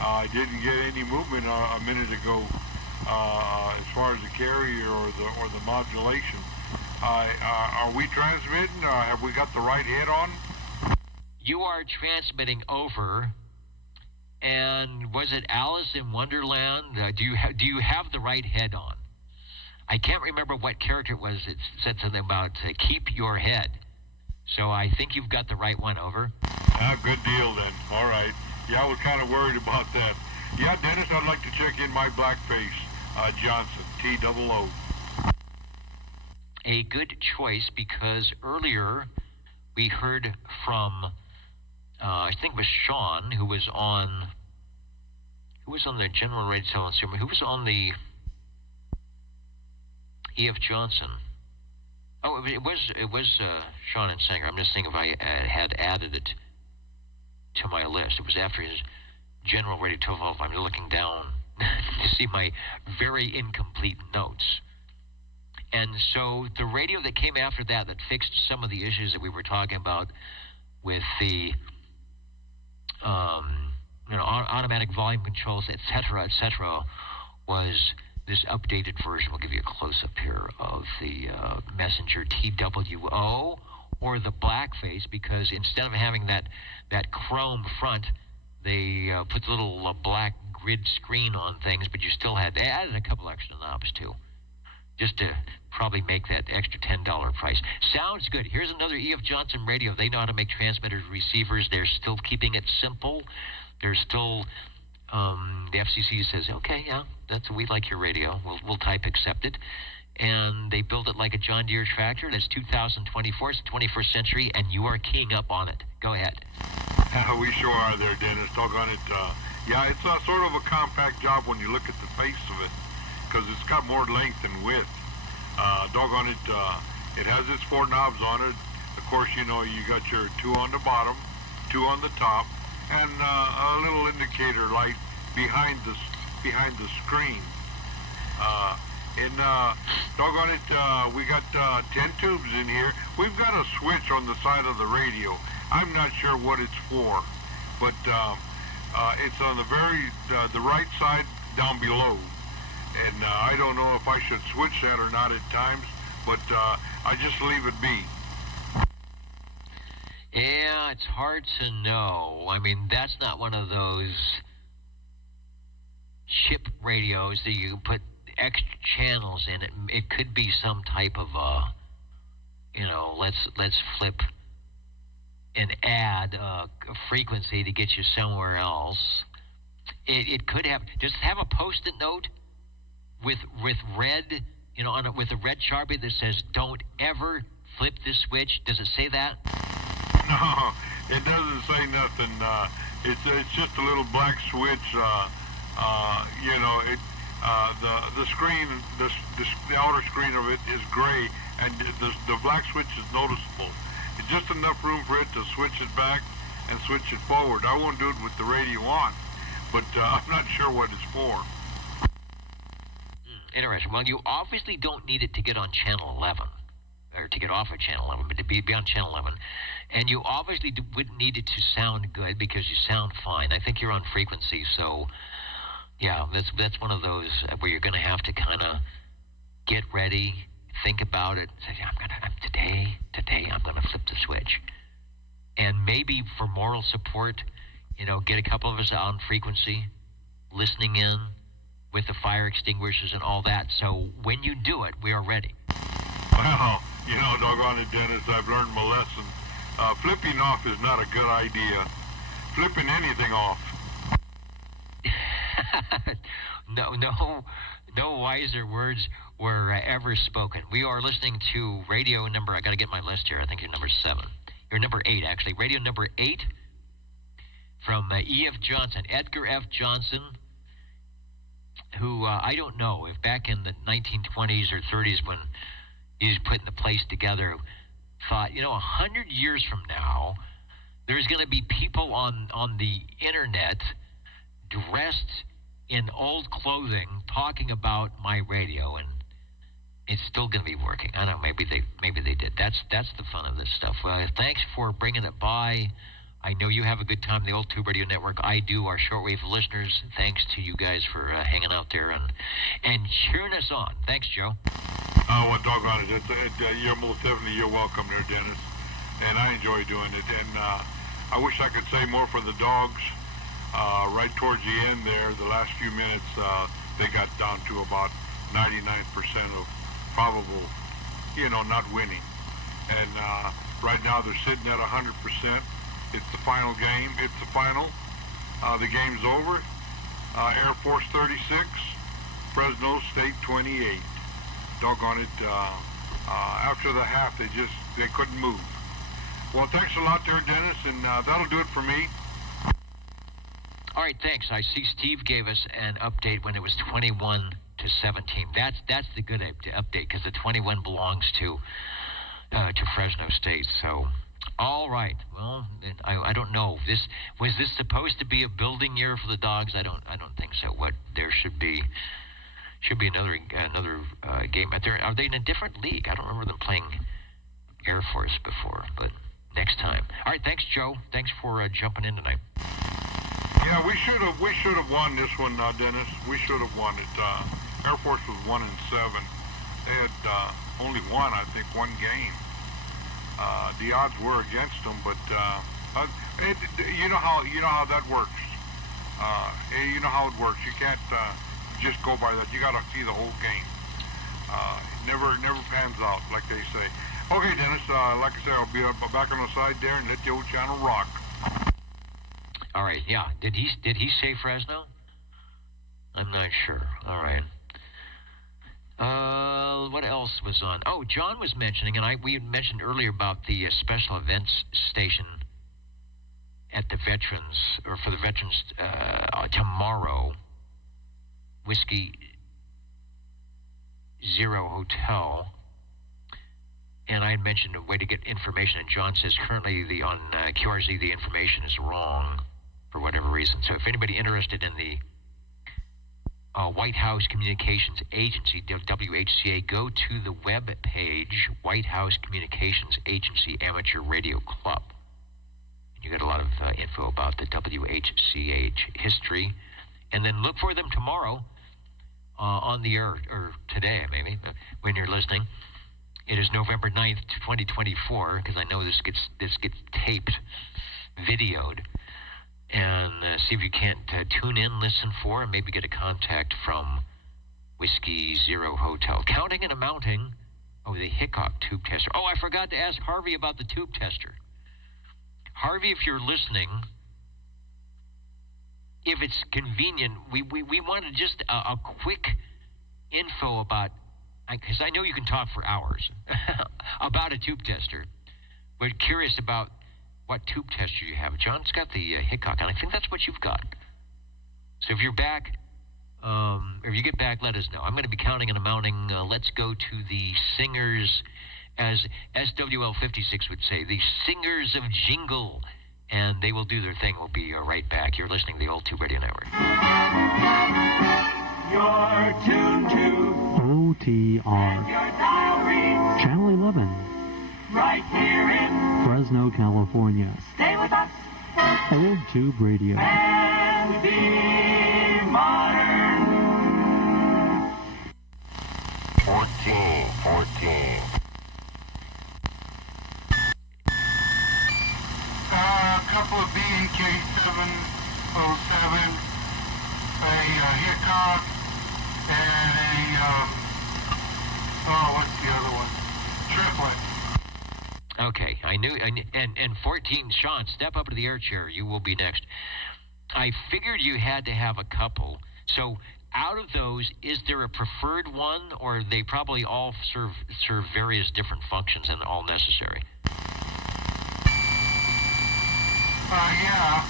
I didn't get any movement a minute ago as far as the carrier or the modulation. Are we transmitting? Have we got the right head on? You are transmitting over. And was it Alice in Wonderland? Do you have the right head on? I can't remember what character it was. It said something about keep your head. So I think you've got the right one, over. Good deal then. All right. Yeah, I was kind of worried about that. Yeah, Dennis, I'd like to check in my blackface, Johnson, T-00. A good choice, because earlier we heard from, I think it was Sean, who was on the General Radio Television, who was on the E.F. Johnson. Oh, it was Sean and Sanger. I'm just thinking if I had added it to my list. It was after his General Radio Television. I'm looking down to see my very incomplete notes. And so the radio that came after that fixed some of the issues that we were talking about with the automatic volume controls, etc., was this updated version. We'll give you a close-up here of the Messenger TWO, or the blackface, because instead of having that chrome front, they put the little black grid screen on things, but they added a couple extra knobs too, just to probably make that extra $10 price. Sounds good. Here's another E.F. Johnson radio. They know how to make transmitters, receivers. They're still keeping it simple. They're still, the FCC says, okay, yeah, we like your radio. We'll type accepted. And they build it like a John Deere tractor. That's 2024. It's the 21st century, and you are keying up on it. Go ahead. We sure are there, Dennis. Doggone it. Yeah, it's sort of a compact job when you look at the face of it, because it's got more length and width. Doggone it, it has its 4 knobs on it. Of course, you got your 2 on the bottom, 2 on the top, and a little indicator light behind the screen. Doggone it, we got 10 tubes in here. We've got a switch on the side of the radio. I'm not sure what it's for, but it's on the right side down below. And I don't know if I should switch that or not at times, but I just leave it be. Yeah, it's hard to know. I mean, that's not one of those chip radios that you put extra channels in. It could be some type of let's flip and add a frequency to get you somewhere else. It could have just have a Post-it note with red, with a red Sharpie that says "Don't ever flip this switch." Does it say that? No, it doesn't say nothing. It's just a little black switch. The screen, the outer screen of it is gray, and the black switch is noticeable. It's just enough room for it to switch it back and switch it forward. I won't do it with the radio on, but I'm not sure what it's for. Interesting. Well, you obviously don't need it to get on channel 11, or to get off of channel 11, but to be on channel 11. And you obviously wouldn't need it to sound good because you sound fine. I think you're on frequency, so yeah, that's one of those where you're going to have to kind of get ready, think about it. Say, today I'm going to flip the switch, and maybe for moral support, get a couple of us on frequency, listening in with the fire extinguishers and all that. So when you do it, we are ready. Well, doggone it, Dennis, I've learned my lesson. Flipping off is not a good idea. Flipping anything off. No wiser words were ever spoken. We are listening to radio number, I got to get my list here. I think you're number 7. You're number 8, actually. Radio number 8 from E.F. Johnson, Edgar F. Johnson, who I don't know if back in the 1920s or 30s when he was putting the place together, thought, 100 years from now, there's going to be people on the internet dressed in old clothing talking about my radio, and it's still going to be working. I don't know, maybe they did. That's the fun of this stuff. Thanks for bringing it by. I know you have a good time, the Old Tube Radio Network. I do, our shortwave listeners. Thanks to you guys for hanging out there and cheering us on. Thanks, Joe. Well, doggone it. You're most definitely, you're welcome there, Dennis. And I enjoy doing it. And I wish I could say more for the dogs. Right towards the end there, the last few minutes, they got down to about 99% of probable, not winning. And right now they're sitting at 100%. It's the final game. It's the final. The game's over. Air Force 36, Fresno State 28. Doggone it. After the half, they couldn't move. Well, thanks a lot there, Dennis, and that'll do it for me. All right, thanks. I see Steve gave us an update when it was 21-17. That's the good update, because the 21 belongs to Fresno State. So, all right. Well, I don't know. Was this supposed to be a building year for the dogs? I don't think so. There should be another game. Are they in a different league? I don't remember them playing Air Force before, but next time. All right, thanks, Joe. Thanks for jumping in tonight. Yeah, we should have won this one, Dennis. We should have won it. Air Force was 1-7. They had only won, I think, one game. The odds were against them, but you know how that works. You know how it works. You can't just go by that. You got to see the whole game. Never pans out, like they say. Okay, Dennis. Like I said, I'll be back on the side there and let the old channel rock. All right, yeah. Did he say Fresno? I'm not sure. All right. What else was on? Oh, John was mentioning, and we had mentioned earlier about the special events station at the veterans, or for the veterans tomorrow, Whiskey Zero Hotel. And I had mentioned a way to get information, and John says currently on QRZ the information is wrong for whatever reason. So if anybody interested in the White House Communications Agency, WHCA, go to the web page, White House Communications Agency Amateur Radio Club. You get a lot of info about the WHCH history. And then look for them tomorrow on the air, or today maybe, when you're listening. It is November 9th, 2024, because I know this gets taped, videoed, and see if you can't tune in, listen for, and maybe get a contact from Whiskey Zero Hotel. Counting and amounting. Oh, the Hickok tube tester. Oh, I forgot to ask Harvey about the tube tester. Harvey, if you're listening, if it's convenient, we wanted just a quick info about, because I know you can talk for hours about a tube tester, but curious about what tube tester you have. John's got the Hickok, and I think that's what you've got. So if you're back, if you get back, let us know. I'm going to be counting and amounting. Let's go to the singers, as SWL56 would say, the singers of jingle, and they will do their thing. We'll be right back. You're listening to the Old Tube Radio Network. You're tuned to OTR. your dial reads Channel 11. right here in Fresno, California. Stay with us Old Tube Radio. and be modern. 14. A couple of B&K 707, a Hickok, and what's the other one? Triplet. Okay, I knew, and 14, Sean, step up to the air chair. You will be next. I figured you had to have a couple. So out of those, is there a preferred one, or they probably all serve various different functions and all necessary? Yeah,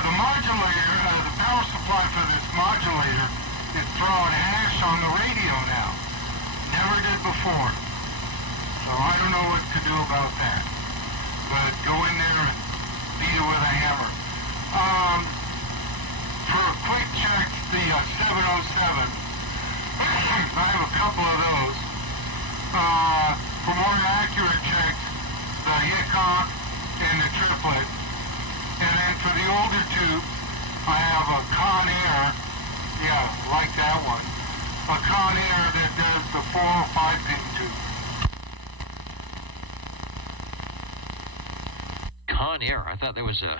the modulator, the power supply for this modulator is throwing hash on the radio now. Never did before. So I don't know what to do about that. But go in there and beat it with a hammer. For a quick check, the 707, I have a couple of those. For more accurate checks, the Hickok and the Triplet. And then for the older tube, I have a Conair, like that one. A Conair that does the 4 or 5 pin tube. Conair, I thought that was a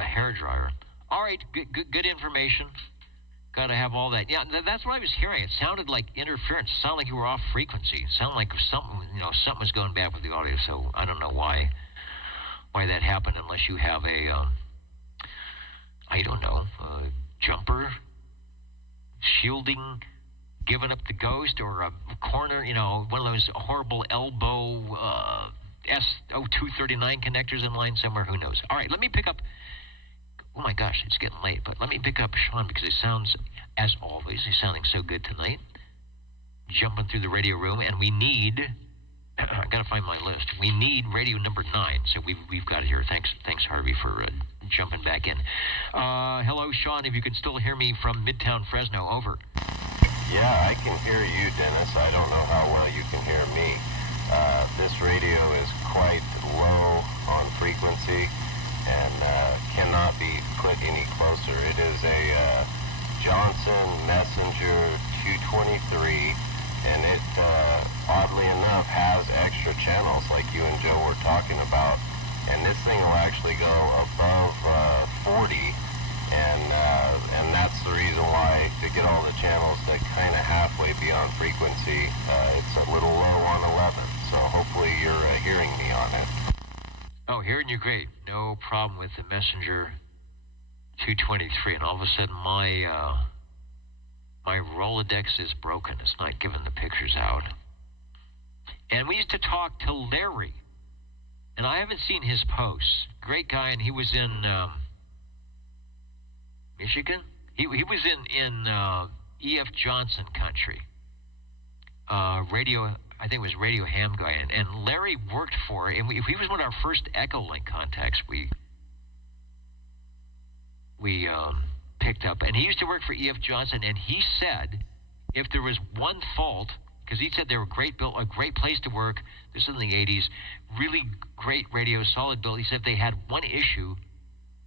hairdryer. All right, good information. Got to have all that. Yeah, that's what I was hearing. It sounded like interference. It sounded like you were off frequency. It sounded like something was going bad with the audio. So I don't know why that happened, unless you have a jumper shielding, giving up the ghost, or a corner, one of those horrible elbow S0239 connectors in line somewhere. Who knows? All right, let me pick up. Oh my gosh, it's getting late, but let me pick up Sean, because it sounds, as always, he's sounding so good tonight. Jumping through the radio room, and we need, I gotta find my list. We need radio number 9, so we've got it here. Thanks Harvey, for jumping back in. Hello, Sean, if you can still hear me from Midtown Fresno, over. Yeah, I can hear you, Dennis. I don't know how well you can hear me. This radio is quite low on frequency and cannot be put any closer. It is a Johnson Messenger 223, and it, oddly enough, has extra channels like you and Joe were talking about, and this thing will actually go above 40, and that's the reason why, to get all the channels to kind of halfway beyond frequency, it's a little low on 11, so hopefully you're hearing me on it. Oh, hearing you great. No problem with the Messenger 223, and all of a sudden my Rolodex is broken. It's not giving the pictures out. And we used to talk to Larry, and I haven't seen his posts. Great guy, and he was in Michigan. He was in E.F. Johnson country. Radio, I think it was Radio Ham guy, and Larry worked for, and he was one of our first Echolink contacts we picked up, and he used to work for E.F. Johnson, and he said if there was one fault, because he said they were a great place to work, this is in the 80s, really great radio, solid bill. He said if they had one issue,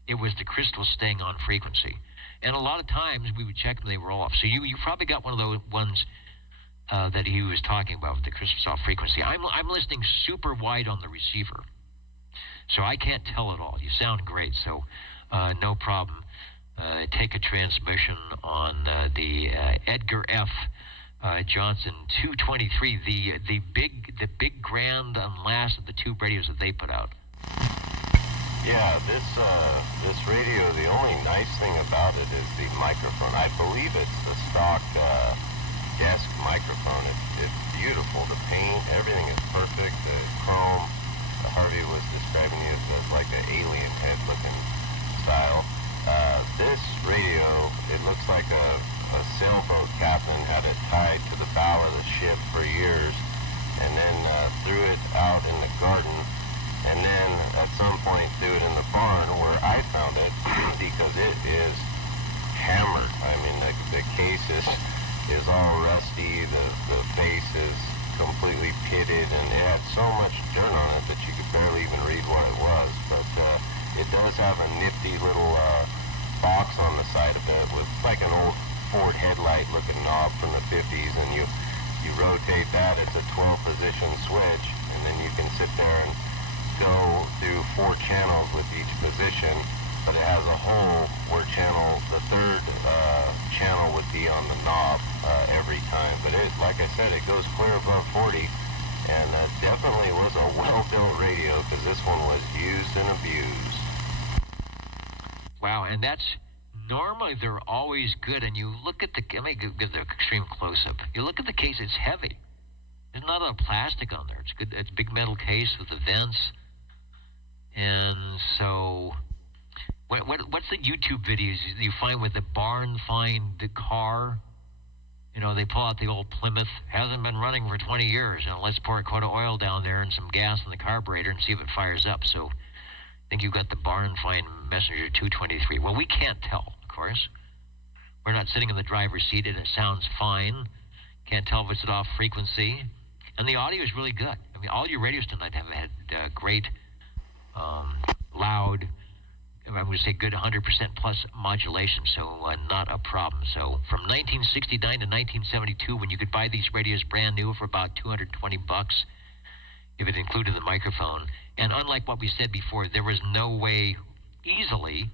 it was the crystals staying on frequency. And a lot of times we would check them, they were off. So you probably got one of those ones that he was talking about with the crystal frequency. I'm listening super wide on the receiver, so I can't tell it all. You sound great, so no problem. Take a transmission on the Edgar F. Johnson 223, the big grand and last of the tube radios that they put out. Yeah, this radio, the only nice thing about it is the microphone. I believe it's the stock desk microphone. It's beautiful. The paint, everything is perfect. The chrome, Harvey was describing it as like an alien head looking style. This radio, it looks like a sailboat captain had it tied to the bow of the ship for years, and then threw it out in the garden, and then at some point threw it in the barn where I found it because it is hammered. I mean, the case is all rusty, the face is completely pitted, and it had so much dirt on it that you could barely even read what it was. But it does have a nifty little box on the side of it with like an old Ford headlight looking knob from the 50s, and you rotate that. It's a 12-position switch, and then you can sit there and go through 4 channels with each position, but it has a hole where the third channel would be on the knob every time. But it, like I said, it goes clear above 40, and definitely was a well-built radio, because this one was used and abused. Wow, and that's normally they're always good. And you look at let me give the extreme close-up. You look at the case; it's heavy. There's not a plastic on there. It's good. It's a big metal case with the vents. And so, what's the YouTube videos you find with the barn find the car? You know, they pull out the old Plymouth, hasn't been running for 20 years. You know, let's pour a quart of oil down there and some gas in the carburetor and see if it fires up. So, I think you've got the barn find Messenger 223. Well, we can't tell, of course. We're not sitting in the driver's seat, and it sounds fine. Can't tell if it's at off frequency. And the audio is really good. I mean, all your radios tonight have had great, loud, I would say good 100% plus modulation, so not a problem. So from 1969 to 1972, when you could buy these radios brand new for about $220, if it included the microphone, and unlike what we said before, there was no way easily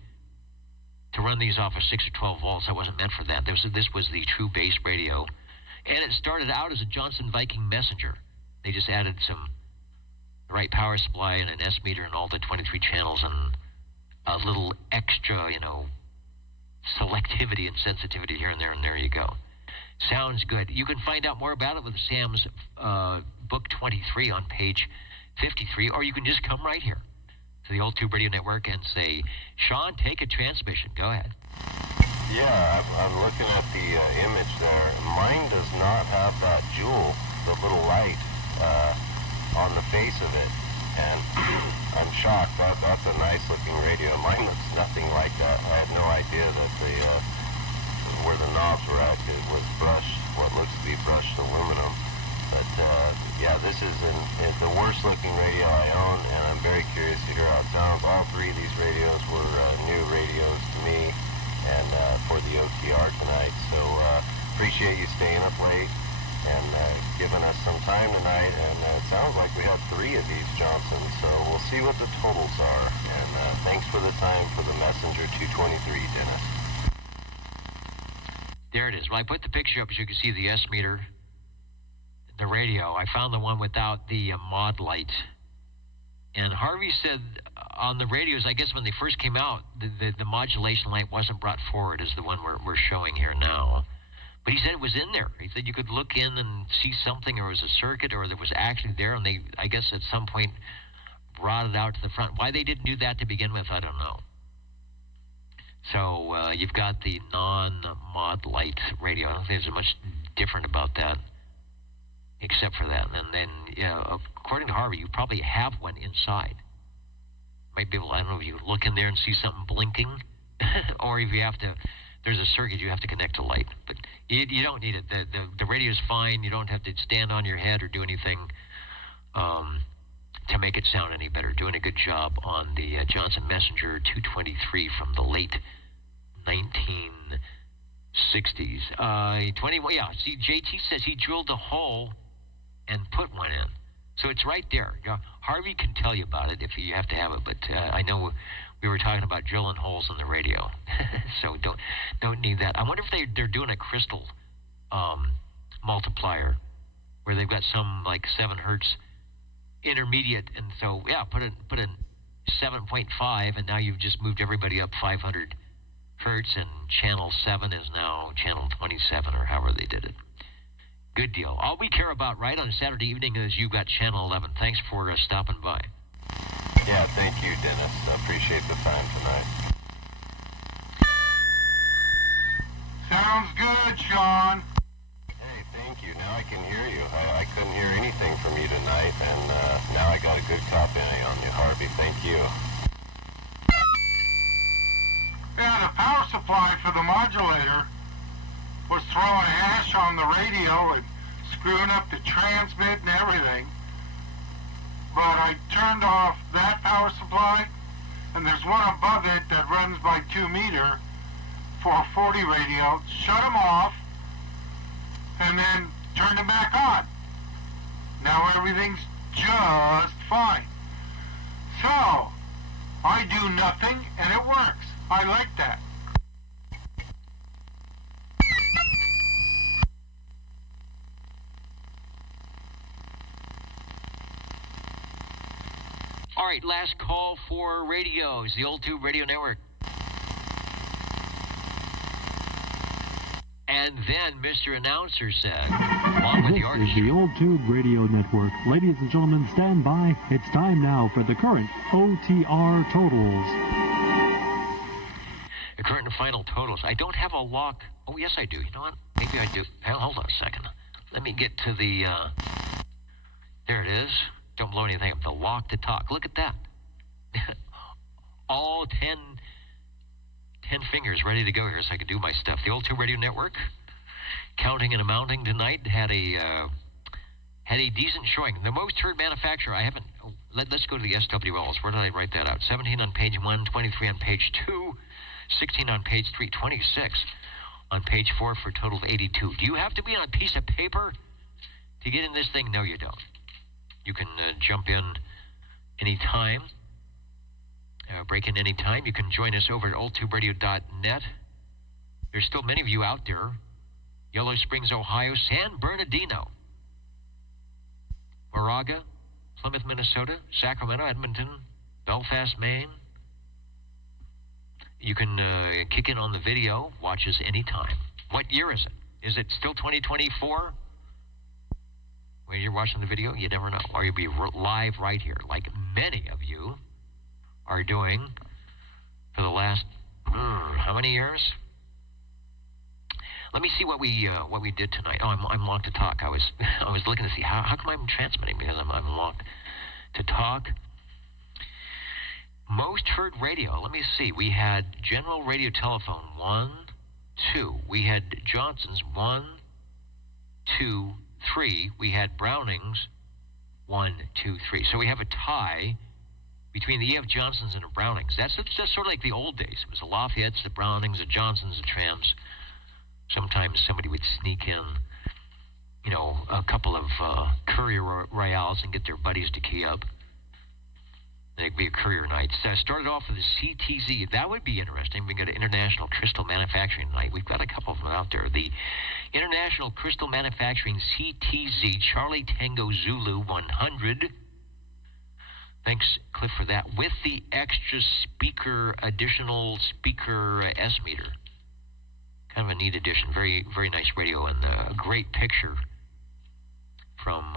to run these off of 6 or 12 volts. That wasn't meant for that. This was the true base radio. And it started out as a Johnson Viking Messenger. They just added the right power supply and an S meter and all the 23 channels and a little extra, selectivity and sensitivity here and there, and there you go. Sounds good. You can find out more about it with Sam's book 23 on page 53, or you can just come right here to the Old Tube Radio Network and say, Sean, take a transmission. Go ahead. Yeah, I'm looking at the image there. Mine does not have that jewel, the little light on the face of it, and I'm shocked. That's a nice looking radio. Mine looks nothing like that. I had no idea that where the knobs were at, it was brushed, what looks to be brushed aluminum. But yeah, this is the worst looking radio I own, and I'm very curious to hear how it sounds. All 3 of these radios were new radios to me, and for the OTR tonight. So appreciate you staying up late and giving us some time tonight. And it sounds like we have 3 of these Johnsons, so we'll see what the totals are. And thanks for the time for the Messenger 223, Dennis. There it is. Well, I put the picture up so you can see the S meter, the radio. I found the one without the mod light. And Harvey said on the radios, I guess when they first came out, the modulation light wasn't brought forward as the one we're showing here now. But he said it was in there. He said you could look in and see something, or it was a circuit, or that was actually there, and they, I guess at some point, brought it out to the front. Why they didn't do that to begin with, I don't know. So you've got the non-mod light radio. I don't think there's much different about that, except for that. And then, according to Harvey, you probably have one inside. Might be able, I don't know if you look in there and see something blinking, or if you have to, there's a circuit you have to connect to light. But you don't need it. The radio's fine. You don't have to stand on your head or do anything to make it sound any better. Doing a good job on the Johnson Messenger 223 from the late 60s. 21, yeah. See, JT says he drilled a hole and put one in. So it's right there. Harvey can tell you about it if you have to have it, but I know we were talking about drilling holes in the radio. So don't need that. I wonder if they're doing a crystal multiplier where they've got some like 7 hertz intermediate, and so yeah, put in 7.5, and now you've just moved everybody up 500 hertz, and channel 7 is now channel 27, or however they did it. Good deal. All we care about right on a Saturday evening is you've got channel 11. Thanks for stopping by. Yeah, thank you, Dennis. I appreciate the time tonight. Sounds good, Sean. Hey, thank you. Now I can hear you. I couldn't hear anything from you tonight, and now I got a good copy on you, Harvey. Thank you. Yeah, the power supply for the modulator was throwing hash on the radio and screwing up the transmit and everything. But I turned off that power supply, and there's one above it that runs by 2 meter for a 40 radio. Shut them off, and then turned them back on. Now everything's just fine. So, I do nothing, and it works. I like that. All right, last call for radios, the Old Tube Radio Network. And then Mr. Announcer said, along with the This is orchestra. the Old Tube Radio Network. Ladies and gentlemen, stand by. It's time now for the current OTR totals. The current and final totals. I don't have a lock. Oh, yes, I do. You know what? Maybe I do. Hold on a second. Let me get to the, there it is. Don't blow anything up. The lock to talk. Look at that. All 10 fingers ready to go here so I can do my stuff. The Old Tube Radio Network, counting and amounting tonight, had a decent showing. The most heard manufacturer, I haven't, let's go to the SWLs. Where did I write that out? 17 on page 1, 23 on page 2, 16 on page 3, 26 on page 4 for a total of 82. Do you have to be on a piece of paper to get in this thing? No, you don't. You can jump in anytime, break in anytime. You can join us over at oldtuberadio.net. There's still many of you out there. Yellow Springs, Ohio, San Bernardino, Moraga, Plymouth, Minnesota, Sacramento, Edmonton, Belfast, Maine. You can kick in on the video, watch us anytime. What year is it? Is it still 2024? When you're watching the video, you never know. Or you'll be live right here, like many of you are doing for the last, how many years? Let me see what we did tonight. Oh, I'm locked to talk. I was looking to see how come I'm transmitting, because I'm locked to talk. Most heard radio. Let me see. We had General Radio Telephone 1, 2. We had Johnson's 1, 2, 3. We had Browning's 1, 2, 3. So we have a tie between the E.F. Johnsons and the Brownings. That's just sort of like the old days. It was the Lafayette's, the Brownings, the Johnsons, the Trams. Sometimes somebody would sneak in, a couple of Courier Royales and get their buddies to key up. It'd be a Courier night. So I started off with the CTZ. That would be interesting. We got an International Crystal Manufacturing night. We've got a couple of them out there. The International Crystal Manufacturing CTZ, Charlie Tango Zulu 100. Thanks, Cliff, for that. With the extra additional speaker S meter. Kind of a neat addition. Very, very nice radio, and a great picture from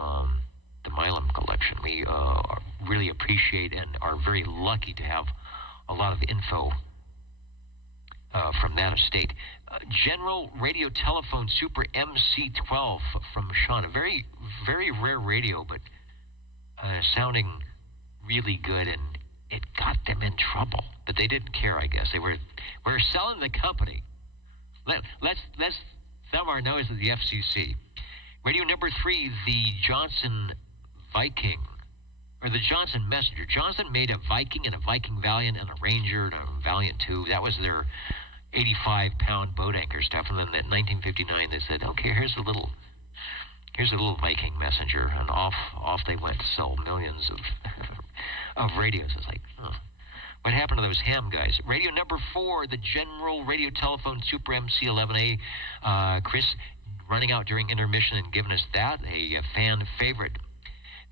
the Milam collection. We really appreciate and are very lucky to have a lot of info from that estate. General Radio Telephone Super MC12 from Sean. A very, very rare radio, but sounding really good, and it got them in trouble. But they didn't care, I guess. We're selling the company. Let's thumb our nose at the FCC. Radio number 3, the Johnson Viking, or the Johnson Messenger. Johnson made a Viking and a Viking Valiant and a Ranger and a Valiant 2. That was their 85-pound boat anchor stuff, and then in 1959 they said, okay, here's a little Viking messenger, and off they went to sell millions of radios. It's like, what happened to those ham guys? Radio number 4, the General Radio Telephone Super MC11A. Chris running out during intermission and giving us that, a fan favorite.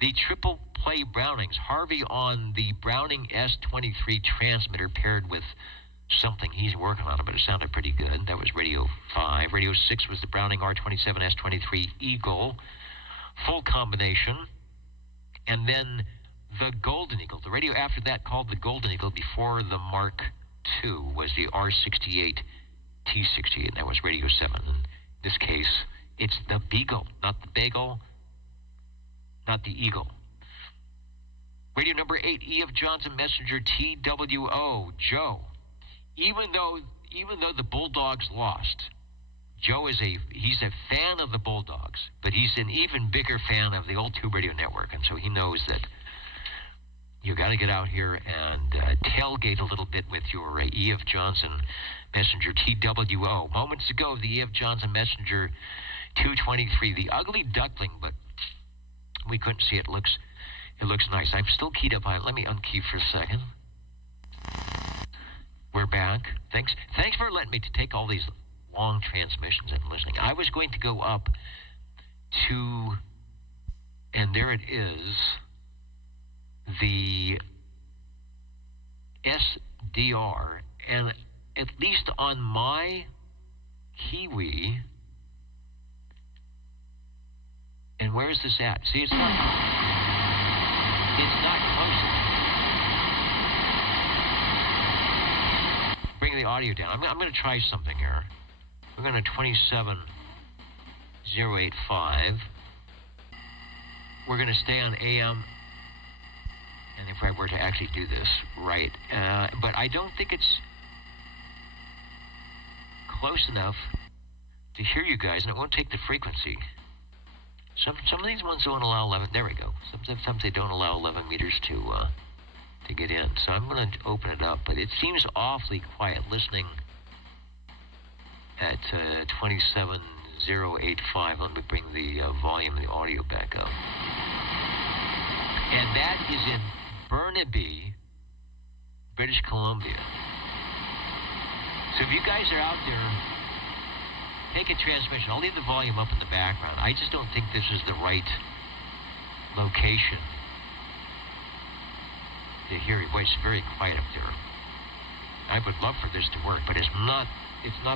The triple play Brownings. Harvey on the Browning S23 transmitter paired with something he's working on it, but it sounded pretty good. That was Radio 5. Radio 6 was the Browning R27 S23 Eagle. Full combination. And then the Golden Eagle. The radio after that, called the Golden Eagle before the Mark II, was the R68 T68, and that was Radio 7. In this case, it's the Beagle, not the Bagel, not the Eagle. Radio number 8, E.F. Johnson Messenger TWO, Joe. Even though the Bulldogs lost, Joe he's a fan of the Bulldogs, but he's an even bigger fan of the old Tube Radio Network, and so he knows that you got to get out here and tailgate a little bit with your E.F. Johnson Messenger TWO. Moments ago, the E.F. Johnson Messenger 223, the ugly duckling, but we couldn't see it. It looks nice. I'm still keyed up on it. Let me unkey for a second. We're back. Thanks for letting me to take all these long transmissions and listening. I was going to go up to, and there it is, the SDR, and at least on my Kiwi, and where is this at? See, it's not close. Bring the audio down. I'm going to try something here. We're going to 27085. We're going to stay on AM. And if I were to actually do this right, but I don't think it's close enough to hear you guys, and it won't take the frequency. Some of these ones don't allow 11. There we go. Sometimes they don't allow 11 meters to get in. So I'm going to open it up, but it seems awfully quiet listening at 27085. Let me bring the volume of the audio back up. And that is in Burnaby, British Columbia. So if you guys are out there, take a transmission. I'll leave the volume up in the background. I just don't think this is the right location to hear it. Boy, it's very quiet up there. I would love for this to work, but it's not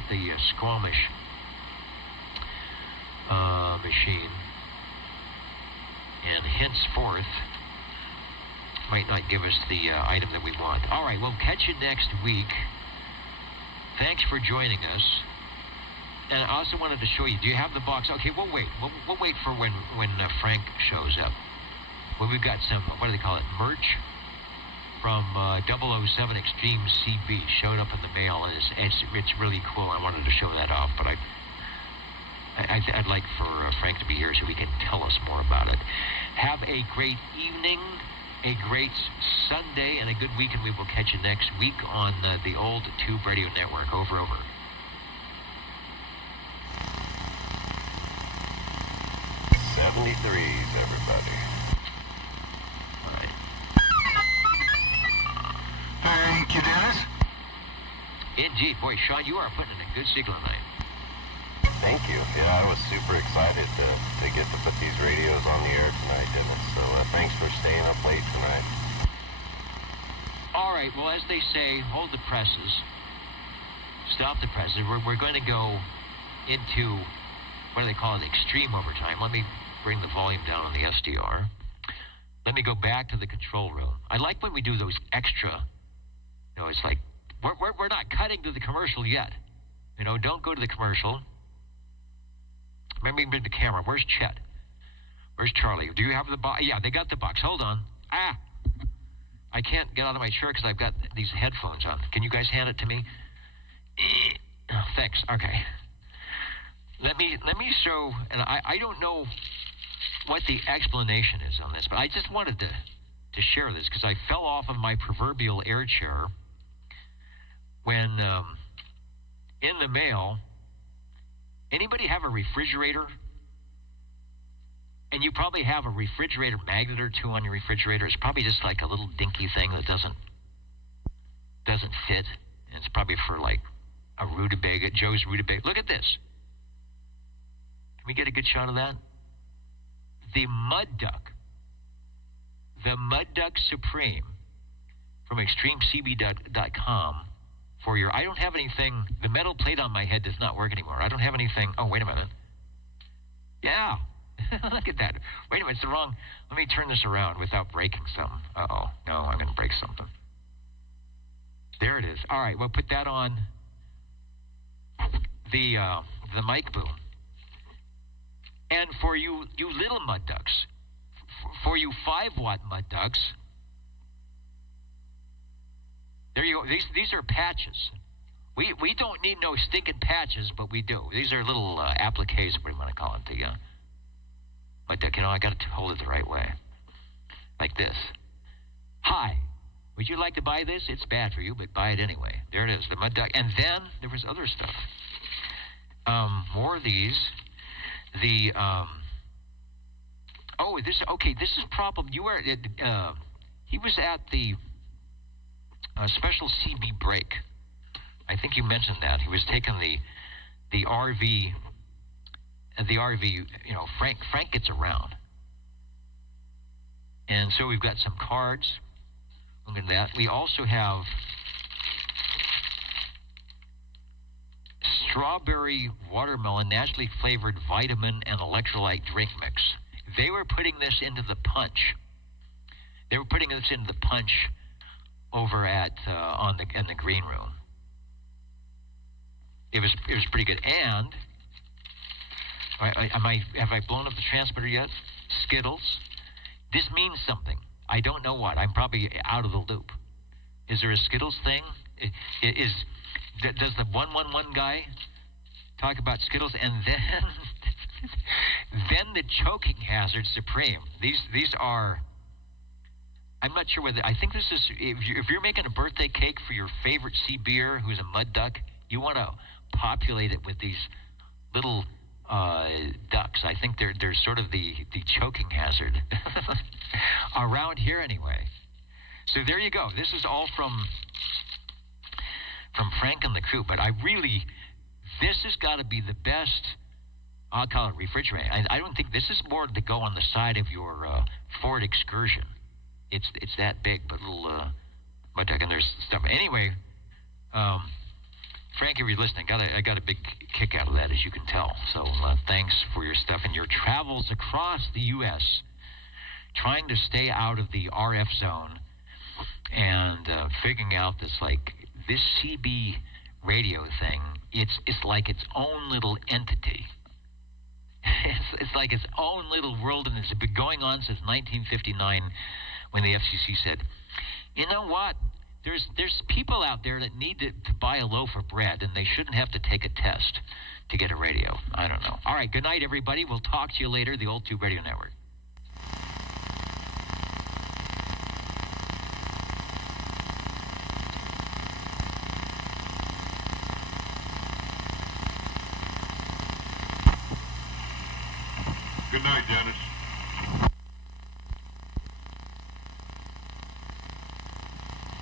the Squamish machine. And henceforth, might not give us the item that we want. All right, we'll catch you next week. Thanks for joining us. And I also wanted to show you, do you have the box? Okay, we'll wait. We'll wait for when Frank shows up. Well, we've got some, what do they call it, merch from 007 Extreme CB. Showed up in the mail, and it's really cool. I wanted to show that off, but I'd like for Frank to be here so he can tell us more about it. Have a great evening, a great Sunday, and a good weekend. We will catch you next week on the old Tube Radio Network. Over. 73s, everybody. All right. Thank you, Dennis. Indeed. Boy, Sean, you are putting in a good signal tonight. Thank you. Yeah, I was super excited to get to put these radios on the air tonight, Dennis. So thanks for staying up late tonight. All right. Well, as they say, hold the presses. Stop the presses. We're going to go into, what do they call it, extreme overtime. Let me bring the volume down on the SDR. Let me go back to the control room. I like when we do those extra, it's like, we're not cutting to the commercial yet. Don't go to the commercial. Remember, even the camera. Where's Chet? Where's Charlie? Do you have the box? Yeah, they got the box. Hold on. I can't get out of my chair because I've got these headphones on. Can you guys hand it to me? Thanks. Okay. Let me show, and I don't know what the explanation is on this, but I just wanted to share this because I fell off of my proverbial air chair when in the mail. Anybody have a refrigerator? And you probably have a refrigerator magnet or two on your refrigerator. It's probably just like a little dinky thing that doesn't fit. And it's probably for like a rutabaga, Joe's rutabaga. Look at this. Can we get a good shot of that? The Mud Duck Supreme from extremecb.com for your, I don't have anything, the metal plate on my head does not work anymore. I don't have anything, oh, wait a minute. Yeah, look at that. Wait a minute, it's the wrong, let me turn this around without breaking something. Uh-oh, no, I'm going to break something. There it is. All right, we'll put that on the mic boom. And for you little mud ducks, for you 5-watt mud ducks, there you go. These are patches. We don't need no stinking patches, but we do. These are little appliques, what do you want to call it? The mud duck. You know, I got to hold it the right way, like this. Hi, would you like to buy this? It's bad for you, but buy it anyway. There it is, the mud duck. And then there was other stuff. More of these. The this is problem. You were he was at the special CB break. I think you mentioned that he was taking the RV. You know, Frank gets around, and so we've got some cards. Look at that. We also have strawberry watermelon naturally flavored vitamin and electrolyte drink mix. They were putting this into the punch. They were putting this into the punch over at in the green room. It was pretty good. And have I blown up the transmitter yet? Skittles. This means something. I don't know what. I'm probably out of the loop. Is there a Skittles thing? Does the 111 guy talk about Skittles? And then then the choking hazard supreme. These are, I'm not sure whether, I think this is, if you're making a birthday cake for your favorite sea beer who's a mud duck, you want to populate it with these little ducks. I think they're sort of the choking hazard around here anyway. So there you go. This is all from Frank and the crew, but this has got to be the best, I'll call it refrigerator. I don't think, this is more to go on the side of your Ford Excursion. It's that big, but little, mud duck, and there's stuff. Anyway, Frank, if you're listening, I got a big kick out of that, as you can tell. So thanks for your stuff and your travels across the U.S., trying to stay out of the RF zone and figuring out this CB radio thing. It's like its own little entity. It's like its own little world, and it's been going on since 1959, when the FCC said, you know what? There's people out there that need to buy a loaf of bread, and they shouldn't have to take a test to get a radio. I don't know. All right, good night, everybody. We'll talk to you later, the Old Tube Radio Network. Good night, Dennis.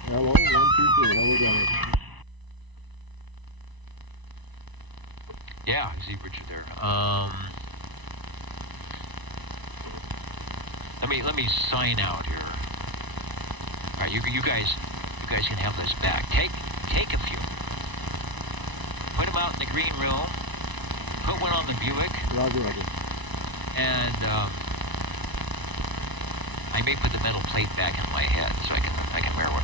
Hello, 1, 2, 3. Hello, Dennis. Yeah, I see Richard there. Let me sign out here. All right, you guys can have this back. Take a few. Put them out in the green room. Put one on the Buick. Roger. And I may put the metal plate back in my head so I can wear one.